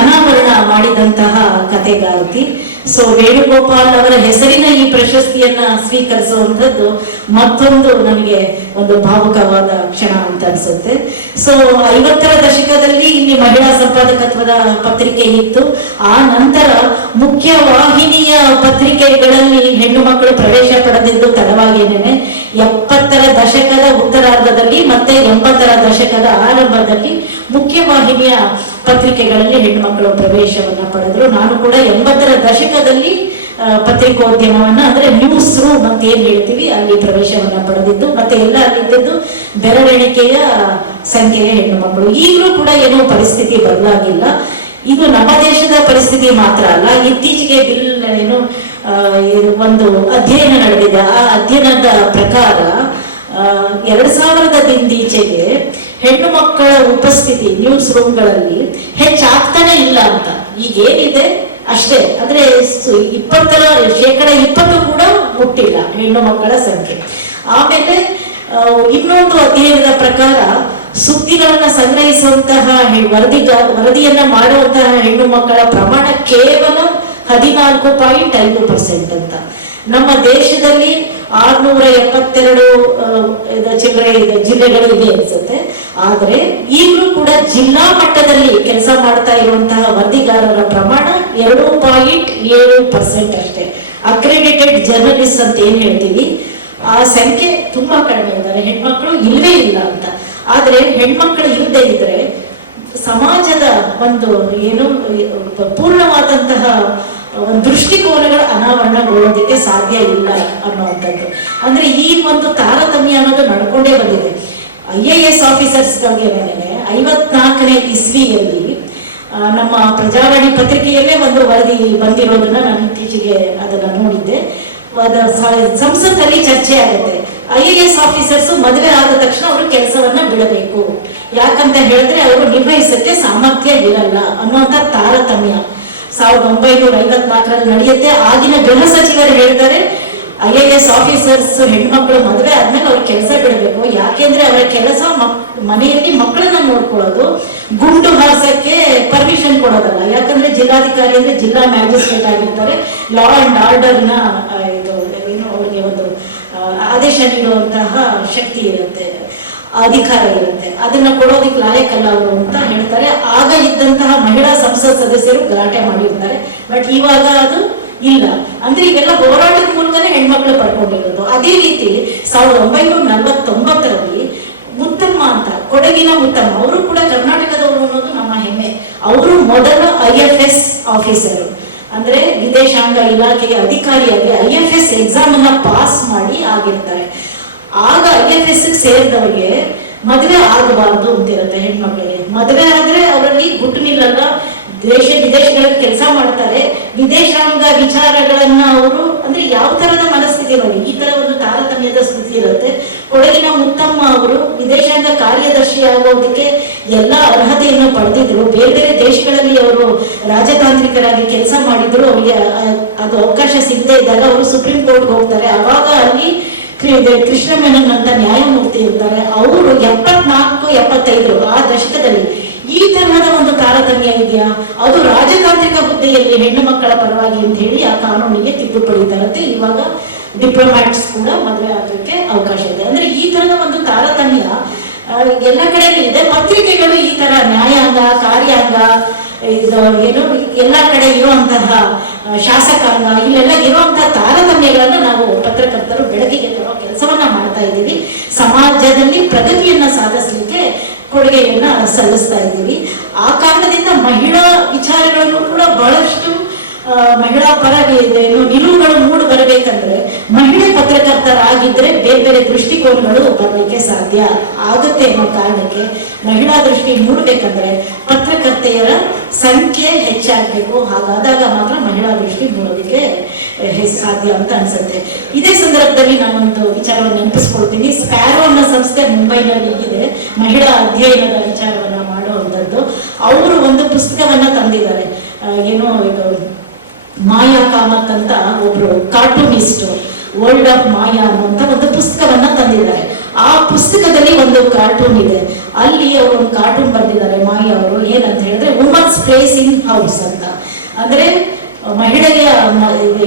ಅನಾವರಣ ಮಾಡಿದಂತಹ ಕಥೆಗಾರ್ತಿ. ಸೊ ವೇಣುಗೋಪಾಲ್ ಅವರ ಹೆಸರಿನ ಈ ಪ್ರಶಸ್ತಿಯನ್ನ ಸ್ವೀಕರಿಸುವಂಥದ್ದು ಮತ್ತೊಂದು ನನಗೆ ಒಂದು ಭಾವುಕವಾದ ಕ್ಷಣ ಅಂತ ಅನ್ಸುತ್ತೆ. ಸೊ 50ರ ದಶಕದಲ್ಲಿ ಇಲ್ಲಿ ಮಹಿಳಾ ಸಂಪಾದಕತ್ವದ ಪತ್ರಿಕೆ ಇತ್ತು. ಆ ನಂತರ ಮುಖ್ಯ ವಾಹಿನಿಯ ಪತ್ರಿಕೆಗಳಲ್ಲಿ ಹೆಣ್ಣು ಮಕ್ಕಳು ಪ್ರವೇಶ ಪಡೆದಿದ್ದು ತಡವಾಗೇನೆ. 70ರ ದಶಕದ ಉತ್ತರಾರ್ಧದಲ್ಲಿ ಮತ್ತೆ 80ರ ದಶಕದ ಆರಂಭದಲ್ಲಿ ಮುಖ್ಯ ವಾಹಿನಿಯ ಪತ್ರಿಕೆಗಳಲ್ಲಿ ಹೆಣ್ಣು ಮಕ್ಕಳು ಪ್ರವೇಶವನ್ನ ಪಡೆದ್ರು. ನಾನು ಕೂಡ 80ರ ದಶಕದಲ್ಲಿ ಪತ್ರಿಕೋದ್ಯಮವನ್ನ ಅಂದ್ರೆ ನ್ಯೂಸ್ ರೂಮ್ ಅಂತ ಏನ್ ಹೇಳ್ತೀವಿ ಅಲ್ಲಿ ಪ್ರವೇಶವನ್ನ ಪಡೆದಿದ್ದು. ಮತ್ತೆ ಎಲ್ಲ ಅಲ್ಲಿದ್ದು ಬೆರಳೆಣಿಕೆಯ ಸಂಖ್ಯೆಯ ಹೆಣ್ಣು ಮಕ್ಕಳು. ಈಗಲೂ ಕೂಡ ಏನೋ ಪರಿಸ್ಥಿತಿ ಬದಲಾಗಿಲ್ಲ. ಇದು ನಮ್ಮ ದೇಶದ ಪರಿಸ್ಥಿತಿ ಮಾತ್ರ ಅಲ್ಲ, ಇತ್ತೀಚೆಗೆ ಒಂದು ಅಧ್ಯಯನ ನಡೆದಿದೆ. ಆ ಅಧ್ಯಯನದ ಪ್ರಕಾರ 2000ದಿಂದೀಚೆಗೆ ಹೆಣ್ಣು ಮಕ್ಕಳ ಉಪಸ್ಥಿತಿ ನ್ಯೂಸ್ ರೂಮ್ಗಳಲ್ಲಿ ಹೆಚ್ಚಾಗ್ತಾನೆ ಇಲ್ಲ ಅಂತ. ಈಗ ಏನಿದೆ ಅಷ್ಟೇ, ಅಂದ್ರೆ 20% ಕೂಡ ಮುಟ್ಟಿಲ್ಲ ಹೆಣ್ಣು ಮಕ್ಕಳ ಸಂಖ್ಯೆ. ಆಮೇಲೆ ಇನ್ನೊಂದು ಅಧ್ಯಯನದ ಪ್ರಕಾರ ಸುದ್ದಿಗಳನ್ನ ಸಂಗ್ರಹಿಸುವಂತಹ ವರದಿಯನ್ನ ಮಾಡುವಂತಹ ಹೆಣ್ಣು ಮಕ್ಕಳ ಪ್ರಮಾಣ ಕೇವಲ 14.5% ಅಂತ. ನಮ್ಮ ದೇಶದಲ್ಲಿ 672 ಚಿಲ್ಲರೆ ಜಿಲ್ಲೆಗಳು ಇದೆ ಅನ್ಸುತ್ತೆ. ಆದ್ರೆ ಈಗಲೂ ಕೂಡ ಜಿಲ್ಲಾ ಮಟ್ಟದಲ್ಲಿ ಕೆಲಸ ಮಾಡ್ತಾ ಇರುವಂತಹ ವರದಿಗಾರರ ಪ್ರಮಾಣ 2.7% ಅಷ್ಟೇ. ಅಕ್ರೆಡಿಟೆಡ್ ಜರ್ನಲಿಸ್ಟ್ ಅಂತ ಏನ್ ಹೇಳ್ತೀವಿ, ಆ ಸಂಖ್ಯೆ ತುಂಬಾ ಕಡಿಮೆ ಇದ್ದಾರೆ. ಹೆಣ್ಮಕ್ಳು ಇಲ್ಲವೇ ಇಲ್ಲ ಅಂತ. ಆದ್ರೆ ಹೆಣ್ಮಕ್ಳು ಇಲ್ಲದೆ ಇದ್ರೆ ಸಮಾಜದ ಒಂದು ಏನು ಪೂರ್ಣವಾದಂತಹ ಒಂದು ದೃಷ್ಟಿಕೋನಗಳ ಅನಾವರಣಗೊಳ್ಳೋದಕ್ಕೆ ಸಾಧ್ಯ ಇಲ್ಲ ಅನ್ನುವಂಥದ್ದು. ಅಂದ್ರೆ ಈ ಒಂದು ತಾರತಮ್ಯ ಅನ್ನೋದು ನಡ್ಕೊಂಡೇ ಬಂದಿದೆ. IAS ಆಫೀಸರ್ಸ್ಗಳಿಗೆ 54ನೇ ಇಸ್ವಿಯಲ್ಲಿ ನಮ್ಮ ಪ್ರಜಾವಾಣಿ ಪತ್ರಿಕೆಯಲ್ಲೇ ಒಂದು ವರದಿ ಬಂದಿರೋದನ್ನ ನಾನು ಇತ್ತೀಚೆಗೆ ಅದನ್ನ ನೋಡಿದ್ದೆ. ಸಂಸತ್ತಲ್ಲಿ ಚರ್ಚೆ ಆಗುತ್ತೆ. IAS ಆಫೀಸರ್ಸ್ ಮದುವೆ ಆದ ತಕ್ಷಣ ಅವರು ಕೆಲಸವನ್ನ ಬಿಡಬೇಕು, ಯಾಕಂತ ಹೇಳಿದ್ರೆ ಅವರು ನಿರ್ವಹಿಸಕ್ಕೆ ಸಾಮರ್ಥ್ಯ ಇರಲ್ಲ ಅನ್ನುವಂಥ ತಾರತಮ್ಯ 1954ರಲ್ಲಿ ನಡೆಯುತ್ತೆ. ಆಗಿನ ಗೃಹ ಸಚಿವರು ಹೇಳ್ತಾರೆ IAS ಆಫೀಸರ್ಸ್ ಹೆಣ್ಮಕ್ಳು ಮದುವೆ ಆದ್ಮೇಲೆ ಅವ್ರ ಕೆಲಸ ಬಿಡಬೇಕು, ಯಾಕೆಂದ್ರೆ ಅವರ ಕೆಲಸ ಮನೆಯಲ್ಲಿ ಮಕ್ಕಳನ್ನ ನೋಡ್ಕೊಳ್ಳೋದು, ಗುಂಡು ಹಾಸಕ್ಕೆ ಪರ್ಮಿಷನ್ ಕೊಡೋದಲ್ಲ. ಯಾಕಂದ್ರೆ ಜಿಲ್ಲಾಧಿಕಾರಿ ಅಂದ್ರೆ ಜಿಲ್ಲಾ ಮ್ಯಾಜಿಸ್ಟ್ರೇಟ್ ಆಗಿರ್ತಾರೆ, ಲಾ ಅಂಡ್ ಆರ್ಡರ್ ನ ಏನು ಅವ್ರಿಗೆ ಒಂದು ಆದೇಶ ನೀಡುವಂತಹ ಶಕ್ತಿ ಇರುತ್ತೆ, ಅಧಿಕಾರ ಇರುತ್ತೆ, ಅದನ್ನ ಕೊಡೋದಿಕ್ಕೆ ಲಾಯಕಲ್ಲ ಅವರು ಅಂತ ಹೇಳ್ತಾರೆ. ಆಗ ಇದ್ದಂತಹ ಮಹಿಳಾ ಸಂಸತ್ ಸದಸ್ಯರು ಗಲಾಟೆ ಮಾಡಿರ್ತಾರೆ. ಬಟ್ ಇವಾಗ ಅದು ಇಲ್ಲ. ಅಂದ್ರೆ ಇವೆಲ್ಲ ಹೋರಾಟದ ಮೂಲಕನೇ ಹೆಣ್ಮಕ್ಳು ಪಡ್ಕೊಂಡಿರೋದು. ಅದೇ ರೀತಿ 1949ರಲ್ಲಿ ಮುತ್ತಮ್ಮ ಅಂತ, ಕೊಡಗಿನ ಮುತ್ತಮ್ಮ, ಅವರು ಕೂಡ ಕರ್ನಾಟಕದವರು ಅನ್ನೋದು ನಮ್ಮ ಹೆಮ್ಮೆ. ಅವರು ಮೊದಲ IFS ಆಫೀಸರು, ಅಂದ್ರೆ ವಿದೇಶಾಂಗ ಇಲಾಖೆಯ ಅಧಿಕಾರಿಯಾಗಿ IFS ಎಕ್ಸಾಮ್ ಅನ್ನ ಪಾಸ್ ಮಾಡಿ ಆಗಿರ್ತಾರೆ. ಆಗ IFS ಸೇರಿದವರಿಗೆ ಮದುವೆ ಆಗಬಾರ್ದು ಅಂತಿರುತ್ತೆ. ಹೆಣ್ಮಕ್ಳಿಗೆ ಮದುವೆ ಆದ್ರೆ ಅವರಲ್ಲಿ ಗುಟ್ಟು ನಿಲ್ಲಲ್ಲ, ದೇಶ ವಿದೇಶಗಳಲ್ಲಿ ಕೆಲಸ ಮಾಡ್ತಾರೆ. ವಿದೇಶಾಂಗ ವಿಚಾರಗಳನ್ನ ಅವರು ಅಂದ್ರೆ ಯಾವ ತರದ ಮನಸ್ಥಿತಿ ನೋಡಿ, ಈ ತರ ಒಂದು ತಾರತಮ್ಯದ ಸ್ಥಿತಿ ಇರುತ್ತೆ. ಕೊಡಗಿನ ಮುತ್ತಮ್ಮ ಅವರು ವಿದೇಶಾಂಗ ಕಾರ್ಯದರ್ಶಿ ಆಗೋದಕ್ಕೆ ಎಲ್ಲ ಅರ್ಹತೆಯನ್ನು ಪಡೆದಿದ್ರು. ಬೇರೆ ಬೇರೆ ದೇಶಗಳಲ್ಲಿ ಅವರು ರಾಜತಾಂತ್ರಿಕರಾಗಿ ಕೆಲಸ ಮಾಡಿದ್ರು. ಅವರಿಗೆ ಅದು ಅವಕಾಶ ಸಿಗದೆ ಇದ್ದಾಗ ಅವರು ಸುಪ್ರೀಂ ಕೋರ್ಟ್ಗೆ ಹೋಗ್ತಾರೆ. ಅವಾಗ ಅಲ್ಲಿ ಕೃಷ್ಣ ಮೆನನ್ ಅಂತ ನ್ಯಾಯಮೂರ್ತಿ ಇರ್ತಾರೆ. ಅವರು 74-75 ಆ ದಶಕದಲ್ಲಿ ಈ ತರಹದ ಒಂದು ತಾರತಮ್ಯ ಇದೆಯಾ, ಅದು ರಾಜತಾಂತ್ರಿಕ ಹುದ್ದೆಯಲ್ಲಿ ಹೆಣ್ಣು ಮಕ್ಕಳ ಪರವಾಗಿ ಅಂತ ಹೇಳಿ ಆ ಕಾನೂನಿಗೆ ತಿದ್ದುಪಡಿ ತರುತ್ತೆ. ಇವಾಗ ಡಿಪ್ಲೊಮ್ಯಾಟ್ಸ್ ಕೂಡ ಮದುವೆ ಆಗೋಕ್ಕೆ ಅವಕಾಶ ಇದೆ. ಅಂದ್ರೆ ಈ ತರದ ಒಂದು ತಾರತಮ್ಯ ಎಲ್ಲ ಕಡೆಯೂ ಇದೆ. ಪತ್ರಿಕೆಗಳು ಈ ತರ ನ್ಯಾಯಾಂಗ, ಕಾರ್ಯಾಂಗ, ಇದು ಏನು ಎಲ್ಲ ಕಡೆ ಇರುವಂತಹ ಶಾಸಕಾಂಗ, ಇಲ್ಲೆಲ್ಲ ಇರುವಂತಹ ತಾರತಮ್ಯಗಳನ್ನ ನಾವು ಪತ್ರಕರ್ತರು ಬೆಳಕಿಗೆ ತರೋ ಕೆಲಸವನ್ನ ಮಾಡ್ತಾ ಇದ್ದೀವಿ. ಸಮಾಜದಲ್ಲಿ ಪ್ರಗತಿಯನ್ನ ಸಾಧಿಸಲಿಕ್ಕೆ ಕೊಡುಗೆಯನ್ನ ಸಲ್ಲಿಸ್ತಾ ಇದ್ದೀವಿ. ಆ ಕಾರಣದಿಂದ ಮಹಿಳಾ ವಿಚಾರಗಳನ್ನು ಕೂಡ ಬಹಳಷ್ಟು ಮಹಿಳಾ ಪರ ನಿಲುವುಗಳು ಮೂಡಿ ಬರಬೇಕಂದ್ರೆ ಮಹಿಳೆ ಪತ್ರಕರ್ತರಾಗಿದ್ರೆ ಬೇರೆ ಬೇರೆ ದೃಷ್ಟಿಕೋನಗಳು ಬರಲಿಕ್ಕೆ ಸಾಧ್ಯ ಆಗುತ್ತೆ ಅನ್ನೋ ಕಾರಣಕ್ಕೆ ಮಹಿಳಾ ದೃಷ್ಟಿ ಮೂಡಬೇಕಂದ್ರೆ ಪತ್ರಕರ್ತೆಯರ ಸಂಖ್ಯೆ ಹೆಚ್ಚಾಗಬೇಕು. ಹಾಗಾದಾಗ ಮಾತ್ರ ಮಹಿಳಾ ದೃಷ್ಟಿ ಮೂಡೋದಕ್ಕೆ ಸಾಧ್ಯ ಅಂತ ಅನ್ಸುತ್ತೆ. ಇದೇ ಸಂದರ್ಭದಲ್ಲಿ ನಾನೊಂದು ವಿಚಾರವನ್ನು ನೆನಪಿಸ್ಕೊಳ್ತೀನಿ. ಸ್ಪ್ಯಾರೋ ಅನ್ನೋ ಸಂಸ್ಥೆ ಮುಂಬೈನಲ್ಲಿ ಇದೆ, ಮಹಿಳಾ ಅಧ್ಯಯನದ ವಿಚಾರವನ್ನ ಮಾಡುವಂಥದ್ದು. ಅವರು ಒಂದು ಪುಸ್ತಕವನ್ನ ತಂದಿದ್ದಾರೆ. ಏನೋ ಇದು ಮಾಯಾ ಕಾಮತ್ ಅಂತ ಒಬ್ರು ಕಾರ್ಟೂನಿಸ್ಟ್, ವರ್ಲ್ಡ್ ಆಫ್ ಮಾಯಾ ಅನ್ನುವಂತ ಒಂದು ಪುಸ್ತಕವನ್ನ ತಂದಿದ್ದಾರೆ. ಆ ಪುಸ್ತಕದಲ್ಲಿ ಒಂದು ಕಾರ್ಟೂನ್ ಇದೆ. ಅಲ್ಲಿ ಅವರು ಒಂದು ಕಾರ್ಟೂನ್ ಬರೆದಿದ್ದಾರೆ ಮಾಯಾ ಅವರು. ಏನಂತ ಹೇಳಿದ್ರೆ ವುಮನ್ಸ್ ಪ್ಲೇಸ್ ಇನ್ ಹೌಸ್ ಅಂತ. ಅಂದ್ರೆ ಮಹಿಳೆಯ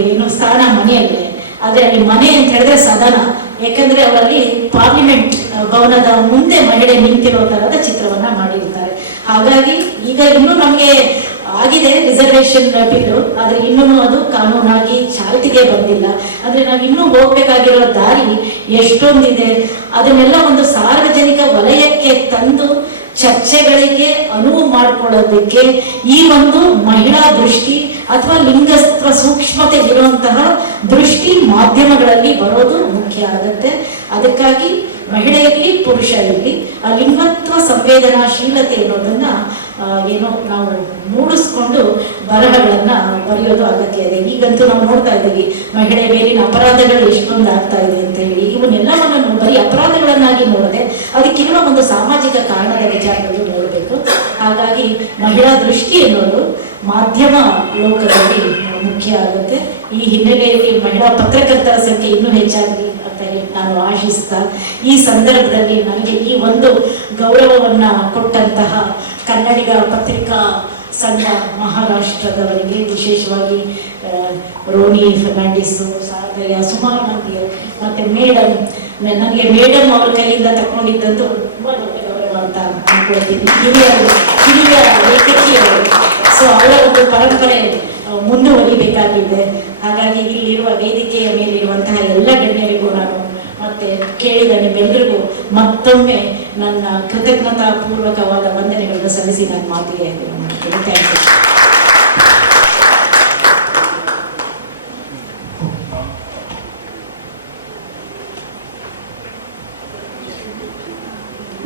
ಏನು ಸ್ಥಾನ ಮನೆಯಲ್ಲೇ, ಆದ್ರೆ ಅಲ್ಲಿ ಮನೆ ಅಂತ ಹೇಳಿದ್ರೆ ಸದನ. ಯಾಕಂದ್ರೆ ಅವರಲ್ಲಿ ಪಾರ್ಲಿಮೆಂಟ್ ಭವನದ ಮುಂದೆ ಮಹಿಳೆ ನಿಂತಿರೋ ತರದ ಚಿತ್ರವನ್ನ ಮಾಡಿರ್ತಾರೆ. ಹಾಗಾಗಿ ಈಗ ಇನ್ನೂ ನಮ್ಗೆ ಆಗಿದೆ ರಿಸರ್ವೇಶನ್ ಬಿಲ್, ಆದ್ರೆ ಇನ್ನೂ ಅದು ಕಾನೂನಾಗಿ ಚಾಲ್ತಿಗೆ ಬಂದಿಲ್ಲ. ಅಂದ್ರೆ ನಾವು ಇನ್ನೂ ಹೋಗ್ಬೇಕಾಗಿರೋ ದಾರಿ ಎಷ್ಟೊಂದಿದೆ. ಅದನ್ನೆಲ್ಲ ಒಂದು ಸಾರ್ವಜನಿಕ ವಲಯಕ್ಕೆ ತಂದು ಚರ್ಚೆಗಳಿಗೆ ಅನುವು ಮಾಡಿಕೊಳ್ಳೋದಕ್ಕೆ ಈ ಒಂದು ಮಹಿಳಾ ದೃಷ್ಟಿ ಅಥವಾ ಲಿಂಗತ್ವ ಸೂಕ್ಷ್ಮತೆ ಇರುವಂತಹ ದೃಷ್ಟಿ ಮಾಧ್ಯಮಗಳಲ್ಲಿ ಬರೋದು ಮುಖ್ಯ ಆಗುತ್ತೆ. ಅದಕ್ಕಾಗಿ ಮಹಿಳೆಯಲ್ಲಿ ಪುರುಷ ಇರಲಿ ಆ ಲಿಂಗತ್ವ ಸಂವೇದನಾಶೀಲತೆ ಅನ್ನೋದನ್ನ ಏನೋ ನಾವು ಮೂಡಿಸ್ಕೊಂಡು ಬರಹಗಳನ್ನ ಬರೆಯೋದು ಅಗತ್ಯ ಇದೆ. ಈಗಂತೂ ನಾವು ನೋಡ್ತಾ ಇದ್ದೀವಿ ಮಹಿಳೆ ಮೇಲಿನ ಅಪರಾಧಗಳು ಎಷ್ಟೊಂದು ಆಗ್ತಾ ಇದೆ ಅಂತ ಹೇಳಿ. ಇವನ್ನೆಲ್ಲವನ್ನು ಬರೀ ಅಪರಾಧಗಳನ್ನಾಗಿ ನೋಡದೆ ಅದಕ್ಕಿರುವ ಒಂದು ಸಾಮಾಜಿಕ ಕಾರಣದ ವಿಚಾರಗಳು ನೋಡಬೇಕು. ಹಾಗಾಗಿ ಮಹಿಳಾ ದೃಷ್ಟಿ ಅನ್ನೋದು ಮಾಧ್ಯಮ ಲೋಕದಲ್ಲಿ ಮುಖ್ಯ ಆಗುತ್ತೆ. ಈ ಹಿನ್ನೆಲೆಯಲ್ಲಿ ಮಹಿಳಾ ಪತ್ರಕರ್ತರ ಸಂಖ್ಯೆ ಇನ್ನೂ ಹೆಚ್ಚಾಗಿ ಅಂತ ಹೇಳಿ ನಾನು ಆಶಿಸ್ತಾ, ಈ ಸಂದರ್ಭದಲ್ಲಿ ನನಗೆ ಈ ಒಂದು ಗೌರವವನ್ನು ಕೊಟ್ಟಂತಹ ಕನ್ನಡಿಗ ಪತ್ರಿಕಾ ಸಂಘ ಮಹಾರಾಷ್ಟ್ರದವರಿಗೆ, ವಿಶೇಷವಾಗಿ ರೋನಿ ಫರ್ನಾಂಡಿಸು, ಸಾಗರ, ಸುಮಾರು ಮಂದಿ, ಮತ್ತು ಮೇಡಮ್, ನನಗೆ ಮೇಡಮ್ ಅವರ ಕೈಯಿಂದ ತಗೊಂಡಿದ್ದಂತೂ ತುಂಬ ದೊಡ್ಡ ಗೌರವ ಅಂತ ಅನ್ಕೊಳ್ತೀನಿ. ಹಿರಿಯ ಲೇಖಕಿಯವರು, ಸೊ ಅವರ ಒಂದು ಪರಂಪರೆ ಮುಂದುವರಿಬೇಕಾಗಿದೆ. ಹಾಗಾಗಿ ಇಲ್ಲಿರುವ ವೇದಿಕೆಯ ಮೇಲಿರುವಂತಹ ಎಲ್ಲ ಗಣ್ಯರಿಗೂ ನಾನು ಮತ್ತೆ ಕೇಳಿದ ನಿಮ್ಮೆಲ್ಲರಿಗೂ ಮತ್ತೊಮ್ಮೆ ನನ್ನ ಕೃತಜ್ಞತಾ ಪೂರ್ವಕವಾದ ವಂದನೆಗಳನ್ನು ಸಲ್ಲಿಸಿ ನನ್ನ ಮಾತಿಗೆ ಮಾಡ್ತೀನಿ. Thank you.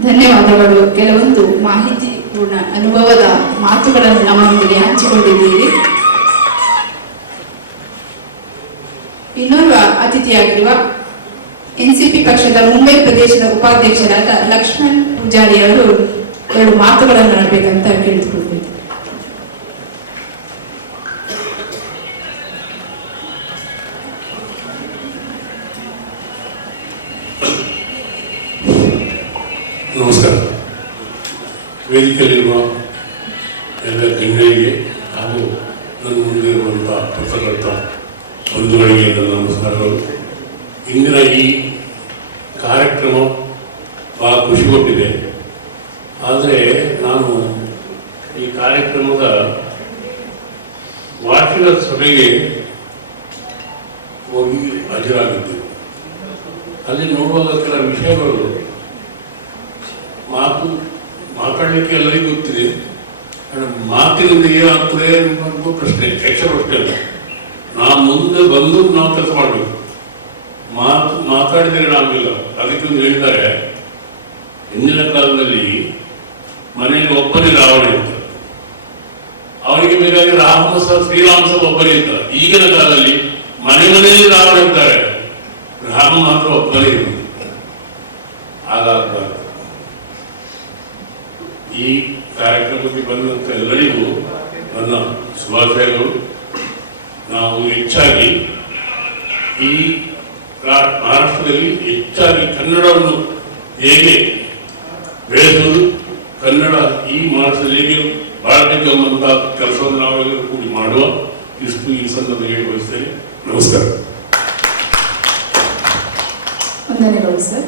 ಧನ್ಯವಾದಗಳು. ಕೆಲವೊಂದು ಮಾಹಿತಿಪೂರ್ಣ ಅನುಭವದ ಮಾತುಗಳನ್ನು ನಮ್ಮೊಂದಿಗೆ ಹಂಚಿಕೊಂಡಿದ್ದೀರಿ. ಇನ್ನೋರ್ವ ಅತಿಥಿಯಾಗಿರುವ ಎನ್ಸಿಪಿ ಪಕ್ಷದ ಮುಂಬೈ ಪ್ರದೇಶದ ಉಪಾಧ್ಯಕ್ಷರಾದ ಲಕ್ಷ್ಮಣ್ ಪೂಜಾರಿ ಅವರು 2 ಮಾತುಗಳನ್ನು ಆಡಬೇಕಂತ ಕೇಳಿದುಕೊಂಡಿದ್ದೆ. ನಮಸ್ಕಾರ. ವೇದಿಕೆಯಲ್ಲಿರುವ ಎಲ್ಲ ಗಣ್ಯರಿಗೆ ಹಾಗೂ ನನ್ನ ಮುಂದೆ ಇರುವಂಥ ಪತ್ರಕರ್ತ ಬಂಧುಗಳಿಗೆ ನನ್ನ ನಮಸ್ಕಾರಗಳು. ಇಂದಿನ ಈ ಕಾರ್ಯಕ್ರಮ ಭಾಳ ಖುಷಿ ಕೊಟ್ಟಿದೆ. ಆದರೆ ನಾನು ಈ ಕಾರ್ಯಕ್ರಮದ ವಾರ್ಷಿಕ ಸಭೆಗೆ ಹೋಗಿ ಹಾಜರಾಗಿದ್ದೆ. ಅಲ್ಲಿ ನೋಡುವಾಗ ಕೆಲ ವಿಷಯಗಳು ಮಾತಾಡಲಿಕ್ಕೆ ಎಲ್ಲರಿಗೂ ಗೊತ್ತಿದೆ. ಮಾತಿನಿಂದ ಏನಾಗ್ತದೆ ಅನ್ನೋ ಪ್ರಶ್ನೆ, ಯಕ್ಷ ಪ್ರಶ್ನೆ ಅಲ್ಲ. ನಾವು ಮುಂದೆ ಬಂದು ನಾವು ಕೆಲಸ ಮಾಡಬೇಕು. ಮಾತಾಡಿದರೆ ಆಗಲಿಲ್ಲ. ಅದಕ್ಕೊಂದು ಹೇಳಿದ್ದಾರೆ, ಹಿಂದಿನ ಕಾಲದಲ್ಲಿ ಮನೆಯಲ್ಲಿ ಒಬ್ಬನೇ ರಾವಣ ಇರ್ತಾರೆ, ಅವರಿಗೆ ಬೇಕಾಗಿ ಶ್ರೀರಾಮ ಸಹ ಒಬ್ಬನೇ ಇರ್ತಾರೆ. ಈಗಿನ ಕಾಲದಲ್ಲಿ ಮನೆಯಲ್ಲಿ ರಾವಣ ಇರ್ತಾರೆ, ರಾಮ ಮಾತ್ರ ಒಬ್ಬನೇ ಇರ್ತಾರೆ. ಹಾಗಾಗಬಾರ್ದು. ಈ ಕಾರ್ಯಕ್ರಮಕ್ಕೆ ಬಂದಂಥ ಎಲ್ಲರಿಗೂ ನನ್ನ ಶುಭಾಶಯಗಳು. ನಾವು ಹೆಚ್ಚಾಗಿ ಈ ಮಹಾರಾಷ್ಟ್ರದಲ್ಲಿ ಹೆಚ್ಚಾಗಿ ಕನ್ನಡವನ್ನು ಹೇಗೆ ಬೆಳೆಸುವುದು, ಕನ್ನಡ ಈ ಮಹಾರಾಷ್ಟ್ರದಲ್ಲಿ ಹೇಗೆ ಬಾಳಬೇಕು ಎಂಬಂಥ ಕೆಲಸವನ್ನು ನಾವೆಲ್ಲರೂ ಕೂಡಿ ಮಾಡುವ, ಇಷ್ಟು ಈ ಸಂದರ್ಭ ಹೇಳಿ ಬಯಸ್ತೇನೆ. ನಮಸ್ಕಾರ. ವಂದನೆಗಳು ಸರ್.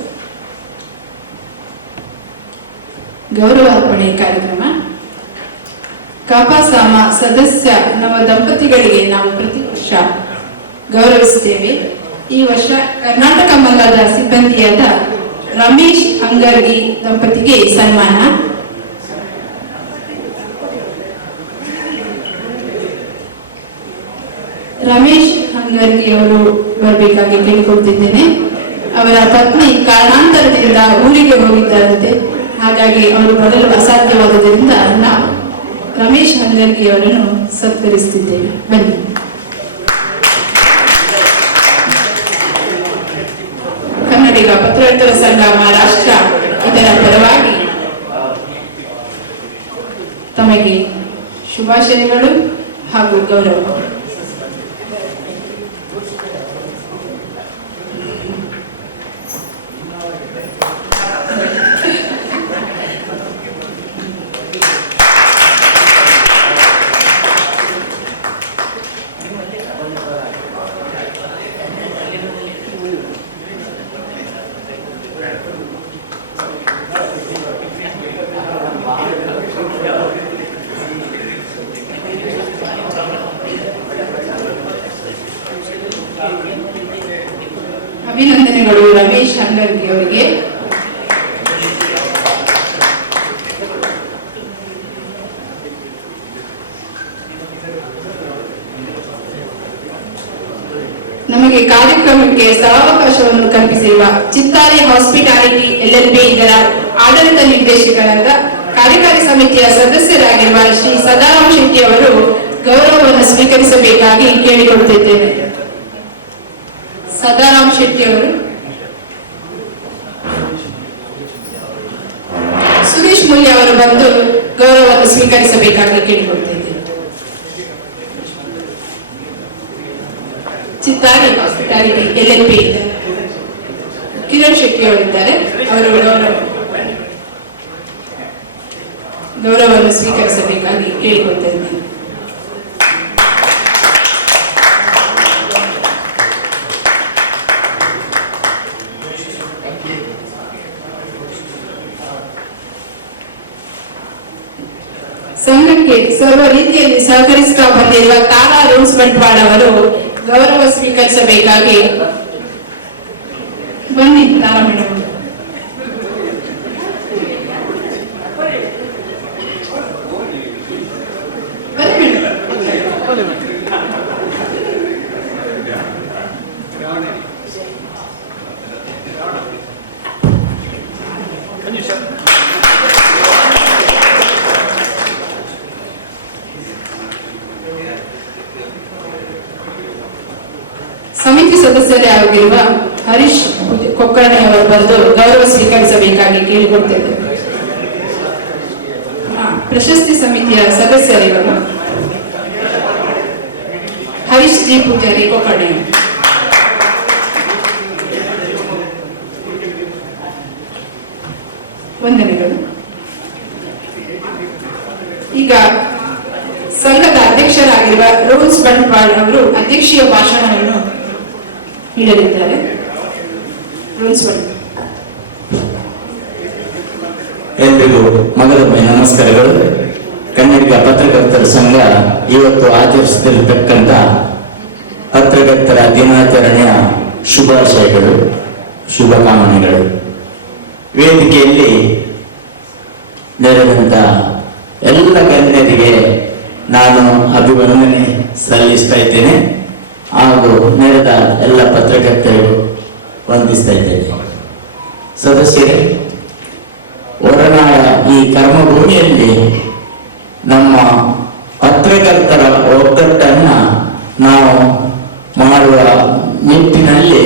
ಗೌರವಾರ್ಪಣೆ ಕಾರ್ಯಕ್ರಮ. ಕಾಪಾಸಾಮ ಸದಸ್ಯ ನವ ದಂಪತಿಗಳಿಗೆ ನಾವು ಪ್ರತಿ ವರ್ಷ ಗೌರವಿಸುತ್ತೇವೆ. ಈ ವರ್ಷ ಕರ್ನಾಟಕ ಮಲ್ಲದ ಸಿಬ್ಬಂದಿಯಾದ ರಮೇಶ್ ಹಂಗರ್ಗಿ ದಂಪತಿಗೆ ಸನ್ಮಾನ. ರಮೇಶ್ ಹಂಗರ್ಗಿ ಅವರು ಬರಬೇಕಾಗಿ ಕೇಳಿಕೊಳ್ತಿದ್ದೇನೆ. ಅವರ ಪತ್ನಿ ಕಾರಣಾಂತರದಿಂದ ಊರಿಗೆ ಹೋಗಿದ್ದಾರಂತೆ, ಹಾಗಾಗಿ ಅವರು ಬರಲು ಅಸಾಧ್ಯವಾದುದರಿಂದ ನಾವು ರಮೇಶ್ ಹಂಗರ್ಗಿ ಅವರನ್ನು ಸತ್ಕರಿಸುತ್ತಿದ್ದೇವೆ. ಬನ್ನಿ. ಕನ್ನಡಿಗ ಪತ್ರಕರ್ತರ ಸಂಘ ಮಹಾರಾಷ್ಟ್ರ ಇದರ ಪರವಾಗಿ ತಮಗೆ ಶುಭಾಶಯಗಳು ಹಾಗೂ ಗೌರವ. ಅಭಿನಂದನೆಗಳು ರಮೇಶ್ ಹಂಗರ್ಗಿ ಅವರಿಗೆ. ನಮಗೆ ಕಾರ್ಯಕ್ರಮಕ್ಕೆ ಸ್ಥಳಾವಕಾಶವನ್ನು ಕಲ್ಪಿಸಿರುವ ಚಿತ್ತಾರಿ ಹಾಸ್ಪಿಟಾಲಿಟಿ LLP ಇದರ ಆಡಳಿತ ನಿರ್ದೇಶಕರಾದ ಕಾರ್ಯಕಾರಿ ಸಮಿತಿಯ ಸದಸ್ಯರಾಗಿರುವ ಶ್ರೀ ಸದಾರಾಮ್ ಶೆಟ್ಟಿ ಅವರು ಗೌರವವನ್ನು ಸ್ವೀಕರಿಸಬೇಕಾಗಿ ಕೇಳಿಕೊಳ್ಳುತ್ತಿದ್ದೇನೆ. ಸದಾರಾಮ್ ಶೆಟ್ಟಿ ಅವರು. ಸುರೇಶ್ ಮೂಲ್ಯ ಅವರು ಬಂದು ಗೌರವವನ್ನು ಸ್ವೀಕರಿಸಬೇಕಾಗಿ ಕೇಳಿಕೊಳ್ತಿದ್ದೇನೆ. ಚಿತ್ತಾರಿ ಹಾಸ್ಪಿಟಾಲಿಟಿ LLP ಕಿರಣ್ ಶೆಟ್ಟಿ ಅವರಿದ್ದಾರೆ. ಅವರು ಗೌರವವನ್ನು ಸ್ವೀಕರಿಸಬೇಕಾಗಿ ಕೇಳಿಕೊಳ್ತಾ ಇದ್ದೇನೆ. ಸಂಘಕ್ಕೆ ಸರ್ವ ರೀತಿಯಲ್ಲಿ ಸಹಕರಿಸುತ್ತಾ ಬಂದಿರುವ ತಾರಾ ರೂಲ್ಸ್ ಬಂಟ್ವಾಳ ಅವರು ಗೌರವ ಸ್ವೀಕರಿಸಬೇಕಾಗಿ ಬನ್ನಿ. ತಾರಾ ಮೇಡಮ್ ಸಮಿತಿ ಸದಸ್ಯರೇ ಆಗಿರುವ ಹರೀಶ್ ಕೊಕ್ಕರ್ಣೆ ಅವರು ಬಂದು ಗೌರವ ಸ್ವೀಕರಿಸಬೇಕಾಗಿ ಕೇಳಿಕೊಡ್ತೇವೆ. ಪ್ರಶಸ್ತಿ ಸಮಿತಿಯ ಸದಸ್ಯರಿವರು ಹರೀಶ್ ಜಿ ಪೂಜಾರಿ ಕೊಕ್ಕರ್ಣೆ. ವಂದನೆಗಳು. ಈಗ ಸಂಘದ ಅಧ್ಯಕ್ಷರಾಗಿರುವ ರೋಲ್ಸ್ ಬಂಟ್ವಾಳ್ ಅವರು ಅಧ್ಯಕ್ಷೀಯ ಭಾಷಣವನ್ನು ನೀಡಲಿದ್ದಾರೆ. ರೋಲ್ಸ್ ಬಂಟ್ವಾಳ್. ಎಲ್ರಿಗೂ ಮೊದಲೊಮ್ಮೆ ನಮಸ್ಕಾರಗಳು. ಕನ್ನಡಿಗ ಪತ್ರಕರ್ತರ ಸಂಘ ಇವತ್ತು ಆಚರಿಸುತ್ತಿರತಕ್ಕಂಥ ಪತ್ರಕರ್ತರ ದಿನಾಚರಣೆಯ ಶುಭಾಶಯಗಳು, ಶುಭಕಾಮನೆಗಳು. ವೇದಿಕೆಯಲ್ಲಿ ನೆರೆದಂತ ಎಲ್ಲ ಗಣ್ಯರಿಗೆ ನಾನು ಅಭಿವಂದನೆ ಸಲ್ಲಿಸ್ತಾ ಇದ್ದೇನೆ ಹಾಗೂ ನೆರೆದ ಎಲ್ಲ ಪತ್ರಕರ್ತರಿಗೂ ವಂದಿಸ್ತಾ ಇದ್ದೇನೆ. ಸದಸ್ಯರೇ, ಹೊರನಾಡ ಈ ಕರ್ಮಭೂಮಿಯಲ್ಲಿ ನಮ್ಮ ಪತ್ರಕರ್ತರ ಒಗ್ಗಟ್ಟನ್ನ ನಾವು ಮಾಡುವ ನಿಟ್ಟಿನಲ್ಲಿ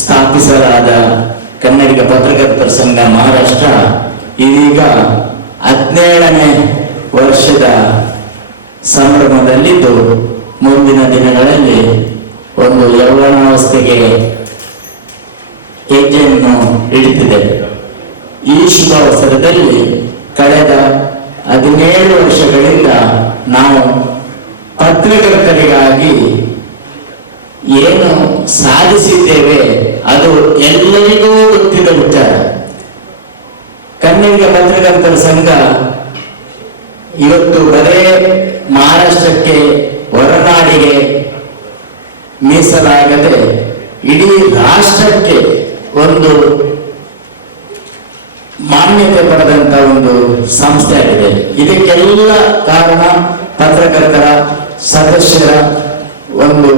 ಸ್ಥಾಪಿಸಲಾದ ಕನ್ನಡಿಗ ಪತ್ರಕರ್ತರ ಸಂಘ ಮಹಾರಾಷ್ಟ್ರ ಇದೀಗ 17ನೇ ವರ್ಷದ ಸಂಭ್ರಮದಲ್ಲಿದ್ದು ಮುಂದಿನ ದಿನಗಳಲ್ಲಿ ಒಂದು ಯೌವನಾವಸ್ಥೆಗೆ ಹೆಜ್ಜೆಯನ್ನು ಇಡುತ್ತಿದೆ. ಈ ಶುಭಾವಸರದಲ್ಲಿ ಕಳೆದ 17 ವರ್ಷಗಳಿಂದ ನಾವು ಪತ್ರಕರ್ತರಿಗಾಗಿ ಏನು ಸಾಧಿಸಿದ್ದೇವೆ ಅದು ಎಲ್ಲರಿಗೂ ಗೊತ್ತಿದ್ದ ವಿಚಾರ. ಕನ್ನಡಿಗ ಪತ್ರಕರ್ತರ ಸಂಘ ಇವತ್ತು ಬರೇ ಮಹಾರಾಷ್ಟ್ರಕ್ಕೆ, ಹೊರನಾಡಿಗೆ ಮೀಸಲಾಗದೆ ಇಡೀ ರಾಷ್ಟ್ರಕ್ಕೆ ಒಂದು ಮಾನ್ಯತೆ ಪಡೆದಂತ ಒಂದು ಸಂಸ್ಥೆ ಆಗಿದೆ. ಇದಕ್ಕೆಲ್ಲ ಕಾರಣ ಪತ್ರಕರ್ತರ ಸದಸ್ಯರ ಒಂದು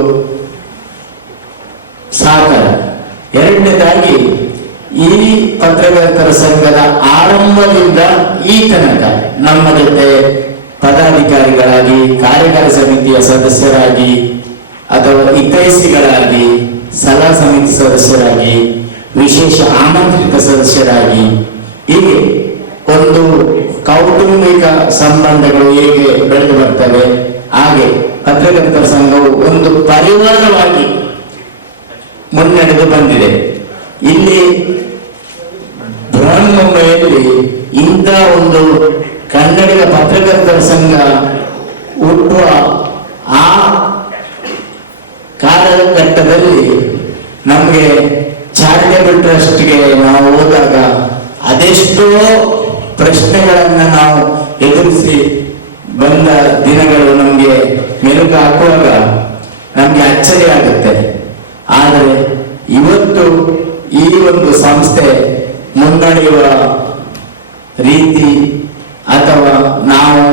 ಸಹಕಾರ. ಎರಡನೇದಾಗಿ ಈ ಪತ್ರಕರ್ತರ ಸಂಘದ ಆರಂಭದಿಂದ ಈ ತನಕ ನಮ್ಮ ಜೊತೆ ಪದಾಧಿಕಾರಿಗಳಾಗಿ, ಕಾರ್ಯಕಾರಿ ಸಮಿತಿಯ ಸದಸ್ಯರಾಗಿ ಅಥವಾ ಹಿತೈಷಿಗಳಾಗಿ, ಸಲಹಾ ಸಮಿತಿ ಸದಸ್ಯರಾಗಿ, ವಿಶೇಷ ಆಮಂತ್ರಿತ ಸದಸ್ಯರಾಗಿ, ಹೀಗೆ ಒಂದು ಕೌಟುಂಬಿಕ ಸಂಬಂಧಗಳು ಹೇಗೆ ಬೆಳೆದು ಬರ್ತವೆ ಹಾಗೆ ಪತ್ರಕರ್ತರ ಸಂಘವು ಒಂದು ಪರಿವಾರವಾಗಿ ಮುನ್ನಡೆದು ಬಂದಿದೆ. ಇಲ್ಲಿ ಬೃಹನ್ಮುಂಬೈಯಲ್ಲಿ ಇಂಥ ಒಂದು ಕನ್ನಡಿಗ ಪತ್ರಕರ್ತರ ಸಂಘ ಹುಟ್ಟುವ ಆ ಕಾಲಘಟ್ಟದಲ್ಲಿ ನಮಗೆ ಚಾರಿಟೇಬಲ್ ಟ್ರಸ್ಟ್ಗೆ ನಾವು ಹೋದಾಗ ಅದೆಷ್ಟೋ ಪ್ರಶ್ನೆಗಳನ್ನ ನಾವು ಎದುರಿಸಿ ಬಂದ ದಿನಗಳು ನಮಗೆ ಮೆಲುಕು ಹಾಕುವಾಗ ನಮಗೆ ಅಚ್ಚರಿ ಆಗುತ್ತೆ. ಆದರೆ ಇವತ್ತು ಈ ಒಂದು ಸಂಸ್ಥೆ ಮುನ್ನಡೆಯುವ ರೀತಿ ಅಥವಾ ನಾವು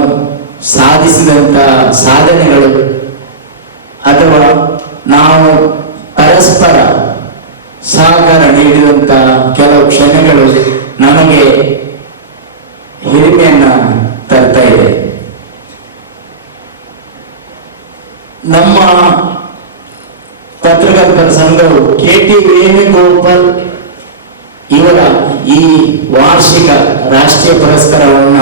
ಸಾಧಿಸಿದಂತ ಸಾಧನೆಗಳು ಅಥವಾ ನಾವು ಪರಸ್ಪರ ಸಹಕಾರ ನೀಡಿದಂತ ಕೆಲವು ಕ್ಷಣಗಳು ನಮಗೆ ಹಿರಿಮೆಯನ್ನ ತರ್ತಾ ಇದೆ. ನಮ್ಮ ಪತ್ರಕರ್ತರ ಸಂಘವು ಕೆ.ಟಿ. ವೇಣುಗೋಪಾಲ್ ಇವರ ಈ ವಾರ್ಷಿಕ ರಾಷ್ಟ್ರೀಯ ಪುರಸ್ಕಾರವನ್ನ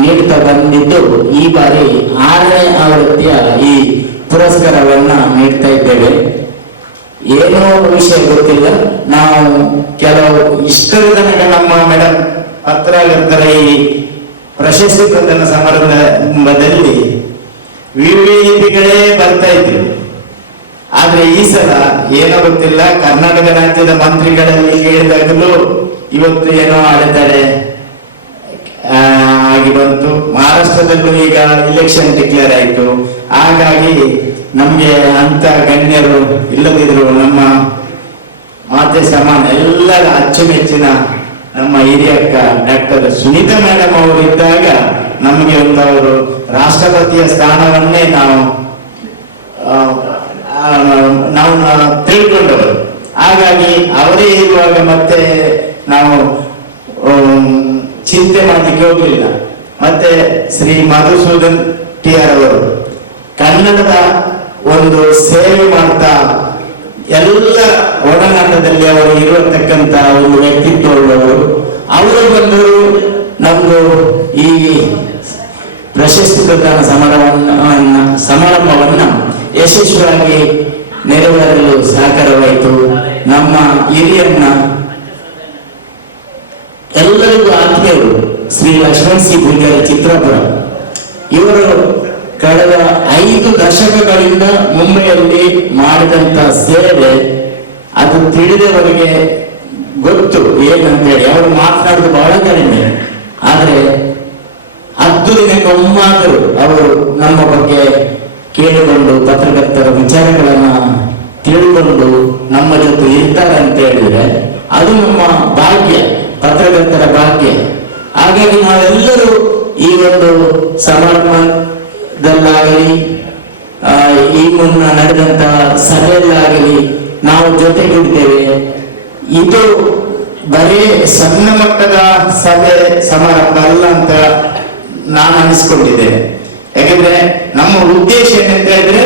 ನೀಡುತ್ತಾ ಬಂದಿದ್ದು ಈ ಬಾರಿ 6ನೇ ಆವೃತ್ತಿಯ ಈ ಪುರಸ್ಕಾರವನ್ನ ನೀಡ್ತಾ ಇದ್ದೇವೆ. ಏನೋ ವಿಷಯ ಗೊತ್ತಿಲ್ಲ. ನಾವು ಕೆಲವು ಇಷ್ಟರ ತನಕ ನಮ್ಮ ಮೇಡಮ್ ಪತ್ರಕರ್ತರ ಈ ಪ್ರಶಸ್ತಿ ಪ್ರದಾನ ಸಮಾರಂಭದಲ್ಲಿ ವಿವಿಗಳೇ ಬರ್ತಾ ಇದ್ರು. ಆದ್ರೆ ಈ ಸಲ ಏನೋ ಗೊತ್ತಿಲ್ಲ, ಕರ್ನಾಟಕ ರಾಜ್ಯದ ಮಂತ್ರಿಗಳಲ್ಲಿ ಕೇಳಿದಾಗಲೂ ಇವತ್ತು ಏನೋ ಅಡೆತಡೆ ಆಗಿ ಬಂತು. ಮಹಾರಾಷ್ಟ್ರದಲ್ಲೂ ಈಗ ಇಲೆಕ್ಷನ್ ಡಿಕ್ಲೇರ್ ಆಯಿತು. ಹಾಗಾಗಿ ನಮ್ಗೆ ಅಂತ ಗಣ್ಯರು ಇಲ್ಲದಿದ್ರು ನಮ್ಮ ಮಾತೆ ಸಮಾನ ಎಲ್ಲರ ಅಚ್ಚುಮೆಚ್ಚಿನ ನಮ್ಮ ಹಿರಿಯಕ್ಕ ಡಾಕ್ಟರ್ ಸುನೀತಾ ಮೇಡಮ್ ಅವರು ಇದ್ದಾಗ ನಮಗೆ ಒಂದು ಅವರು ರಾಷ್ಟ್ರಪತಿಯ ಸ್ಥಾನವನ್ನೇ ನಾವು ತಿಳ್ಕೊಂಡವರು. ಹಾಗಾಗಿ ಅವರೇ ಇರುವಾಗ ಮತ್ತೆ ನಾವು ಚಿಂತೆ ಮಾಡಲಿಕ್ಕೆ ಹೋಗಲಿಲ್ಲ. ಮತ್ತೆ ಶ್ರೀ ಮಧುಸೂದನ್ TR ಅವರು ಕನ್ನಡದ ಒಂದು ಸೇವೆ ಮಾಡ್ತಾ ಎಲ್ಲ ಒಡನಾಟದಲ್ಲಿ ಅವರು ಇರತಕ್ಕಂತ ಒಂದು ವ್ಯಕ್ತಿತ್ವ ಉಳ್ಳವರು. ಅವರು ಬಂದರು ನಮ್ದು ಈ ಪ್ರಶಸ್ತಿ ಪ್ರದಾನ ಸಮಾರಂಭವನ್ನ ಯಶಸ್ವಿಯಾಗಿ ನೆರವೇರಲು ಸಹಕಾರವಾಯಿತು. ನಮ್ಮ ಹಿರಿಯನ್ನ ಎಲ್ಲರಿಗೂ ಆತ್ಮೀಯರು ಶ್ರೀ ಲಕ್ಷ್ಮಣ್ ಸಿ ಪೂಜಾರಿ ಚಿತ್ರಾಪುರ ಇವರು ಕಳೆದ 5 ದಶಕಗಳಿಂದ ಮುಂಬೈಯಲ್ಲಿ ಮಾಡಿದಂತ ಸೇವೆ ಅದು ತಿಳಿದವರಿಗೆ ಗೊತ್ತು ಏನಂತೇಳಿ. ಅವರು ಮಾತನಾಡುದು ಬಹಳ ಕಡಿಮೆ, ಆದ್ರೆ 10 ದಿನಕ್ಕೆ ಒಮ್ಮಾದರೂ ಅವರು ನಮ್ಮ ಬಗ್ಗೆ ಕೇಳಿಕೊಂಡು ಪತ್ರಕರ್ತರ ವಿಚಾರಗಳನ್ನ ತಿಳ್ಕೊಂಡು ನಮ್ಮ ಜೊತೆ ಇರ್ತಾರೆ ಅಂತ ಹೇಳಿದ್ರೆ ಅದು ನಮ್ಮ ಭಾಗ್ಯ, ಪತ್ರಕರ್ತರ ಭಾಗ್ಯ. ಹಾಗಾಗಿ ನಾವೆಲ್ಲರೂ ಈ ಒಂದು ಸಮಾರಂಭದಲ್ಲಾಗಲಿ ಈ ಮುನ್ನ ನಡೆದಂತಹ ಸಭೆಯಲ್ಲಾಗಲಿ ನಾವು ಜೊತೆಗಿರ್ತೇವೆ. ಇದು ಬರೀ ಸಣ್ಣ ಮಟ್ಟದ ಸಭೆ ಸಮಾರಂಭ ಅಲ್ಲ ಅಂತ ನಾನು ಅನಿಸ್ಕೊಂಡಿದ್ದೇನೆ. ಯಾಕಂದ್ರೆ ನಮ್ಮ ಉದ್ದೇಶ ಏನಂತ ಹೇಳಿದ್ರೆ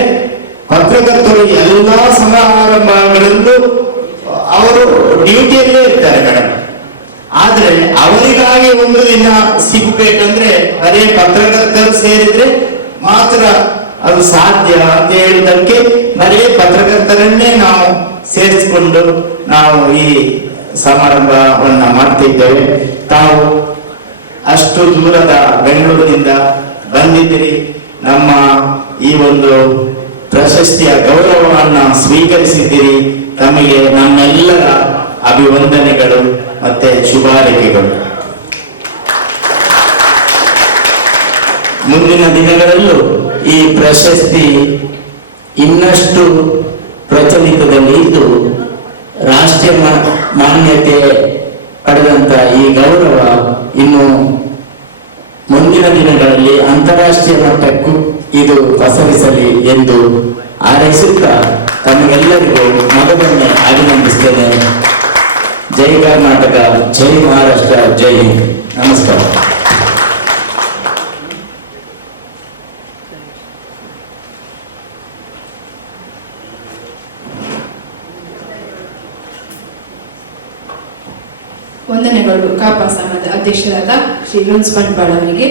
ಪತ್ರಕರ್ತರು ಎಲ್ಲಾ ಸಮಾರಂಭಗಳಲ್ಲೂ ಅವರು ಡ್ಯೂಟಿಯಲ್ಲೇ ಇರ್ತಾರೆ ಮೇಡಮ್. ಆದ್ರೆ ಅವರಿಗಾಗಿ ಒಂದು ದಿನ ಸಿಗ್ಬೇಕಂದ್ರೆ ಬರೀ ಪತ್ರಕರ್ತರು ಸೇರಿದ್ರೆ ಮಾತ್ರ ಅದು ಸಾಧ್ಯ ಅಂತ ಹೇಳಿದಕ್ಕೆ ಬರೀ ಪತ್ರಕರ್ತರನ್ನೇ ನಾವು ಸೇರಿಸಿಕೊಂಡು ನಾವು ಈ ಸಮಾರಂಭವನ್ನ ಮಾಡ್ತಿದ್ದೇವೆ. ತಾವು ಅಷ್ಟು ದೂರದ ಬೆಂಗಳೂರಿನಿಂದ ಬಂದಿದ್ದೀರಿ, ನಮ್ಮ ಈ ಒಂದು ಪ್ರಶಸ್ತಿಯ ಗೌರವವನ್ನ ಸ್ವೀಕರಿಸಿದ್ದೀರಿ. ತಮಗೆ ನಮ್ಮೆಲ್ಲರ ಅಭಿವಂದನೆಗಳು ಮತ್ತೆ ಶುಭಾರೈಕೆಗಳು. ಮುಂದಿನ ದಿನಗಳಲ್ಲೂ ಈ ಪ್ರಶಸ್ತಿ ಇನ್ನಷ್ಟು ಪ್ರಚಲಿತದಲ್ಲಿ ಇದ್ದು ರಾಷ್ಟ್ರೀಯ ಮಾನ್ಯತೆ ಪಡೆದಂತ ಈ ಗೌರವ ಇನ್ನು ಮುಂದಿನ ದಿನಗಳಲ್ಲಿ ಅಂತಾರಾಷ್ಟ್ರೀಯ ಮಟ್ಟಕ್ಕೂ ಇದು ಪಸರಿಸಲಿ ಎಂದು ಹಾರೈಸುತ್ತಾ ತಮಗೆಲ್ಲರಿಗೂ ಮಗದೊಮ್ಮೆ ಅಭಿನಂದಿಸ್ತೇನೆ. ಜೈ ಕರ್ನಾಟಕ, ಜೈ ಮಹಾರಾಷ್ಟ್ರ, ಜೈ ಹಿಂದ್. ನಮಸ್ಕಾರ. ವಂದನೆಗಳು ಕಾಪಾಸನದ ಅಧ್ಯಕ್ಷರಾದ ಶ್ರೀ ಲೂನ್ಸ್ ಬಂಟ್ವಾಳ ಅವರಿಗೆ.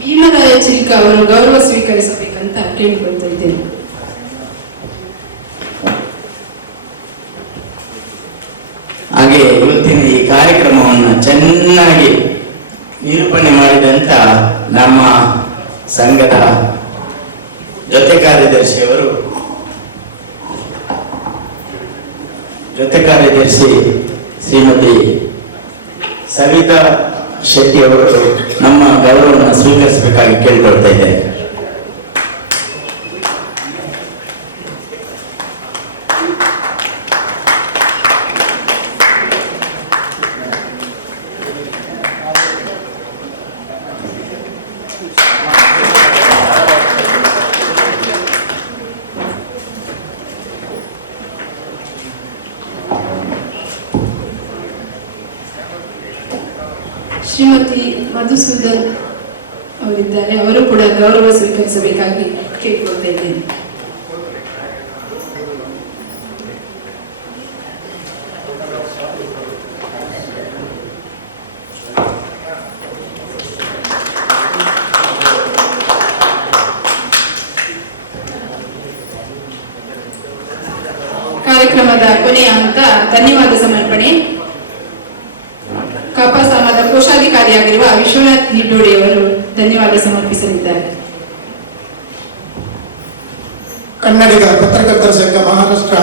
ಭೀಮರಾಯ ಚಿಲ್ಕ ಅವರು ಗೌರವ ಸ್ವೀಕರಿಸಬೇಕಂತ ಕೇಳಿಕೊಳ್ತಾ ಇದ್ದೇನೆ. ಹಾಗೆ ಇವತ್ತಿನ ಈ ಕಾರ್ಯಕ್ರಮವನ್ನು ಚೆನ್ನಾಗಿ ನಿರೂಪಣೆ ಮಾಡಿದಂತ ನಮ್ಮ ಸಂಘದ ಜೊತೆ ಕಾರ್ಯದರ್ಶಿ ಶ್ರೀಮತಿ ಸವಿತಾ ಶೆಟ್ಟಿ ಅವರು ನಮ್ಮ ಗೌರವವನ್ನು ಸ್ವೀಕರಿಸಬೇಕಾಗಿ ಕೇಳಿಕೊಳ್ತಾ ಇದ್ದೇನೆ. ಶ್ರೀಮತಿ ಮಧುಸೂದನ್ ಅವರಿದ್ದಾರೆ, ಅವರು ಕೂಡ ಗೌರವ ಸ್ವೀಕರಿಸಬೇಕಾಗಿ ಕೇಳಿಕೊಳ್ತಾ ಇದ್ದೇನೆ. ಕಾರ್ಯಕ್ರಮದ ಕೊನೆಯ ಹಂತ ಧನ್ಯವಾದ ಸಮರ್ಪಣೆ. ಕಪಾಸಾಮದ ಕೋಶಾಧಿಕಾರಿಯಾಗಿರುವ ವಿಶ್ವನಾಥ್ ನಿಡೋಡಿ ಅವರು ಧನ್ಯವಾದ ಸಮರ್ಪಿಸಲಿದ್ದಾರೆ. ಕನ್ನಡಿಗ ಪತ್ರಕರ್ತರ ಸಂಘ ಮಹಾರಾಷ್ಟ್ರ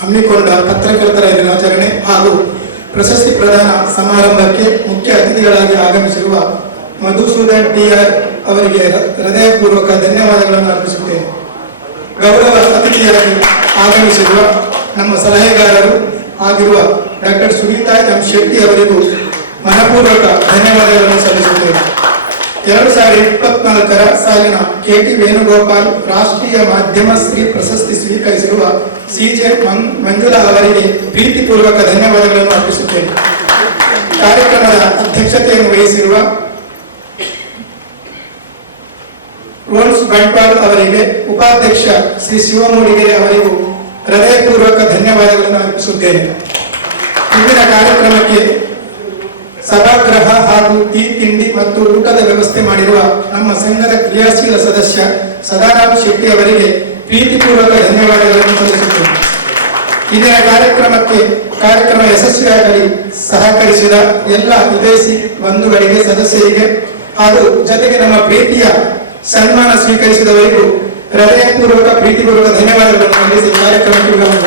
ಹಮ್ಮಿಕೊಂಡ ಪತ್ರಕರ್ತರ ದಿನಾಚರಣೆ ಹಾಗೂ ಪ್ರಶಸ್ತಿ ಪ್ರದಾನ ಸಮಾರಂಭಕ್ಕೆ ಮುಖ್ಯ ಅತಿಥಿಗಳಾಗಿ ಆಗಮಿಸಿರುವ ಮಧುಸೂದನ್ ಟಿ.ಆರ್. ಅವರಿಗೆ ಹೃದಯಪೂರ್ವಕ ಧನ್ಯವಾದಗಳನ್ನು ಅರ್ಪಿಸುತ್ತೇನೆ. ಗೌರವ ಅತಿಥಿಯಾಗಿ ಆಗಮಿಸಿರುವ ನಮ್ಮ ಸಲಹೆಗಾರರು ಆಗಿರುವ ಡಾಕ್ಟರ್ ಸುನೀತಾ ಎಂ ಶೆಟ್ಟಿ ಅವರಿಗೂ ಮನಪೂರ್ವಕ ಧನ್ಯವಾದಗಳನ್ನು ಸಲ್ಲಿಸುತ್ತೇನೆ. 2024 ಸಾಲಿನ ಕೆ.ಟಿ. ವೇಣುಗೋಪಾಲ್ ರಾಷ್ಟ್ರೀಯ ಮಾಧ್ಯಮ ಸ್ತ್ರೀ ಪ್ರಶಸ್ತಿ ಸ್ವೀಕರಿಸಿರುವ ಸಿ.ಜೆ. ಮಂಜುಳಾ ಅವರಿಗೆ ಪ್ರೀತಿಪೂರ್ವಕ ಧನ್ಯವಾದಗಳನ್ನು ಅರ್ಪಿಸುತ್ತೇನೆ. ಕಾರ್ಯಕ್ರಮದ ಅಧ್ಯಕ್ಷತೆಯನ್ನು ವಹಿಸಿರುವ ರೋಲ್ಸ್ ಬಂಟ್ವಾಲ್ ಅವರಿಗೆ, ಉಪಾಧ್ಯಕ್ಷ ಶ್ರೀ ಶಿವಮೂಡಿಗೆರೆ ಅವರಿಗೂ ಹೃದಯಪೂರ್ವಕ ಧನ್ಯವಾದಗಳನ್ನು ಅರ್ಪಿಸುತ್ತೇನೆ. ಇಂದಿನ ಕಾರ್ಯಕ್ರಮಕ್ಕೆ ಸಭಾಗೃಹ ಹಾಗೂ ಟೀ ತಿಂಡಿ ಮತ್ತು ಊಟದ ವ್ಯವಸ್ಥೆ ಮಾಡಿರುವ ನಮ್ಮ ಸಂಘದ ಕ್ರಿಯಾಶೀಲ ಸದಸ್ಯ ಸದಾರಾಮ್ ಶೆಟ್ಟಿ ಅವರಿಗೆ ಪ್ರೀತಿಪೂರ್ವಕ ಧನ್ಯವಾದಗಳನ್ನು ಸಲ್ಲಿಸುತ್ತೇನೆ. ಇಂದಿನ ಕಾರ್ಯಕ್ರಮ ಯಶಸ್ವಿಯಾಗಲಿ ಸಹಕರಿಸಿದ ಎಲ್ಲ ವಿದೇಶಿ ಬಂಧುಗಳಿಗೆ, ಸದಸ್ಯರಿಗೆ ಹಾಗೂ ಜೊತೆಗೆ ನಮ್ಮ ಪ್ರೀತಿಯ ಸನ್ಮಾನ ಸ್ವೀಕರಿಸಿದವರಿಗೂ ಹೃದಯಪೂರ್ವಕ ಪ್ರೀತಿಪೂರ್ವಕ ಧನ್ಯವಾದಗಳನ್ನು ಸಲ್ಲಿಸಿ ಕಾರ್ಯಕ್ರಮಕ್ಕೆ ವಿರಾಮ.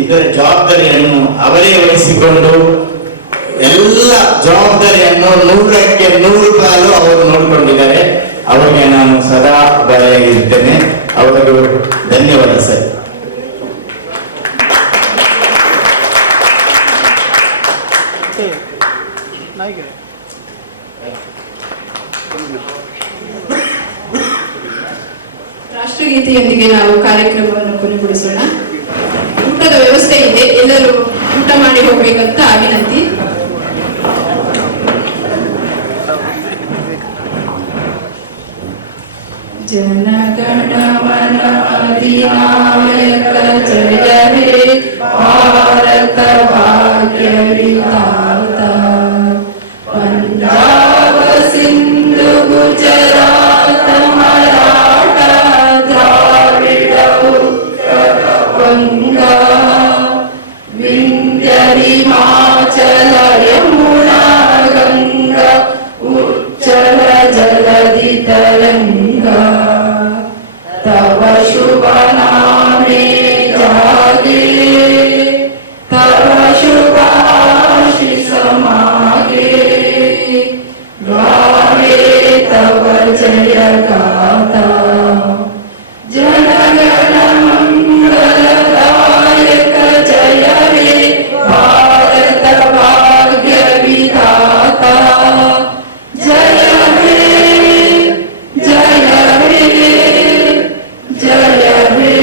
ಇದರ ಜವಾಬ್ದಾರಿಯನ್ನು ಅವರೇ ವಹಿಸಿಕೊಂಡು ಎಲ್ಲ ಜವಾಬ್ದಾರಿಯನ್ನು 100ಕ್ಕೆ 100 ಪಾಲು ಅವರು ನೋಡಿಕೊಂಡಿದ್ದಾರೆ. ಅವರಿಗೆ ನಾನು ಸದಾ ಬರೆಯಾಗಿರ್ತೇನೆ. ಅವರಿಗೂ ಧನ್ಯವಾದ ಸರ್. ರಾಷ್ಟ್ರಗೀತೆಯೊಂದಿಗೆ ನಾವು ಕಾರ್ಯಕ್ರಮವನ್ನು ಕೊನೆಗೊಳಿಸೋಣ. ಊಟದ ವ್ಯವಸ್ಥೆ ಇದೆ, ಎಲ್ಲರೂ ಊಟ ಮಾಡಿ ಹೋಗ್ಬೇಕಂತ ವಿನಂತಿ. ಜನಗಣಮನ ಅಧಿನಾಯಕ ಜಯ ಹೇ ಭಾರತ ಭಾಗ್ಯ ವಿಧಾತ ಪಂಜಾಬ ಸಿಂಧು ಗುಜರಾತ ಮರಾಠ ದ್ರಾವಿಡ ಉತ್ಕಲ ಗಂಗಾ ವಿಂಧ್ಯ ಹಿಮಾಚಲ ಯಮುನಾ ಗಂಗಾ ಉಚ್ಚಲ ಜಲಧಿ ತರಂಗಾ ತವ ಶುಭ ನಾಮೇ ಜಾಗೆ ತವ ಶುಭ ಆಶೀಷ ಮಾಗೆ ಗಾವೆ ತವ ಜಯ ಗಾತಾ ಜನಗಣ ಮಂಗಲದಾಯಕ ಜಯ ಹೇ ಭಾರತ ಭಾಗ್ಯ ವಿಧಾತ ಜಯ ಹೇ ಜಯ ಹೇ ಜಯ ಹೇ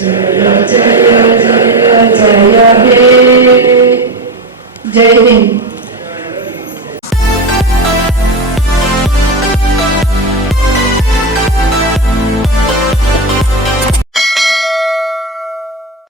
ಜಯ ಜಯ ಜಯ ಜಯ ಹೇ. ಜೈ ಹಿಂದ್.